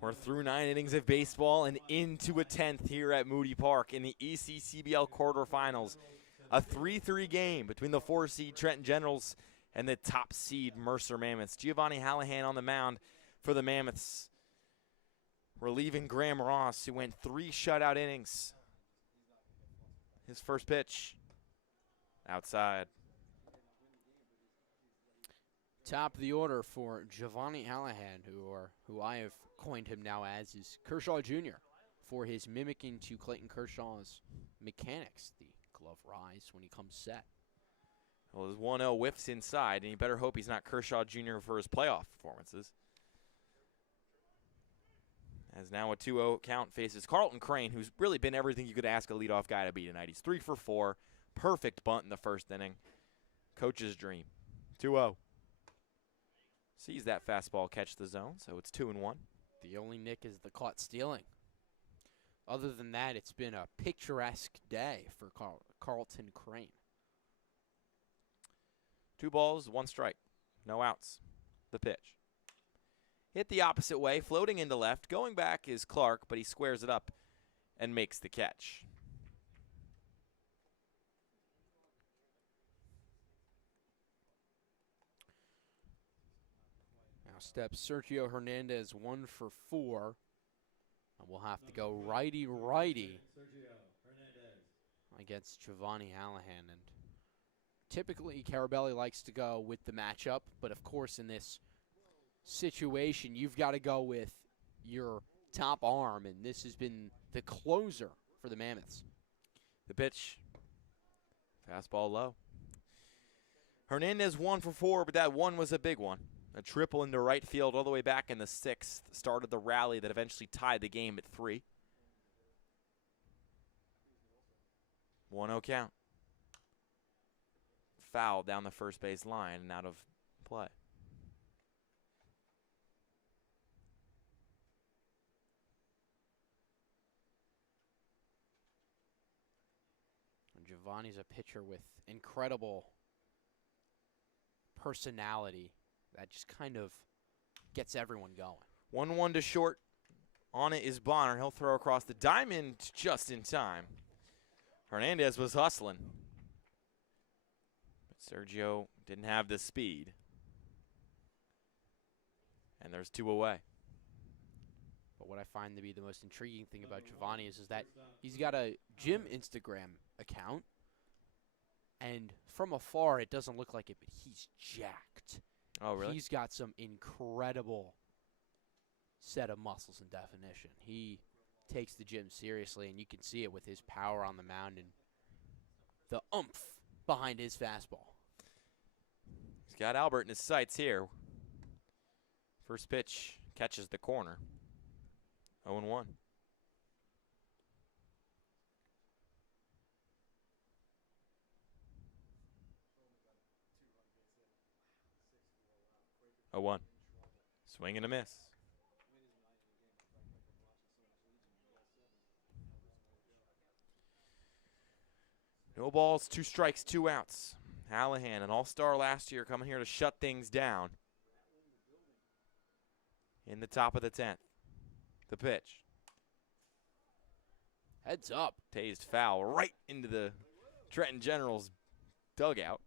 We're through 9 innings of baseball and into a 10th here at Moody Park in the ECCBL quarterfinals. A 3-3 game between the 4-seed Trenton Generals and the top seed Mercer Mammoths. Giovanni Hallahan on the mound for the Mammoths, relieving Graham Ross, who went 3 shutout innings. His first pitch, outside. Top of the order for Giovanni Hallahan, who I have coined him now as is Kershaw Jr. for his mimicking to Clayton Kershaw's mechanics, the glove rise when he comes set. Well, his 1-0 whiffs inside, and you better hope he's not Kershaw Jr. for his playoff performances. As now a 2-0 count faces Carlton Crane, who's really been everything you could ask a leadoff guy to be tonight. He's 3 for 4, perfect bunt in the first inning. Coach's dream. 2-0. Sees that fastball catch the zone, so it's 2-1. The only nick is the caught stealing. Other than that, it's been a picturesque day for Carlton Crane. 2 balls, 1 strike. No outs. The pitch. Hit the opposite way, floating into left. Going back is Clark, but he squares it up and makes the catch. Now steps Sergio Hernandez 1 for 4. And we'll have to go righty-righty Sergio Hernandez. against Giovanni Hallahan. And typically, Carabelli likes to go with the matchup, but of course in this situation, you've got to go with your top arm, and this has been the closer for the Mammoths. The pitch. Fastball low. Hernandez 1 for 4, but that one was a big one. A triple into right field all the way back in the 6th. Started the rally that eventually tied the game at 3. 1-0 count. Foul down the first base line and out of play. And Giovanni's a pitcher with incredible personality that just kind of gets everyone going. 1-1 to short. On it is Bonner. He'll throw across the diamond just in time. Hernandez was hustling. But Sergio didn't have the speed. And there's 2 away. But what I find to be the most intriguing thing about Giovanni is that he's got a gym Instagram account. And from afar, it doesn't look like it, but he's jacked. Oh, really? He's got some incredible set of muscles and definition. He takes the gym seriously, and you can see it with his power on the mound and the oomph behind his fastball. He's got Albert in his sights here. First pitch catches the corner. 0-1. A 1. Swing and a miss. No balls, 2 strikes, 2 outs. Hallahan, an all-star last year, coming here to shut things down. In the top of the 10th. The pitch. Heads up. Tased foul right into the Trenton Generals dugout.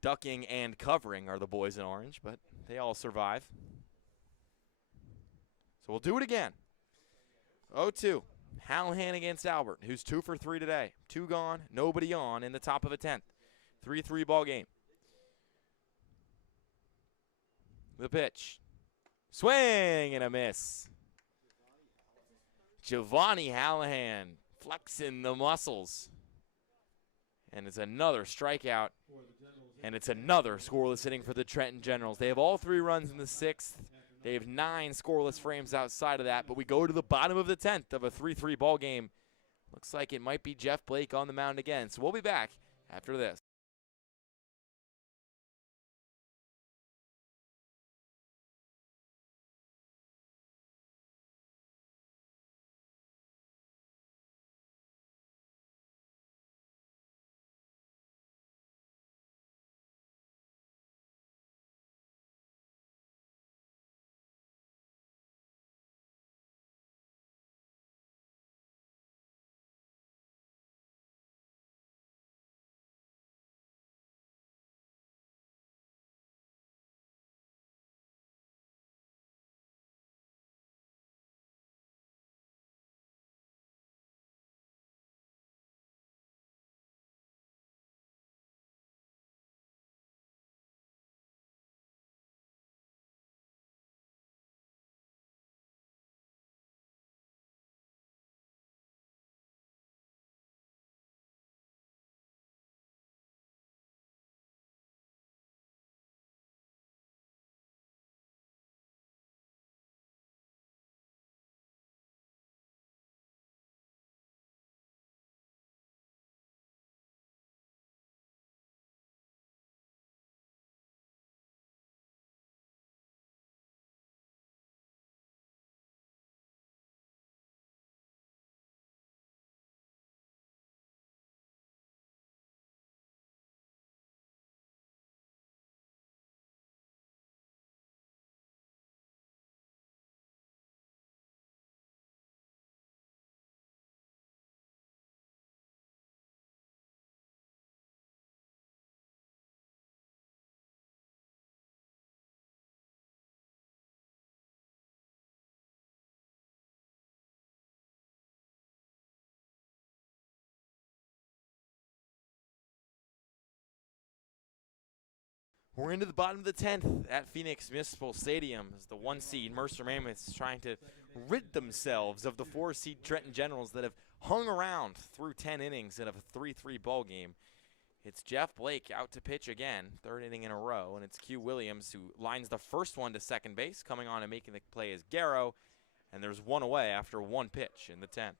Ducking and covering are the boys in orange, but they all survive. So we'll do it again. 0-2. Hallahan against Albert, who's 2 for 3 today. 2 gone, nobody on in the top of a 10th. 3-3 ball game. The pitch. Swing and a miss. Giovanni Hallahan flexing the muscles. And it's another strikeout. And it's another scoreless inning for the Trenton Generals. They have all 3 runs in the 6th. They have 9 scoreless frames outside of that. But we go to the bottom of the 10th of a 3-3 ball game. Looks like it might be Jeff Blake on the mound again. So we'll be back after this. We're into the bottom of the 10th at Phoenix Municipal Stadium as the 1 seed Mercer Mammoths trying to rid themselves of the 4 seed Trenton Generals that have hung around through 10 innings in a 3-3 ball game. It's Jeff Blake out to pitch again, 3rd inning in a row, and it's Q Williams who lines the first one to second base. Coming on and making the play is Garrow, and there's one away after 1 pitch in the 10th.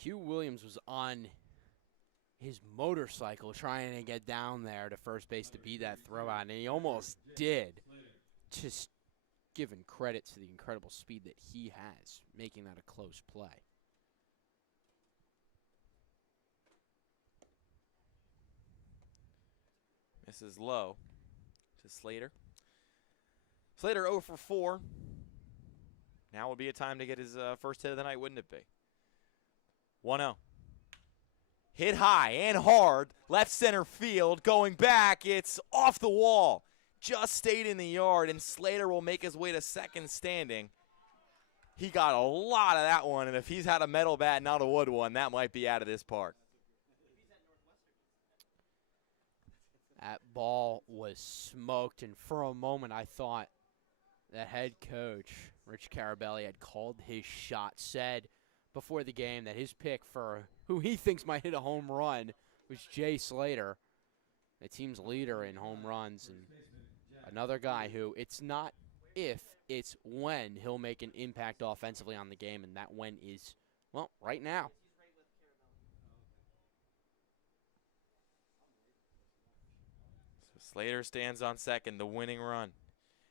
Q Williams was on his motorcycle trying to get down there to first base to beat that throw out, and he almost did. Just giving credit to the incredible speed that he has, making that a close play. Misses low to Slater. Slater 0 for 4. Now would be a time to get his first hit of the night, wouldn't it be? 1-0. Hit high and hard, left center field, going back, it's off the wall. Just stayed in the yard, and Slater will make his way to second standing. He got a lot of that one, and if he's had a metal bat, not a wood one, that might be out of this park. That ball was smoked, and for a moment I thought the head coach, Rich Carabelli, had called his shot, said before the game that his pick for who he thinks might hit a home run was Jay Slater, the team's leader in home runs, and another guy who it's not if, it's when he'll make an impact offensively on the game, and that when is, well, right now. So Slater stands on second, the winning run.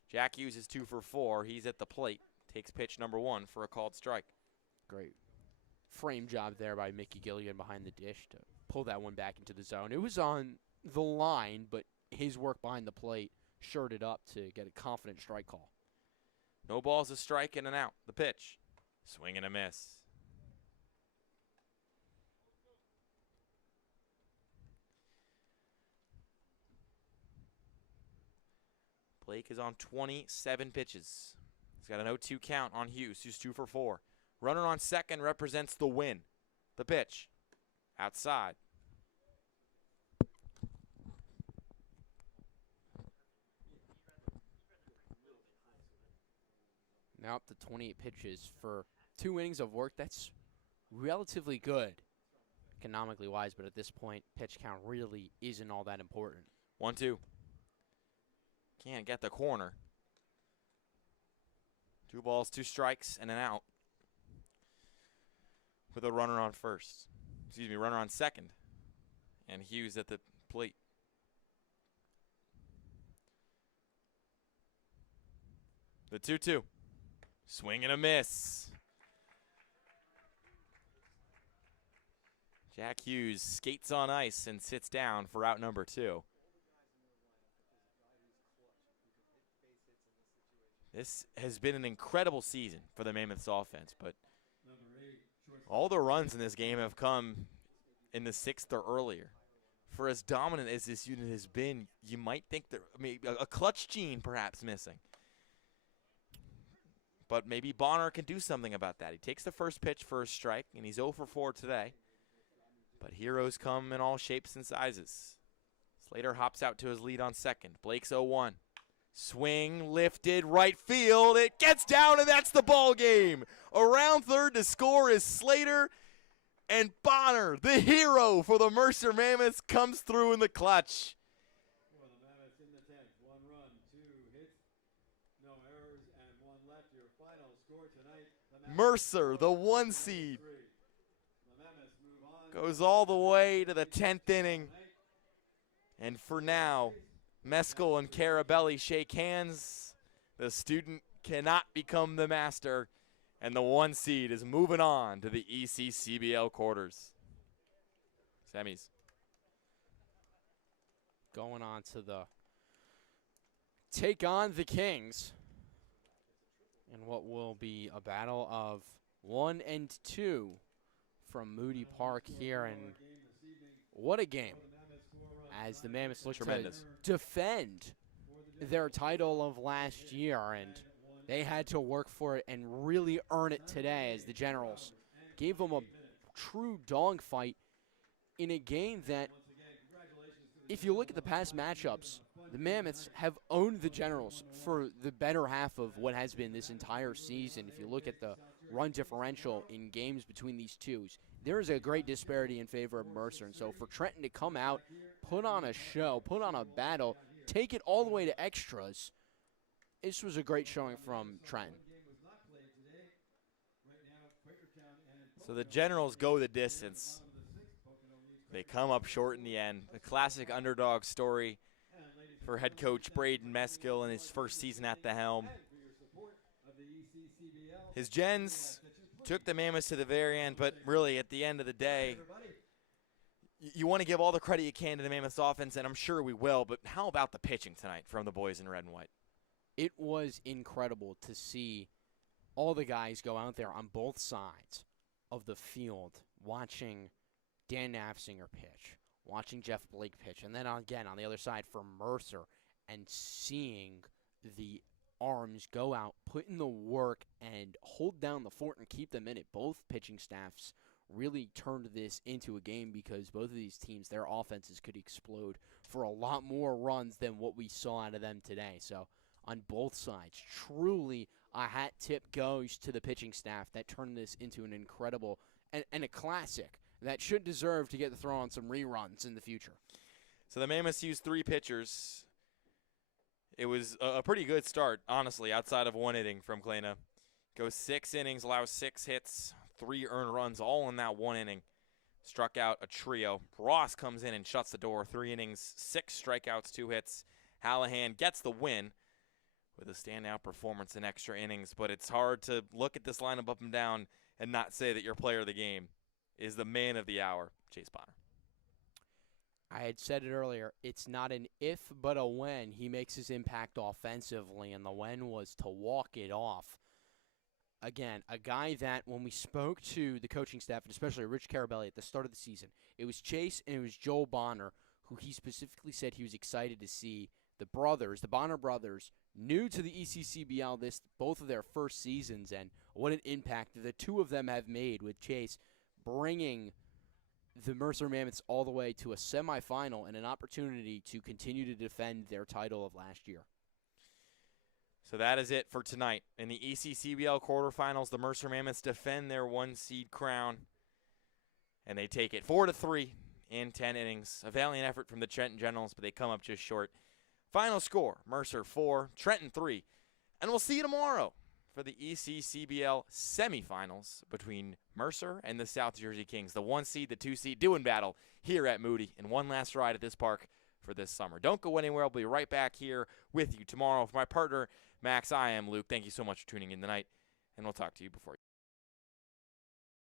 Jack Hughes is 2 for 4. He's at the plate, takes pitch number 1 for a called strike. Great frame job there by Mickey Gilligan behind the dish to pull that one back into the zone. It was on the line, but his work behind the plate shirted up to get a confident strike call. No balls, a strike and an out. The pitch. Swing and a miss. Blake is on 27 pitches. He's got an 0-2 count on Hughes, who's 2 for 4. Runner on second represents the win. The pitch. Outside. Now up to 28 pitches for 2 innings of work. That's relatively good, economically wise, but at this point, pitch count really isn't all that important. 1-2. Can't get the corner. 2 balls, 2 strikes, and an out. With a runner on first. Excuse me, runner on second. And Hughes at the plate. The 2-2. Swing and a miss. Jack Hughes skates on ice and sits down for out number 2. This has been an incredible season for the Mammoths offense, but all the runs in this game have come in the 6th or earlier. For as dominant as this unit has been, you might think that maybe a clutch gene perhaps missing. But maybe Bonner can do something about that. He takes the first pitch for a strike, and he's 0 for 4 today. But heroes come in all shapes and sizes. Slater hops out to his lead on second. Blake's 0-1. Swing, lifted, right field. It gets down, and that's the ball game. Around third to score is Slater, and Bonner, the hero for the Mercer Mammoths, comes through in the clutch. For the Mammoths in the 10th, 1 run, 2 hits, no errors, and 1 left. Your final score tonight. Mercer, the 1 seed, The Mammoths move on. goes all the way to the 10th inning. And for now, Meskel and Carabelli shake hands. The student cannot become the master, and the 1 seed is moving on to the ECCBL quarters. Semis. Going on to the take on the Kings in what will be a battle of 1 and 2 from Moody Park here, and what a game as the Mammoths look Tremendous. to defend their title of last year, and they had to work for it and really earn it today as the Generals gave them a true dogfight in a game that if you look at the past matchups, the Mammoths have owned the Generals for the better half of what has been this entire season. If you look at the run differential in games between these twos, there is a great disparity in favor of Mercer. And so for Trenton to come out, put on a show, put on a battle, take it all the way to extras, this was a great showing from Trenton. So the Generals go the distance. They come up short in the end. A classic underdog story for head coach Braden Meskill in his first season at the helm. His Gens took the Mammoths to the very end, but really at the end of the day, you want to give all the credit you can to the Mammoths offense, and I'm sure we will, but how about the pitching tonight from the boys in red and white? It was incredible to see all the guys go out there on both sides of the field watching Dan Nafzinger pitch, watching Jeff Blake pitch, and then again on the other side for Mercer, and seeing the arms go out, put in the work, and hold down the fort and keep them in it. Both pitching staffs really turned this into a game because both of these teams, their offenses could explode for a lot more runs than what we saw out of them today. So on both sides, truly a hat tip goes to the pitching staff that turned this into an incredible and a classic that should deserve to get to throw on some reruns in the future. So the Mammoths used 3 pitchers. It was a pretty good start, honestly, outside of 1 inning from Klena. Goes 6 innings, allows 6 hits, 3 earned runs, all in that 1 inning. Struck out a trio. Ross comes in and shuts the door. 3 innings, 6 strikeouts, 2 hits. Hallahan gets the win with a standout performance in extra innings, but it's hard to look at this lineup up and down and not say that your player of the game is the man of the hour, Chase Bonner. I had said it earlier, it's not an if but a when he makes his impact offensively, and the when was to walk it off. Again, a guy that when we spoke to the coaching staff, and especially Rich Carabelli at the start of the season, it was Chase and it was Joel Bonner, who he specifically said he was excited to see the brothers, the Bonner brothers, new to the ECCBL, both of their first seasons, and what an impact the two of them have made, with Chase bringing the Mercer Mammoths all the way to a semifinal and an opportunity to continue to defend their title of last year. So that is it for tonight. In the ECCBL quarterfinals, the Mercer Mammoths defend their 1-seed crown, and they take it 4-3 in 10 innings. A valiant effort from the Trenton Generals, but they come up just short. Final score, Mercer 4, Trenton 3. And we'll see you tomorrow for the ECCBL semifinals between Mercer and the South Jersey Kings. The 1-seed, the 2-seed doing battle here at Moody, and one last ride at this park for this summer. Don't go anywhere. I'll be right back here with you tomorrow. For my partner, Max, I am Luke. Thank you so much for tuning in tonight, and we'll talk to you before